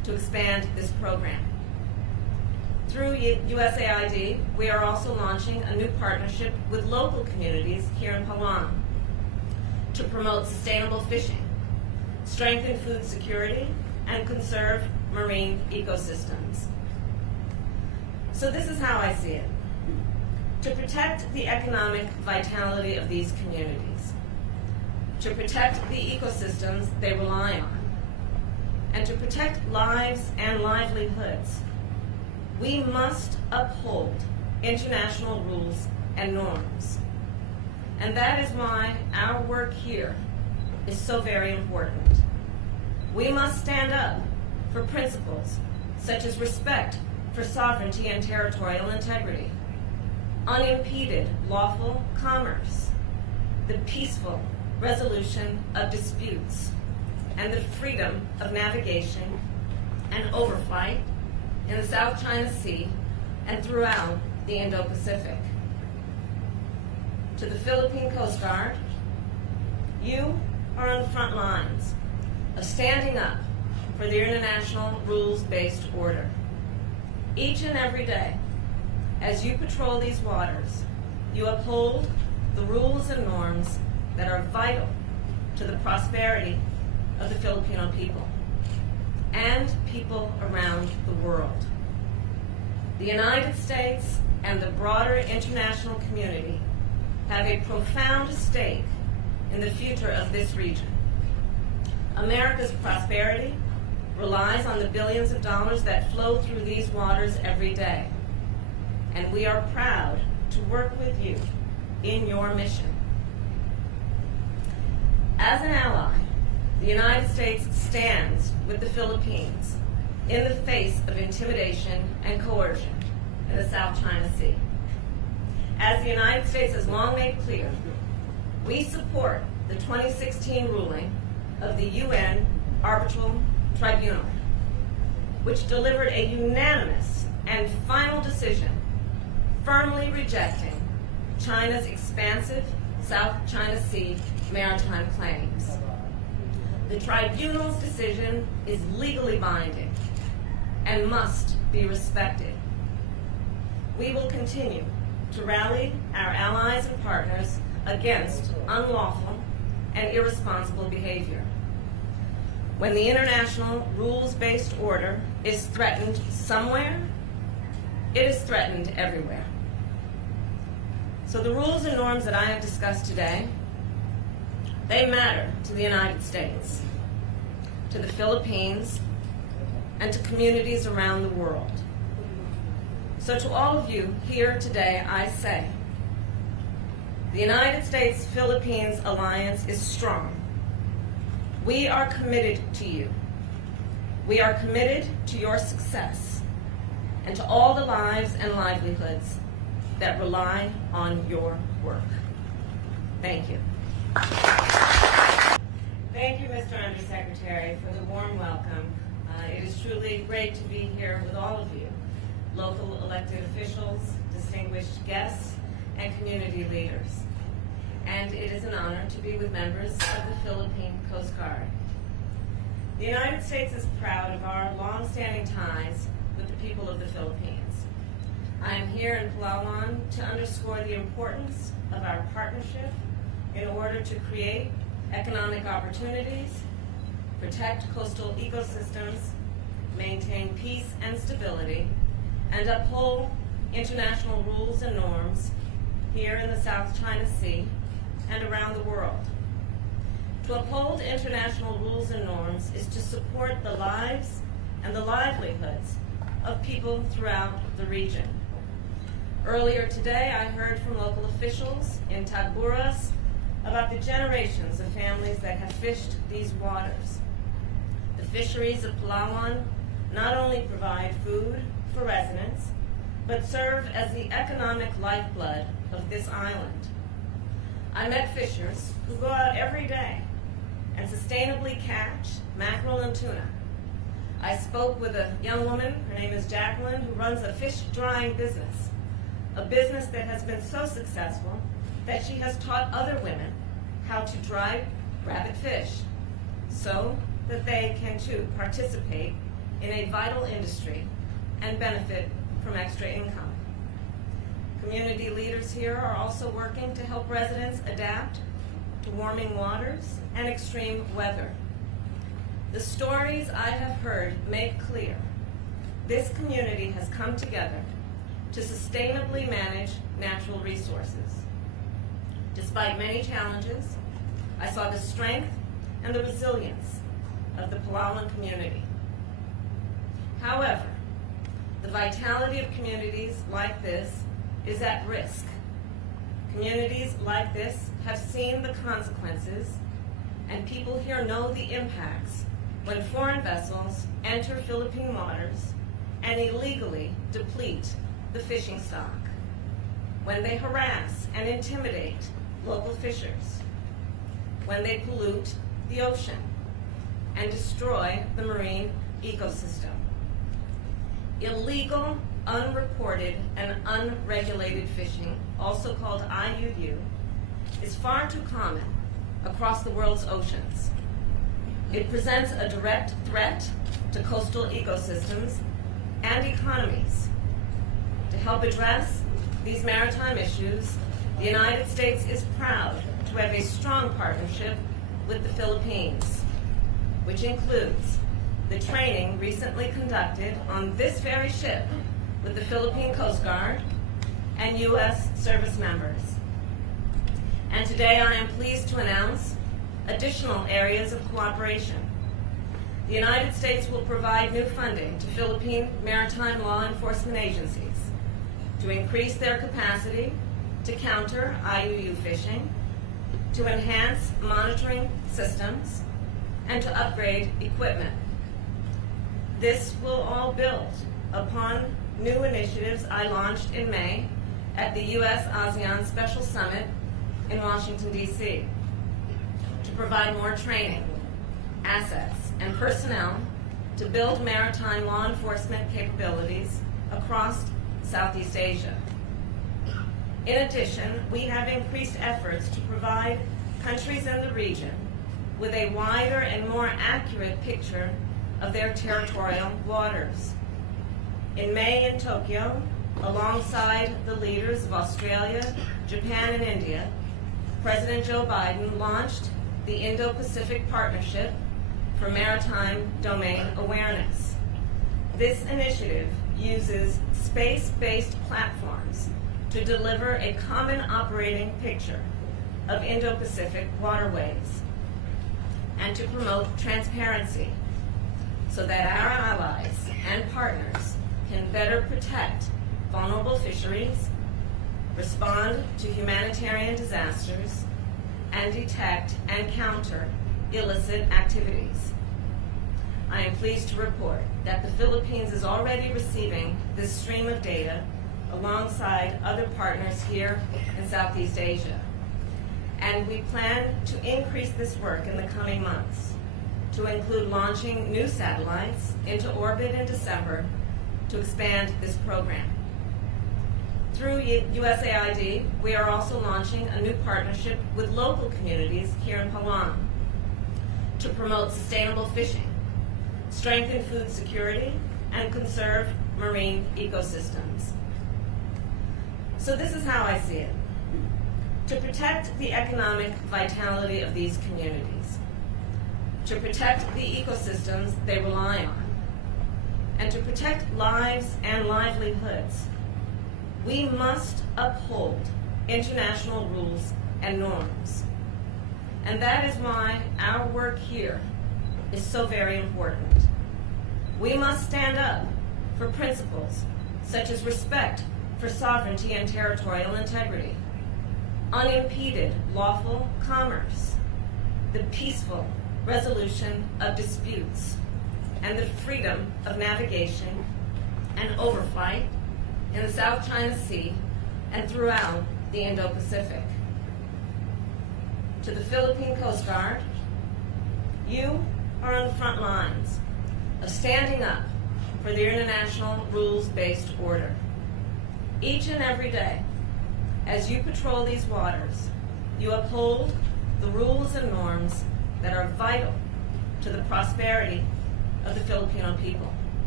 to expand this program. Through USAID, we are also launching a new partnership with local communities here in Palawan to promote sustainable fishing, strengthen food security, and conserve marine ecosystems. So this is how I see it. To protect the economic vitality of these communities, to protect the ecosystems they rely on, and to protect lives and livelihoods, we must uphold international rules and norms. And that is why our work here is so very important. We must stand up for principles such as respect for sovereignty and territorial integrity, unimpeded lawful commerce, the peaceful resolution of disputes, and the freedom of navigation and overflight in the South China Sea and throughout the Indo-Pacific. To the Philippine Coast Guard, you are on the front lines of standing up for the international rules-based order. Each and every day, as you patrol these waters, you uphold the rules and norms that are vital to the prosperity of the Filipino people and people around the world. The United States and the broader international community have a profound stake in the future of this region. America's prosperity relies on the billions of dollars that flow through these waters every day, and we are proud to work with you in your mission. As an ally, the United States stands with the Philippines in the face of intimidation and coercion in the South China Sea. As the United States has long made clear, we support the 2016 ruling of the UN Arbitral Tribunal, which delivered a unanimous and final decision firmly rejecting China's expansive South China Sea maritime claims. The tribunal's decision is legally binding and must be respected. We will continue to rally our allies and partners against unlawful and irresponsible behavior. When the international rules-based order is threatened somewhere, it is threatened everywhere. So the rules and norms that I have discussed today, they matter to the United States, to the Philippines, and to communities around the world. So to all of you here today, I say, the United States-Philippines alliance is strong. We are committed to you. We are committed to your success and to all the lives and livelihoods that rely on your work. Thank you. Thank you, Mr. Undersecretary, for the warm welcome. It is truly great to be here with all of you, local elected officials, distinguished guests, and community leaders. And it is an honor to be with members of the Philippine Coast Guard. The United States is proud of our long-standing ties with the people of the Philippines. I am here in Palawan to underscore the importance of our partnership in order to create economic opportunities, protect coastal ecosystems, maintain peace and stability, and uphold international rules and norms here in the South China Sea and around the world. To uphold international rules and norms is to support the lives and the livelihoods of people throughout the region. Earlier today, I heard from local officials in Tagburas about the generations of families that have fished these waters. The fisheries of Palawan not only provide food for residents, but serve as the economic lifeblood of this island. I met fishers who go out every day and sustainably catch mackerel and tuna. I spoke with a young woman, her name is Jacqueline, who runs a fish drying business, a business that has been so successful that she has taught other women how to dry rabbit fish so that they can too participate in a vital industry and benefit from extra income. Community leaders here are also working to help residents adapt to warming waters and extreme weather. The stories I have heard make clear this community has come together to sustainably manage natural resources. Despite many challenges, I saw the strength and the resilience of the Palawan community. However, the vitality of communities like this is at risk. Communities like this have seen the consequences, and people here know the impacts when foreign vessels enter Philippine waters and illegally deplete the fishing stock, when they harass and intimidate local fishers, when they pollute the ocean and destroy the marine ecosystem. Illegal, unreported, and unregulated fishing, also called IUU, is far too common across the world's oceans. It presents a direct threat to coastal ecosystems and economies. To help address these maritime issues, the United States is proud to have a strong partnership with the Philippines, which includes the training recently conducted on this very ship with the Philippine Coast Guard and U.S. service members. And today I am pleased to announce additional areas of cooperation. The United States will provide new funding to Philippine maritime law enforcement agencies to increase their capacity to counter IUU fishing, to enhance monitoring systems, and to upgrade equipment. This will all build upon new initiatives I launched in May at the U.S.-ASEAN Special Summit in Washington, D.C. to provide more training, assets, and personnel to build maritime law enforcement capabilities across Southeast Asia. In addition, we have increased efforts to provide countries in the region with a wider and more accurate picture of their territorial waters. In May in Tokyo, alongside the leaders of Australia, Japan, and India, President Joe Biden launched the Indo-Pacific Partnership for Maritime Domain Awareness. This initiative uses space-based platforms to deliver a common operating picture of Indo-Pacific waterways and to promote transparency so that our allies and partners can better protect vulnerable fisheries, respond to humanitarian disasters, and detect and counter illicit activities. I am pleased to report that the Philippines is already receiving this stream of data alongside other partners here in Southeast Asia. And we plan to increase this work in the coming months to include launching new satellites into orbit in December to expand this program. Through USAID, we are also launching a new partnership with local communities here in Palawan to promote sustainable fishing, strengthen food security, and conserve marine ecosystems. So this is how I see it. To protect the economic vitality of these communities, to protect the ecosystems they rely on, and to protect lives and livelihoods, we must uphold international rules and norms. And that is why our work here is so very important. We must stand up for principles such as respect for sovereignty and territorial integrity, unimpeded lawful commerce, the peaceful resolution of disputes, and the freedom of navigation and overflight in the South China Sea and throughout the Indo-Pacific. To the Philippine Coast Guard, you are on the front lines of standing up for the international rules-based order. Each and every day, as you patrol these waters, you uphold the rules and norms that are vital to the prosperity of the Filipino people.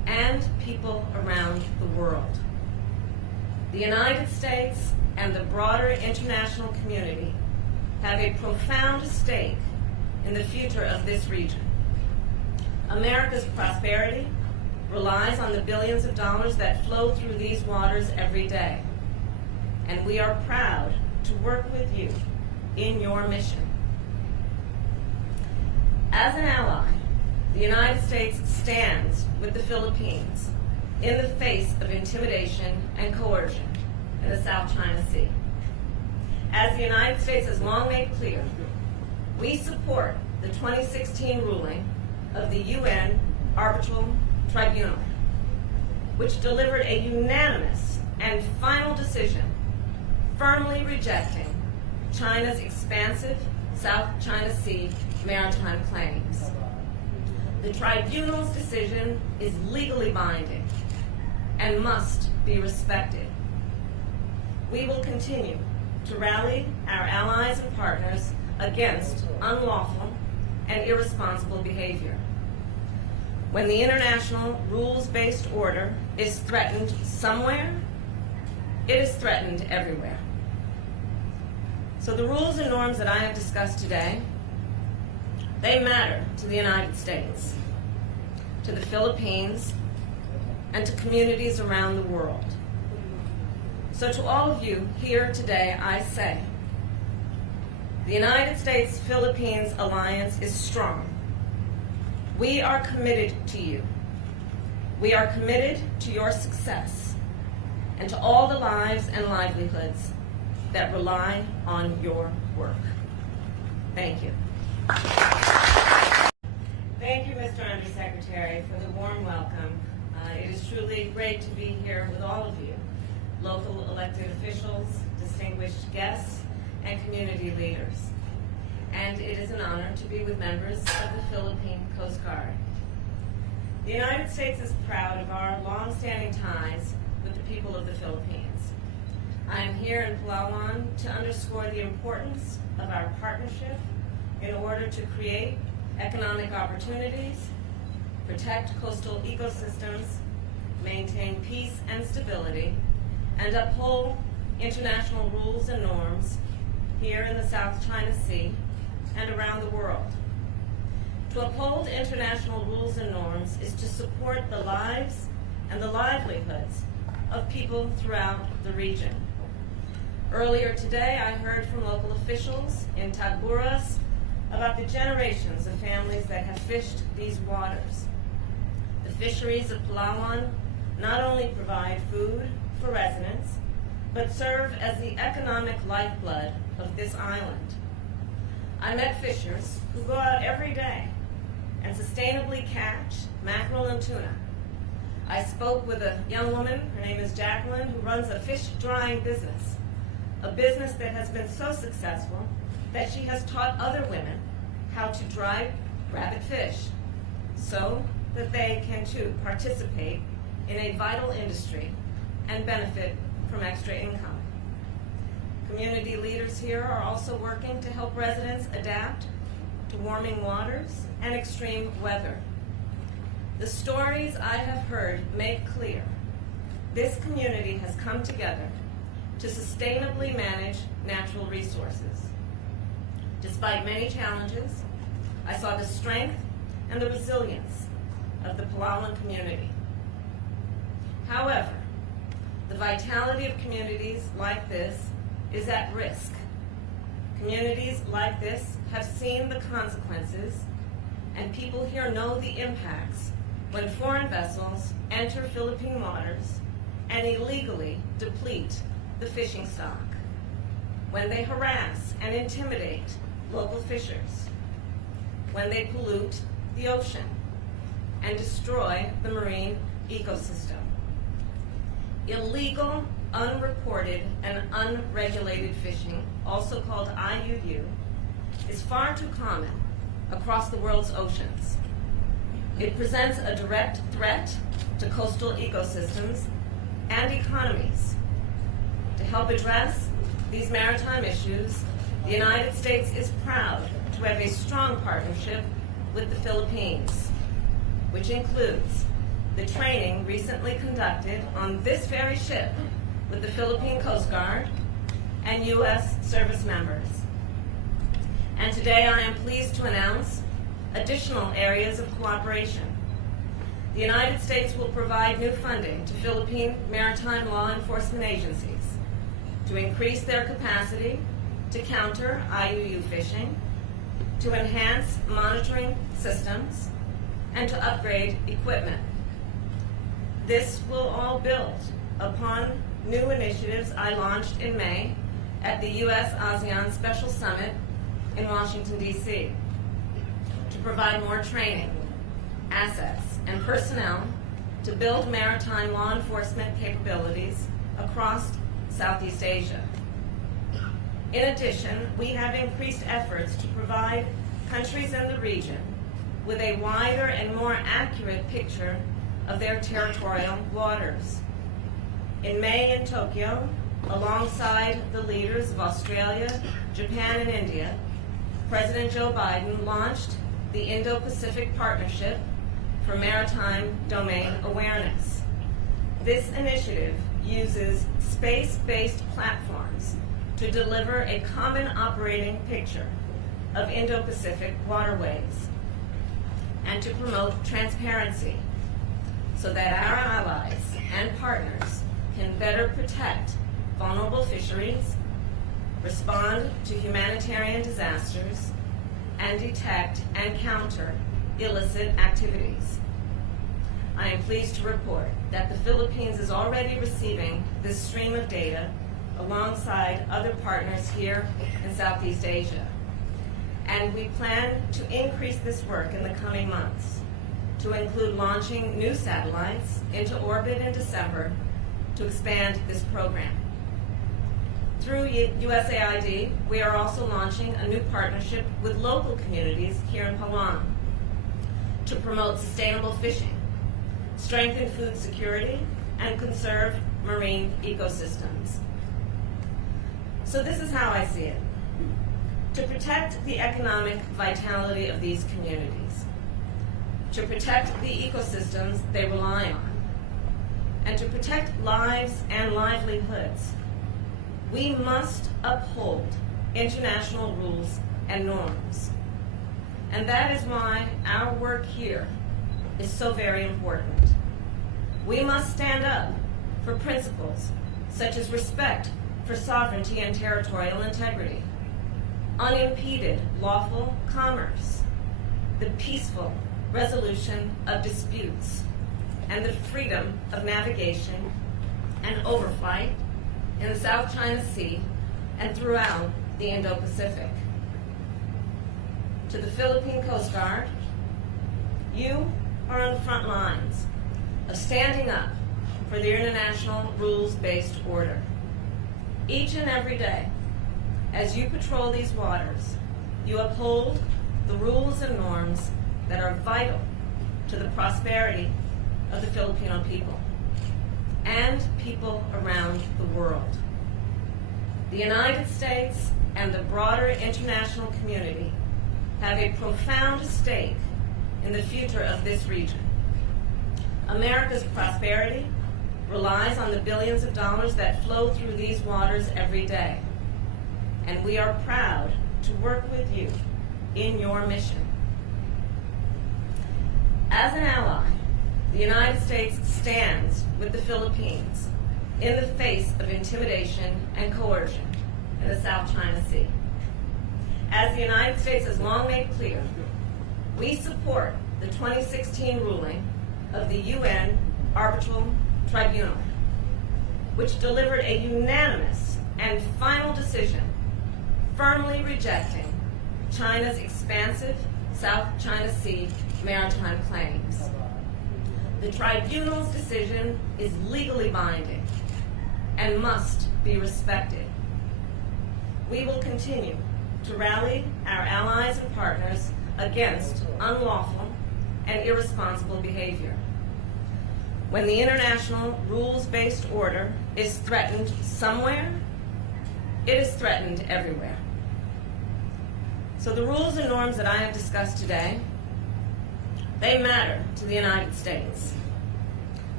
and people around the world. The United States and the broader international community have a profound stake in the future of this region. America's prosperity relies on the billions of dollars that flow through these waters every day, and we are proud to work with you in your mission. As an ally, the United States stands with the Philippines in the face of intimidation and coercion in the South China Sea. As the United States has long made clear, we support the 2016 ruling of the UN Arbitral Tribunal, which delivered a unanimous and final decision firmly rejecting China's expansive South China Sea maritime claims. The tribunal's decision is legally binding and must be respected. We will continue to rally our allies and partners against unlawful and irresponsible behavior. When the international rules-based order is threatened somewhere, it is threatened everywhere. So the rules and norms that I have discussed today, they matter to the United States, to the Philippines, and to communities around the world. So to all of you here today, I say, the United States-Philippines alliance is strong. We are committed to you. We are committed to your success and to all the lives and livelihoods that rely on your work. Thank you. Thank you, Mr. Undersecretary, for the warm welcome. It is truly great to be here with all of you, local elected officials, distinguished guests, and community leaders. And it is an honor to be with members of the Philippine Coast Guard. The United States is proud of our long-standing ties with the people of the Philippines. I am here in Palawan to underscore the importance of our partnership in order to create economic opportunities, protect coastal ecosystems, maintain peace and stability, and uphold international rules and norms here in the South China Sea and around the world. To uphold international rules and norms is to support the lives and the livelihoods of people throughout the region. Earlier today, I heard from local officials in Tagburas about the generations of families that have fished these waters. The fisheries of Palawan not only provide food for residents, but serve as the economic lifeblood of this island. I met fishers who go out every day and sustainably catch mackerel and tuna. I spoke with a young woman, her name is Jacqueline, who runs a fish drying business, a business that has been so successful that she has taught other women how to dry rabbit fish so that they can too participate in a vital industry and benefit from extra income. Community leaders here are also working to help residents adapt to warming waters and extreme weather. The stories I have heard make clear this community has come together to sustainably manage natural resources. Despite many challenges, I saw the strength and the resilience of the Palawan community. However, the vitality of communities like this is at risk. Communities like this have seen the consequences, and people here know the impacts when foreign vessels enter Philippine waters and illegally deplete the fishing stock, when they harass and intimidate local fishers, when they pollute the ocean and destroy the marine ecosystem. Illegal, unreported, and unregulated fishing, also called IUU, is far too common across the world's oceans. It presents a direct threat to coastal ecosystems and economies. To help address these maritime issues, the United States is proud to have a strong partnership with the Philippines, which includes the training recently conducted on this very ship with the Philippine Coast Guard and U.S. service members. And today I am pleased to announce additional areas of cooperation. The United States will provide new funding to Philippine maritime law enforcement agencies to increase their capacity to counter IUU fishing, to enhance monitoring systems, and to upgrade equipment. This will all build upon new initiatives I launched in May at the U.S.-ASEAN Special Summit in Washington, D.C. to provide more training, assets, and personnel to build maritime law enforcement capabilities across Southeast Asia. In addition, we have increased efforts to provide countries in the region with a wider and more accurate picture of their territorial waters. In May in Tokyo, alongside the leaders of Australia, Japan, and India, President Joe Biden launched the Indo-Pacific Partnership for Maritime Domain Awareness. This initiative uses space-based platforms to deliver a common operating picture of Indo-Pacific waterways and to promote transparency so that our allies and partners can better protect vulnerable fisheries, respond to humanitarian disasters, and detect and counter illicit activities. I am pleased to report that the Philippines is already receiving this stream of data alongside other partners here in Southeast Asia. And we plan to increase this work in the coming months to include launching new satellites into orbit in December to expand this program. Through USAID, we are also launching a new partnership with local communities here in Palawan to promote sustainable fishing, strengthen food security, and conserve marine ecosystems. So this is how I see it. To protect the economic vitality of these communities, to protect the ecosystems they rely on, and to protect lives and livelihoods, we must uphold international rules and norms. And that is why our work here is so very important. We must stand up for principles such as respect for sovereignty and territorial integrity, unimpeded lawful commerce, the peaceful resolution of disputes, and the freedom of navigation and overflight in the South China Sea and throughout the Indo-Pacific. To the Philippine Coast Guard, you are on the front lines of standing up for the international rules-based order. Each and every day, as you patrol these waters, you uphold the rules and norms that are vital to the prosperity of the Filipino people and people around the world. The United States and the broader international community have a profound stake in the future of this region. America's prosperity relies on the billions of dollars that flow through these waters every day. And we are proud to work with you in your mission. As an ally, the United States stands with the Philippines in the face of intimidation and coercion in the South China Sea. As the United States has long made clear, we support the 2016 ruling of the UN Arbitral Tribunal, which delivered a unanimous and final decision firmly rejecting China's expansive South China Sea maritime claims. The tribunal's decision is legally binding and must be respected. We will continue to rally our allies and partners against unlawful and irresponsible behavior. When the international rules-based order is threatened somewhere, it is threatened everywhere. So the rules and norms that I have discussed today, they matter to the United States.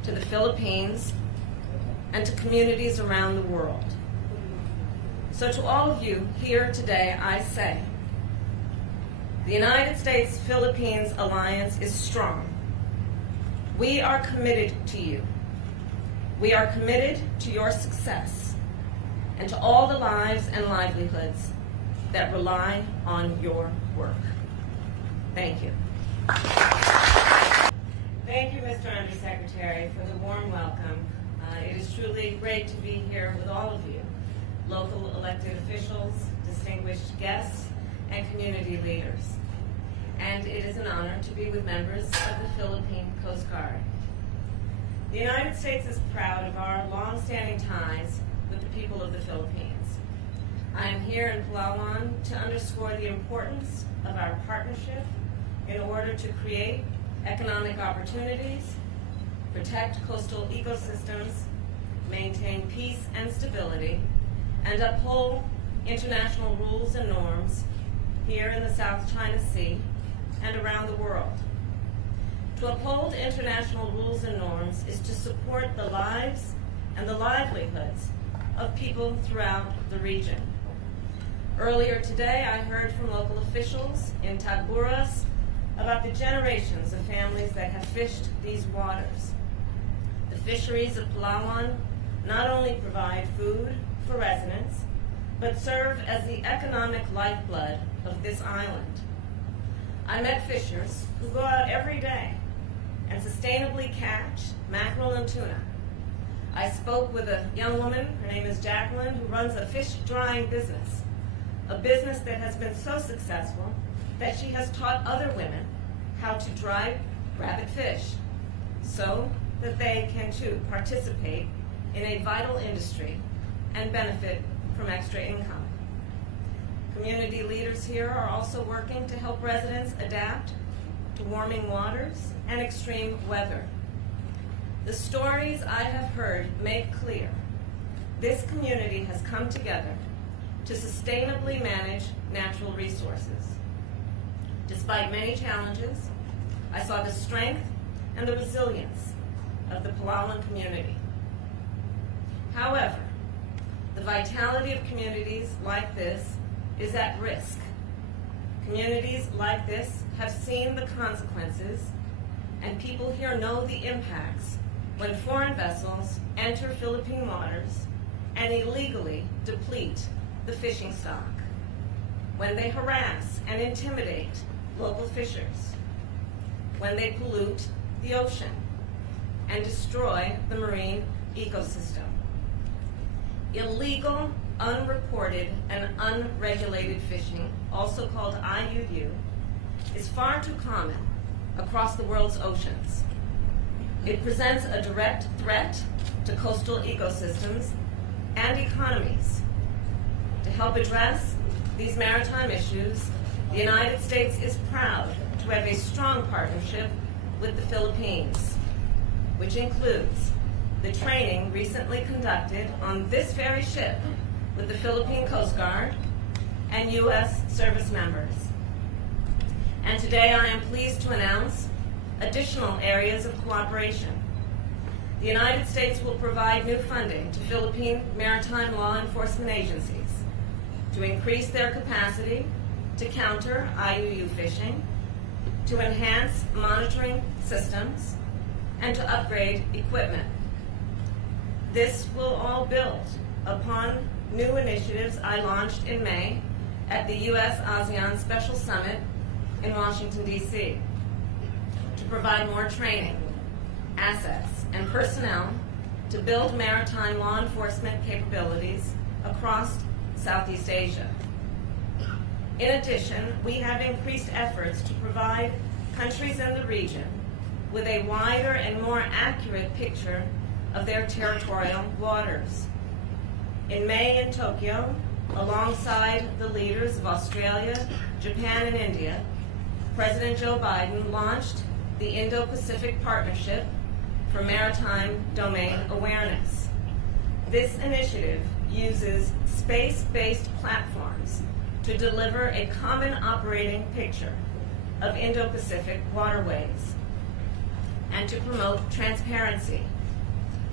to the Philippines, and to communities around the world. So to all of you here today, I say, the United States-Philippines alliance is strong. We are committed to you. We are committed to your success and to all the lives and livelihoods that rely on your work. Thank you. Thank you, Mr. Undersecretary, for the warm welcome. It is truly great to be here with all of you, local elected officials, distinguished guests, and community leaders. And it is an honor to be with members of the Philippine Coast Guard. The United States is proud of our long-standing ties with the people of the Philippines. I am here in Palawan to underscore the importance of our partnership in order to create economic opportunities, protect coastal ecosystems, maintain peace and stability, and uphold international rules and norms here in the South China Sea and around the world. To uphold international rules and norms is to support the lives and the livelihoods of people throughout the region. Earlier today, I heard from local officials in Tagburas about the generations of families that have fished these waters. The fisheries of Palawan not only provide food for residents, but serve as the economic lifeblood of this island. I met fishers who go out every day and sustainably catch mackerel and tuna. I spoke with a young woman, her name is Jacqueline, who runs a fish drying business, a business that has been so successful that she has taught other women how to dry rabbit fish so that they can too participate in a vital industry and benefit from extra income. Community leaders here are also working to help residents adapt to warming waters and extreme weather. The stories I have heard make clear this community has come together to sustainably manage natural resources. Despite many challenges, I saw the strength and the resilience of the Palawan community. However, the vitality of communities like this is at risk. Communities like this have seen the consequences, and people here know the impacts when foreign vessels enter Philippine waters and illegally deplete the fishing stock, when they harass and intimidate local fishers, when they pollute the ocean and destroy the marine ecosystem. Illegal, unreported, and unregulated fishing, also called IUU, is far too common across the world's oceans. It presents a direct threat to coastal ecosystems and economies. To help address these maritime issues, the United States is proud to have a strong partnership with the Philippines, which includes the training recently conducted on this very ship with the Philippine Coast Guard and U.S. service members. And today I am pleased to announce additional areas of cooperation. The United States will provide new funding to Philippine maritime law enforcement agencies to increase their capacity to counter IUU fishing, to enhance monitoring systems, and to upgrade equipment. This will all build upon new initiatives I launched in May at the U.S.-ASEAN Special Summit in Washington, D.C. to provide more training, assets, and personnel to build maritime law enforcement capabilities across Southeast Asia. In addition, we have increased efforts to provide countries in the region with a wider and more accurate picture of their territorial waters. In May in Tokyo, alongside the leaders of Australia, Japan, and India, President Joe Biden launched the Indo-Pacific Partnership for Maritime Domain Awareness. This initiative uses space-based platforms to deliver a common operating picture of Indo-Pacific waterways and to promote transparency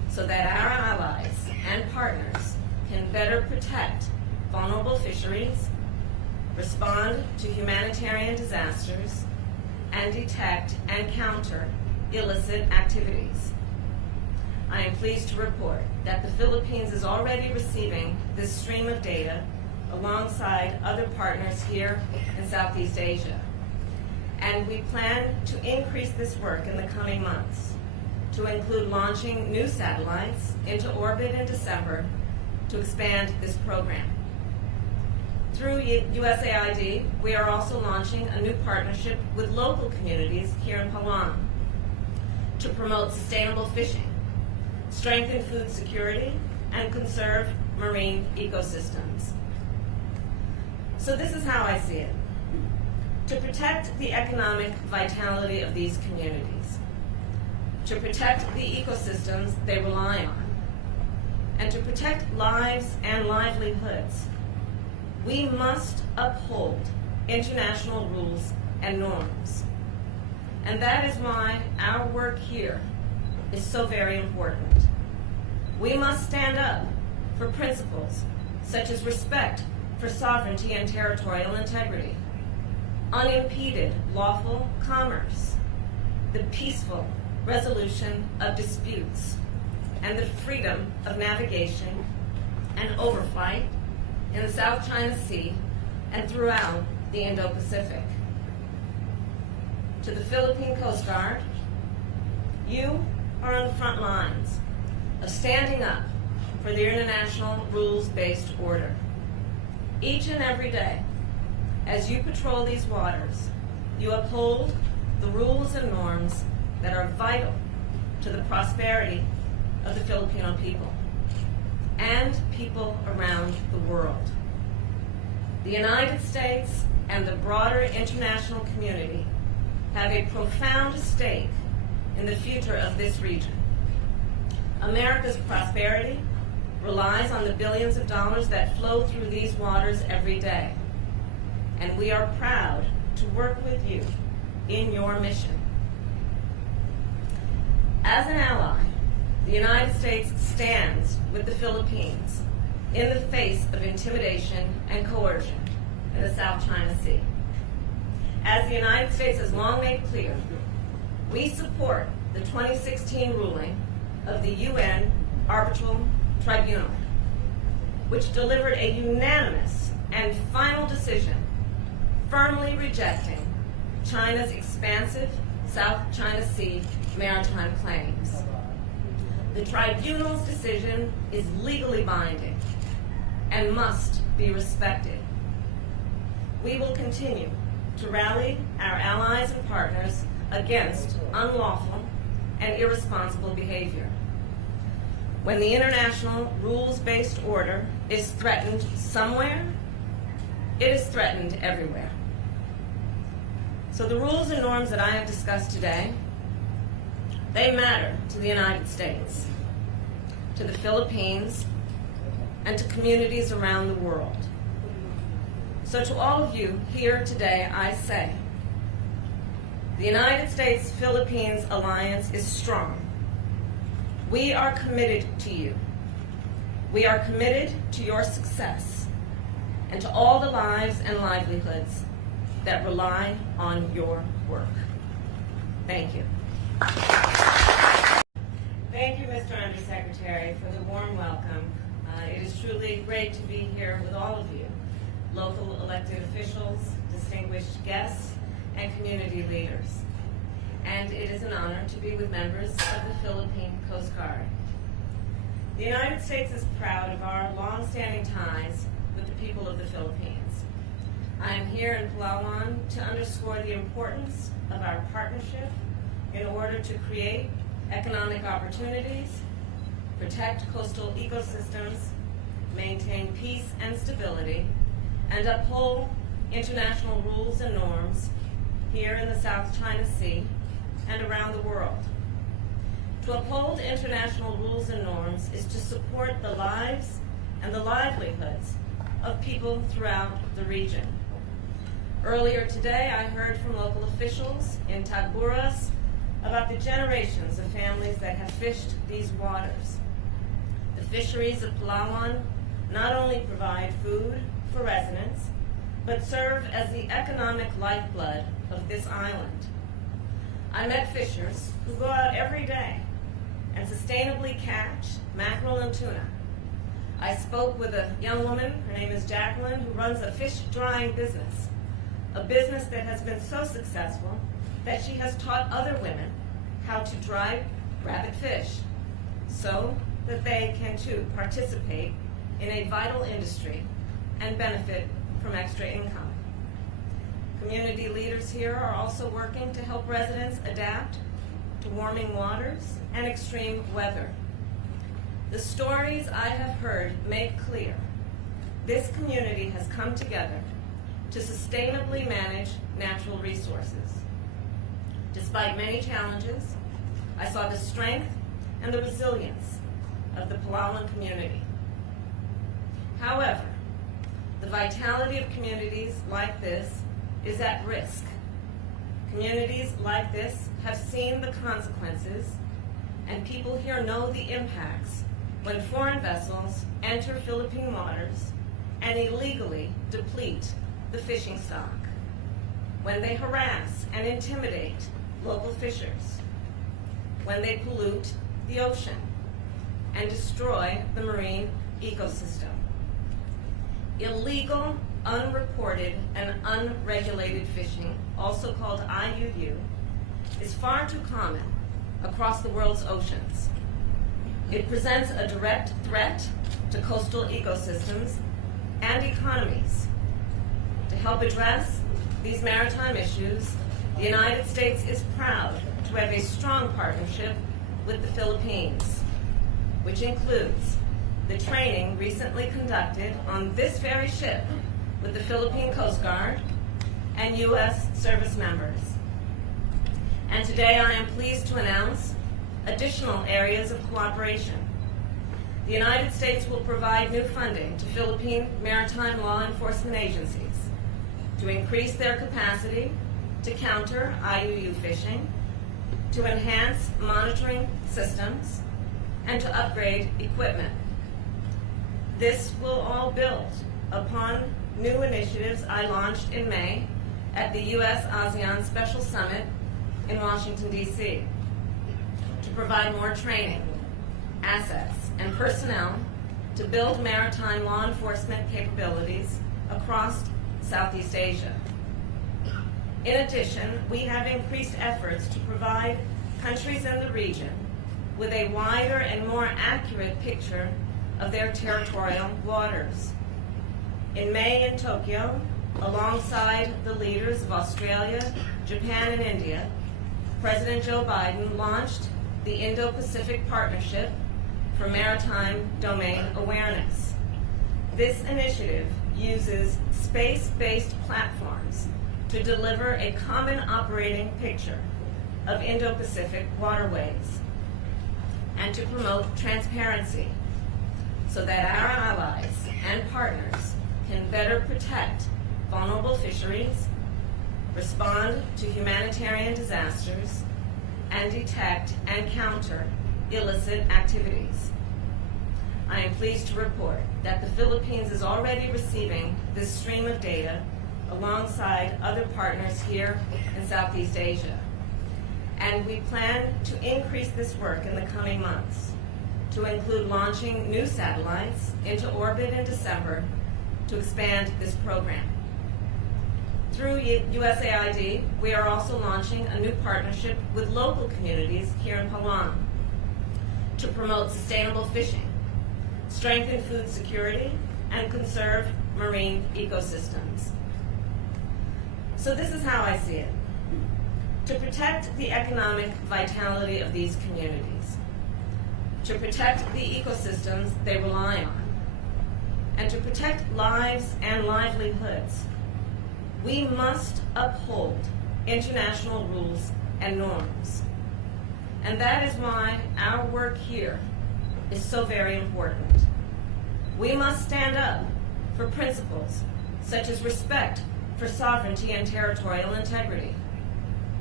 so that our allies and partners can better protect vulnerable fisheries, respond to humanitarian disasters, and detect and counter illicit activities. I am pleased to report that the Philippines is already receiving this stream of data alongside other partners here in Southeast Asia. And we plan to increase this work in the coming months to include launching new satellites into orbit in December to expand this program. Through USAID, we are also launching a new partnership with local communities here in Palawan to promote sustainable fishing, strengthen food security, and conserve marine ecosystems. So this is how I see it. To protect the economic vitality of these communities, to protect the ecosystems they rely on, and to protect lives and livelihoods, we must uphold international rules and norms. And that is why our work here is so very important. We must stand up for principles such as respect for sovereignty and territorial integrity, unimpeded lawful commerce, the peaceful resolution of disputes, and the freedom of navigation and overflight in the South China Sea and throughout the Indo-Pacific. To the Philippine Coast Guard, you are on the front lines of standing up for the international rules-based order. Each and every day, as you patrol these waters, you uphold the rules and norms that are vital to the prosperity of the Filipino people and people around the world. The United States and the broader international community have a profound stake in the future of this region. America's prosperity relies on the billions of dollars that flow through these waters every day, and we are proud to work with you in your mission. As an ally, the United States stands with the Philippines in the face of intimidation and coercion in the South China Sea. As the United States has long made clear, we support the 2016 ruling of the UN Arbitral Tribunal, which delivered a unanimous and final decision firmly rejecting China's expansive South China Sea maritime claims. The tribunal's decision is legally binding and must be respected. We will continue to rally our allies and partners against unlawful and irresponsible behavior. When the international rules-based order is threatened somewhere, it is threatened everywhere. So the rules and norms that I have discussed today, they matter to the United States, to the Philippines, and to communities around the world. So to all of you here today, I say, the United States-Philippines alliance is strong. We are committed to you. We are committed to your success and to all the lives and livelihoods that rely on your work. Thank you. Thank you, Mr. Undersecretary, for the warm welcome. It is truly great to be here with all of you, local elected officials, distinguished guests, and community leaders. And it is an honor to be with members of the Philippine Coast Guard. The United States is proud of our long-standing ties with the people of the Philippines. I am here in Palawan to underscore the importance of our partnership in order to create economic opportunities, protect coastal ecosystems, maintain peace and stability, and uphold international rules and norms here in the South China Sea and around the world. To uphold international rules and norms is to support the lives and the livelihoods of people throughout the region. Earlier today, I heard from local officials in Tagburas, about the generations of families that have fished these waters. The fisheries of Palawan not only provide food for residents, but serve as the economic lifeblood of this island. I met fishers who go out every day and sustainably catch mackerel and tuna. I spoke with a young woman, her name is Jacqueline, who runs a fish drying business, a business that has been so successful that she has taught other women how to dry rabbit fish so that they can too participate in a vital industry and benefit from extra income. Community leaders here are also working to help residents adapt to warming waters and extreme weather. The stories I have heard make clear this community has come together to sustainably manage natural resources. Despite many challenges, I saw the strength and the resilience of the Palawan community. However, the vitality of communities like this is at risk. Communities like this have seen the consequences, and people here know the impacts when foreign vessels enter Philippine waters and illegally deplete the fishing stock, when they harass and intimidate local fishers, when they pollute the ocean and destroy the marine ecosystem. Illegal, unreported, and unregulated fishing, also called IUU, is far too common across the world's oceans. It presents a direct threat to coastal ecosystems and economies. To help address these maritime issues, the United States is proud to have a strong partnership with the Philippines, which includes the training recently conducted on this very ship with the Philippine Coast Guard and U.S. service members. And today I am pleased to announce additional areas of cooperation. The United States will provide new funding to Philippine maritime law enforcement agencies to increase their capacity to counter IUU fishing, to enhance monitoring systems, and to upgrade equipment. This will all build upon new initiatives I launched in May at the U.S.-ASEAN Special Summit in Washington, D.C. to provide more training, assets, and personnel to build maritime law enforcement capabilities across Southeast Asia. In addition, we have increased efforts to provide countries in the region with a wider and more accurate picture of their territorial waters. In May in Tokyo, alongside the leaders of Australia, Japan, and India, President Joe Biden launched the Indo-Pacific Partnership for Maritime Domain Awareness. This initiative uses space-based platforms to deliver a common operating picture of Indo-Pacific waterways and to promote transparency so that our allies and partners can better protect vulnerable fisheries, respond to humanitarian disasters, and detect and counter illicit activities. I am pleased to report that the Philippines is already receiving this stream of data alongside other partners here in Southeast Asia. And we plan to increase this work in the coming months to include launching new satellites into orbit in December to expand this program. Through USAID, we are also launching a new partnership with local communities here in Palawan to promote sustainable fishing, strengthen food security, and conserve marine ecosystems. So this is how I see it. To protect the economic vitality of these communities, to protect the ecosystems they rely on, and to protect lives and livelihoods, we must uphold international rules and norms. And that is why our work here is so very important. We must stand up for principles such as respect for sovereignty and territorial integrity,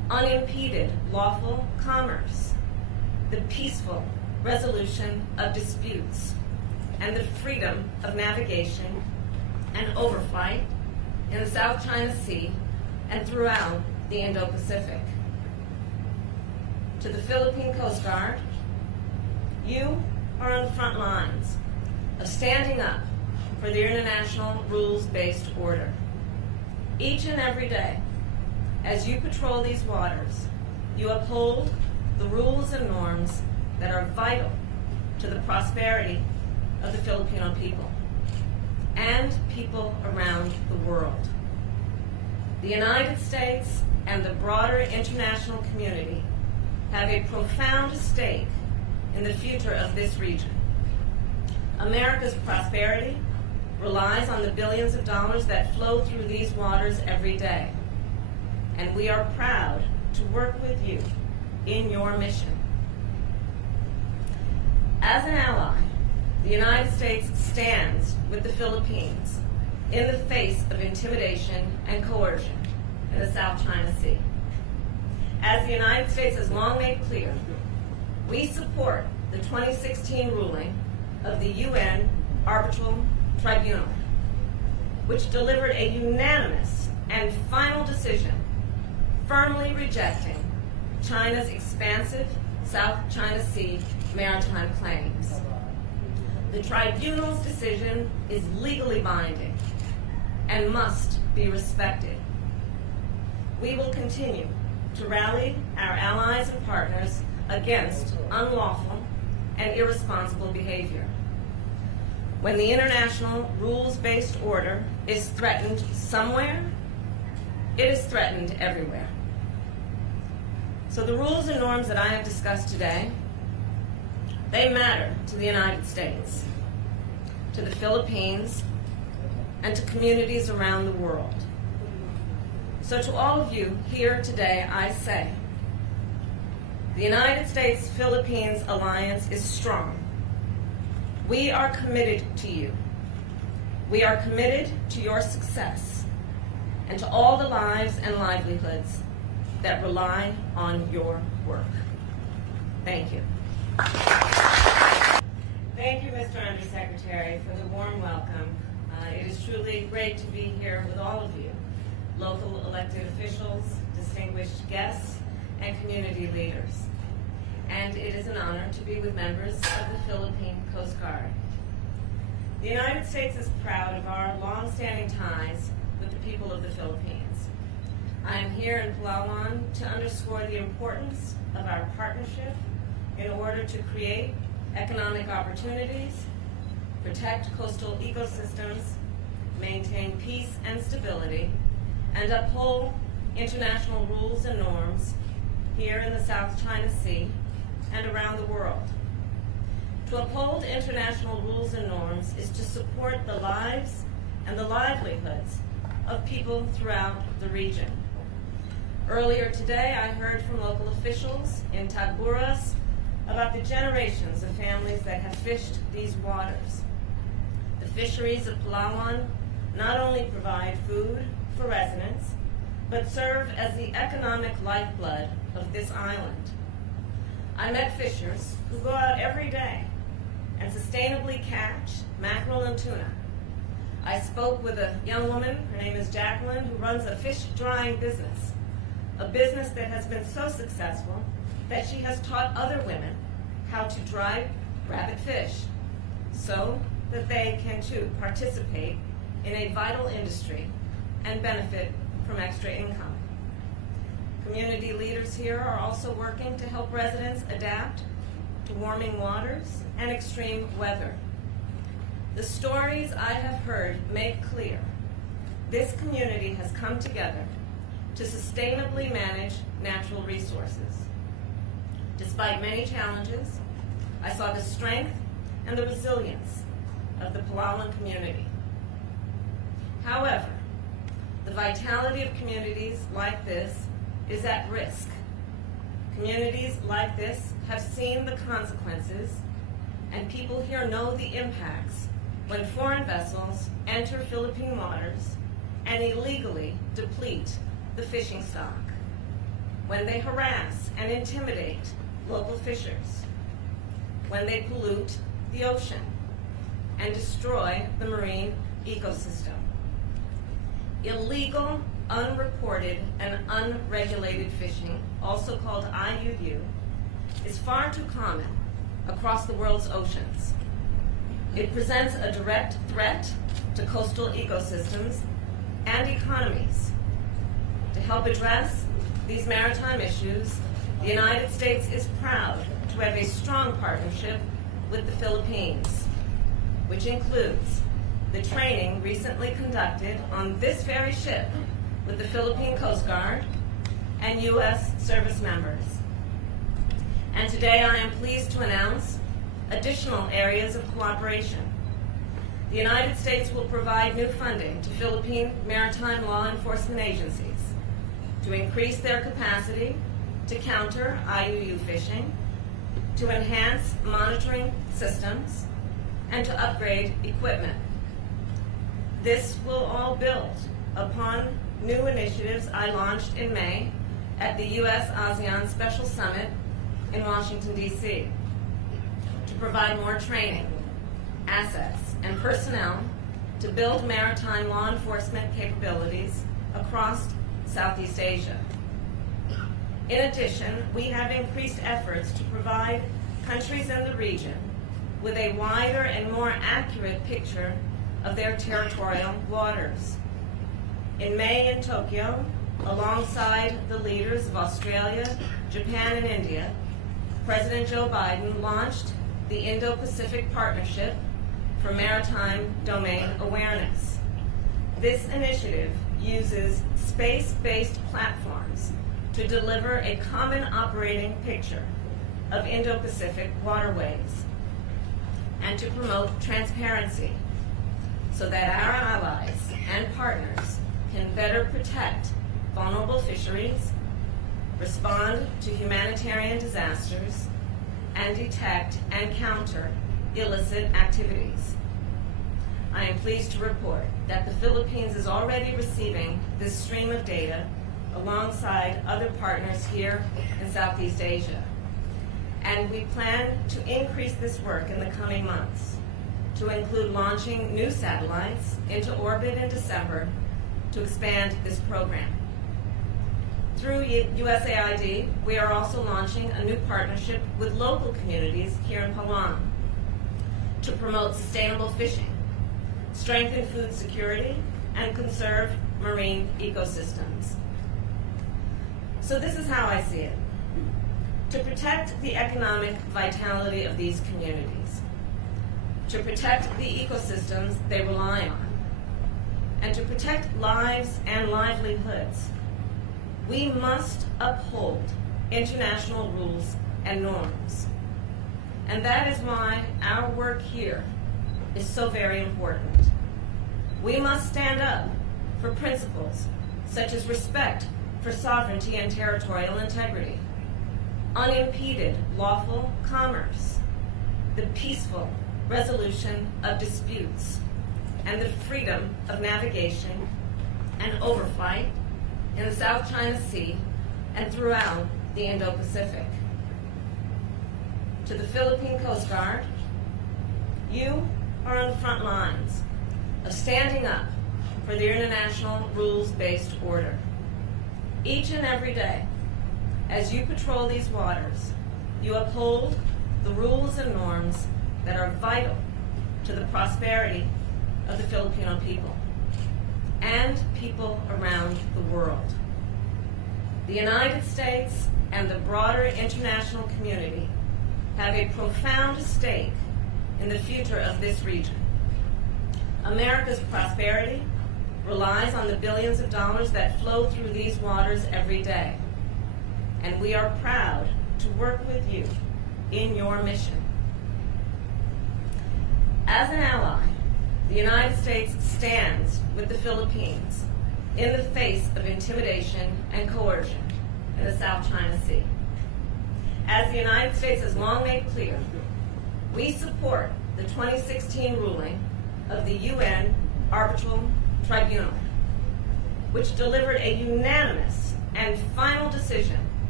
unimpeded lawful commerce, the peaceful resolution of disputes, and the freedom of navigation and overflight in the South China Sea and throughout the Indo-Pacific. To the Philippine Coast Guard, you are on the front lines of standing up for the international rules-based order. Each and every day, as you patrol these waters, you uphold the rules and norms that are vital to the prosperity of the Filipino people and people around the world. The United States and the broader international community have a profound stake in the future of this region. America's prosperity relies on the billions of dollars that flow through these waters every day, and we are proud to work with you in your mission. As an ally, the United States stands with the Philippines in the face of intimidation and coercion in the South China Sea. As the United States has long made clear, we support the 2016 ruling of the UN Arbitral Tribunal, which delivered a unanimous and final decision firmly rejecting China's expansive South China Sea maritime claims. The tribunal's decision is legally binding and must be respected. We will continue to rally our allies and partners against unlawful and irresponsible behavior. When the international rules-based order is threatened somewhere, it is threatened everywhere. So the rules and norms that I have discussed today, they matter to the United States, to the Philippines, and to communities around the world. So to all of you here today, I say, the United States-Philippines alliance is strong. We are committed to you. We are committed to your success and to all the lives and livelihoods that rely on your work. Thank you. Thank you, Mr. Undersecretary, for the warm welcome. It is truly great to be here with all of you, local elected officials, distinguished guests, and community leaders. And it is an honor to be with members of the Philippine Coast Guard. The United States is proud of our long-standing ties with the people of the Philippines. I am here in Palawan to underscore the importance of our partnership in order to create economic opportunities, protect coastal ecosystems, maintain peace and stability, and uphold international rules and norms here in the South China Sea and around the world. To uphold international rules and norms is to support the lives and the livelihoods of people throughout the region. Earlier today, I heard from local officials in Tagburas about the generations of families that have fished these waters. The fisheries of Palawan not only provide food for residents, but serve as the economic lifeblood of this island. I met fishers who go out every day and sustainably catch mackerel and tuna. I spoke with a young woman, her name is Jacqueline, who runs a fish drying business, a business that has been so successful that she has taught other women how to dry rabbit fish so that they can too participate in a vital industry and benefit from extra income. Community leaders here are also working to help residents adapt to warming waters and extreme weather. The stories I have heard make clear this community has come together to sustainably manage natural resources. Despite many challenges, I saw the strength and the resilience of the Palawan community. However, the vitality of communities like this is at risk. Communities like this have seen the consequences, and people here know the impacts when foreign vessels enter Philippine waters and illegally deplete the fishing stock. when they harass and intimidate local fishers, when they pollute the ocean and destroy the marine ecosystem. Illegal, unreported, and unregulated fishing, also called IUU, is far too common across the world's oceans. It presents a direct threat to coastal ecosystems and economies. To help address these maritime issues, the United States is proud to have a strong partnership with the Philippines, which includes the training recently conducted on this very ship with the Philippine Coast Guard and U.S. service members. And today I am pleased to announce additional areas of cooperation. The United States will provide new funding to Philippine maritime law enforcement agencies to increase their capacity to counter IUU fishing, to enhance monitoring systems, and to upgrade equipment. This will all build upon new initiatives I launched in May at the U.S.-ASEAN Special Summit in Washington, D.C. to provide more training, assets, and personnel to build maritime law enforcement capabilities across Southeast Asia. In addition, we have increased efforts to provide countries in the region with a wider and more accurate picture of their territorial waters. In May in Tokyo, alongside the leaders of Australia, Japan, and India, President Joe Biden launched the Indo-Pacific Partnership for Maritime Domain Awareness. This initiative uses space-based platforms to deliver a common operating picture of Indo-Pacific waterways and to promote transparency so that our allies and partners can better protect vulnerable fisheries, respond to humanitarian disasters, and detect and counter illicit activities. I am pleased to report that the Philippines is already receiving this stream of data alongside other partners here in Southeast Asia. And we plan to increase this work in the coming months to include launching new satellites into orbit in December to expand this program. Through USAID, we are also launching a new partnership with local communities here in Palawan to promote sustainable fishing, strengthen food security, and conserve marine ecosystems. So this is how I see it. To protect the economic vitality of these communities, to protect the ecosystems they rely on, and to protect lives and livelihoods, we must uphold international rules and norms. And that is why our work here is so very important. We must stand up for principles such as respect for sovereignty and territorial integrity, unimpeded lawful commerce, the peaceful resolution of disputes, and the freedom of navigation and overflight in the South China Sea and throughout the Indo-Pacific. To the Philippine Coast Guard, you are on the front lines of standing up for the international rules-based order. Each and every day, as you patrol these waters, you uphold the rules and norms that are vital to the prosperity of the Filipino people and people around the world. The United States and the broader international community have a profound stake in the future of this region. America's prosperity relies on the billions of dollars that flow through these waters every day. And we are proud to work with you in your mission. As an ally, the United States stands with the Philippines in the face of intimidation and coercion in the South China Sea. As the United States has long made clear, we support the 2016 ruling of the UN Arbitral Tribunal, which delivered a unanimous and final decision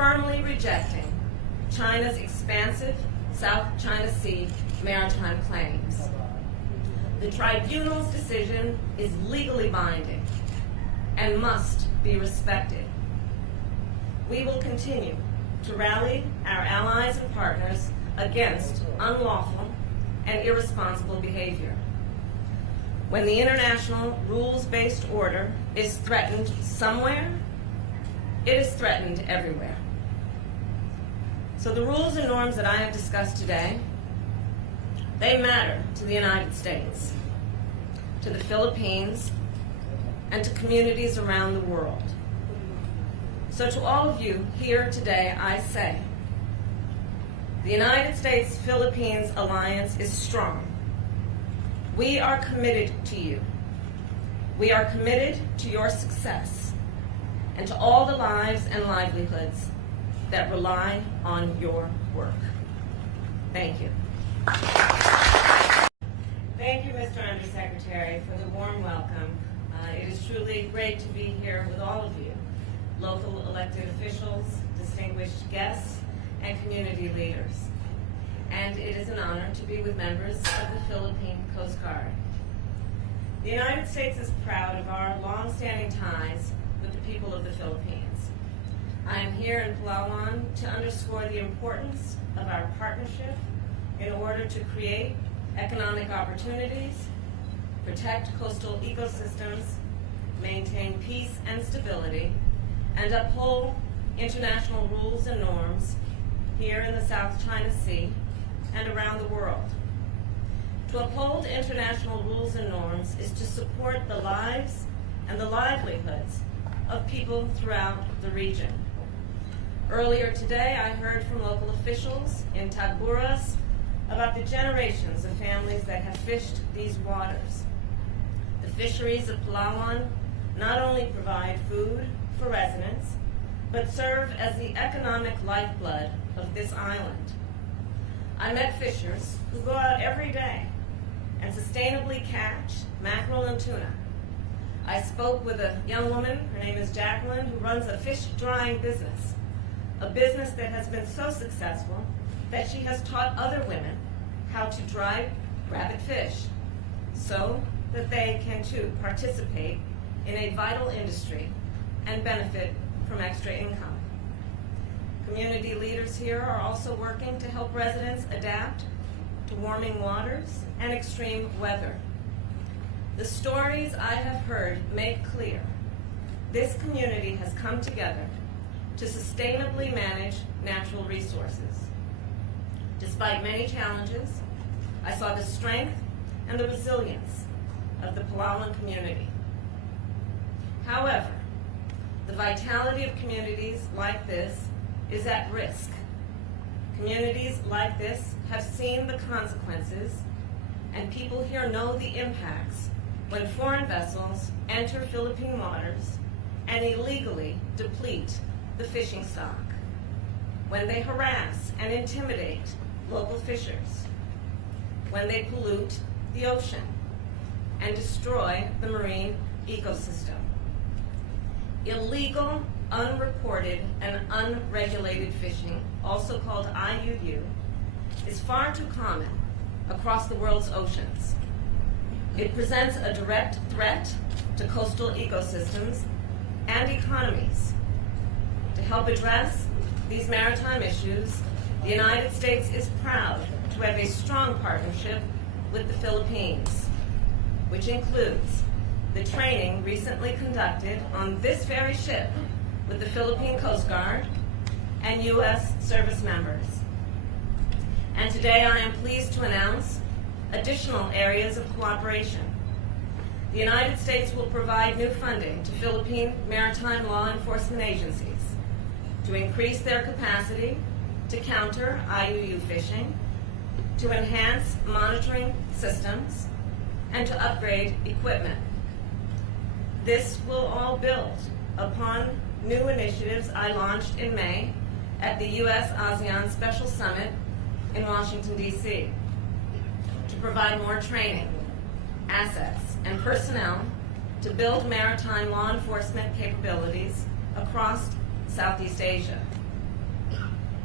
firmly rejecting China's expansive South China Sea maritime claims. The tribunal's decision is legally binding and must be respected. We will continue to rally our allies and partners against unlawful and irresponsible behavior. When the international rules-based order is threatened somewhere, it is threatened everywhere. So the rules and norms that I have discussed today, they matter to the United States, to the Philippines, and to communities around the world. So to all of you here today, I say, the United States-Philippines alliance is strong. We are committed to you. We are committed to your success and to all the lives and livelihoods that rely on your work. Thank you. Thank you, Mr. Undersecretary, for the warm welcome. It is truly great to be here with all of you, local elected officials, distinguished guests, and community leaders. And it is an honor to be with members of the Philippine Coast Guard. The United States is proud of our long-standing ties with the people of the Philippines. I am here in Palawan to underscore the importance of our partnership in order to create economic opportunities, protect coastal ecosystems, maintain peace and stability, and uphold international rules and norms here in the South China Sea and around the world. To uphold international rules and norms is to support the lives and the livelihoods of people throughout the region. Earlier today, I heard from local officials in Tagburas about the generations of families that have fished these waters. The fisheries of Palawan not only provide food for residents, but serve as the economic lifeblood of this island. I met fishers who go out every day and sustainably catch mackerel and tuna. I spoke with a young woman, her name is Jacqueline, who runs a fish drying business, a business that has been so successful that she has taught other women how to dry rabbit fish so that they can too participate in a vital industry and benefit from extra income. Community leaders here are also working to help residents adapt to warming waters and extreme weather. The stories I have heard make clear this community has come together to sustainably manage natural resources. Despite many challenges, I saw the strength and the resilience of the Palawan community. However, the vitality of communities like this is at risk. Communities like this have seen the consequences, and people here know the impacts when foreign vessels enter Philippine waters and illegally deplete the fishing stock, when they harass and intimidate local fishers, when they pollute the ocean and destroy the marine ecosystem. Illegal, unreported, and unregulated fishing, also called IUU, is far too common across the world's oceans. It presents a direct threat to coastal ecosystems and economies. To help address these maritime issues, the United States is proud to have a strong partnership with the Philippines, which includes the training recently conducted on this very ship with the Philippine Coast Guard and U.S. service members. And today I am pleased to announce additional areas of cooperation. The United States will provide new funding to Philippine maritime law enforcement agencies to increase their capacity to counter IUU fishing, to enhance monitoring systems, and to upgrade equipment. This will all build upon new initiatives I launched in May at the U.S.-ASEAN Special Summit in Washington, D.C. to provide more training, assets, and personnel to build maritime law enforcement capabilities across Southeast Asia.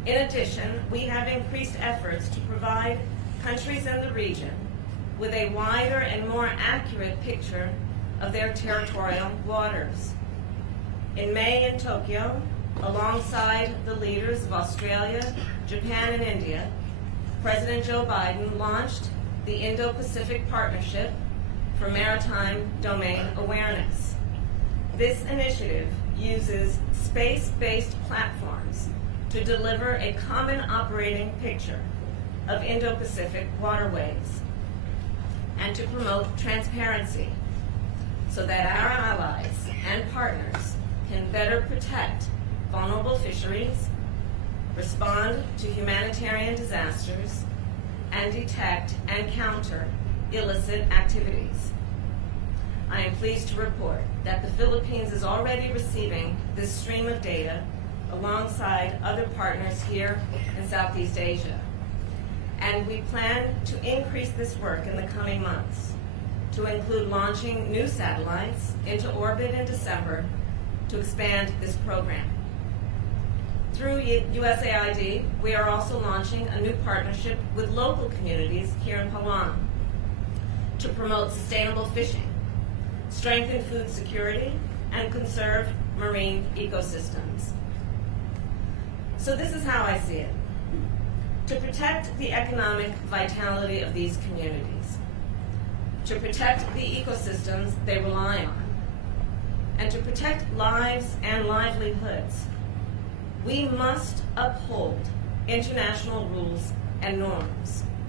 In addition, we have increased efforts to provide countries in the region with a wider and more accurate picture of their territorial waters. In May in Tokyo, alongside the leaders of Australia, Japan, and India, President Joe Biden launched the Indo-Pacific Partnership for Maritime Domain Awareness. This initiative uses space-based platforms to deliver a common operating picture of Indo-Pacific waterways and to promote transparency so that our allies and partners can better protect vulnerable fisheries, respond to humanitarian disasters, and detect and counter illicit activities. I am pleased to report that the Philippines is already receiving this stream of data alongside other partners here in Southeast Asia. And we plan to increase this work in the coming months to include launching new satellites into orbit in December to expand this program. Through USAID, we are also launching a new partnership with local communities here in Palawan to promote sustainable fishing, strengthen food security, and conserve marine ecosystems. So this is how I see it. To protect the economic vitality of these communities, to protect the ecosystems they rely on, and to protect lives and livelihoods, we must uphold international rules and norms.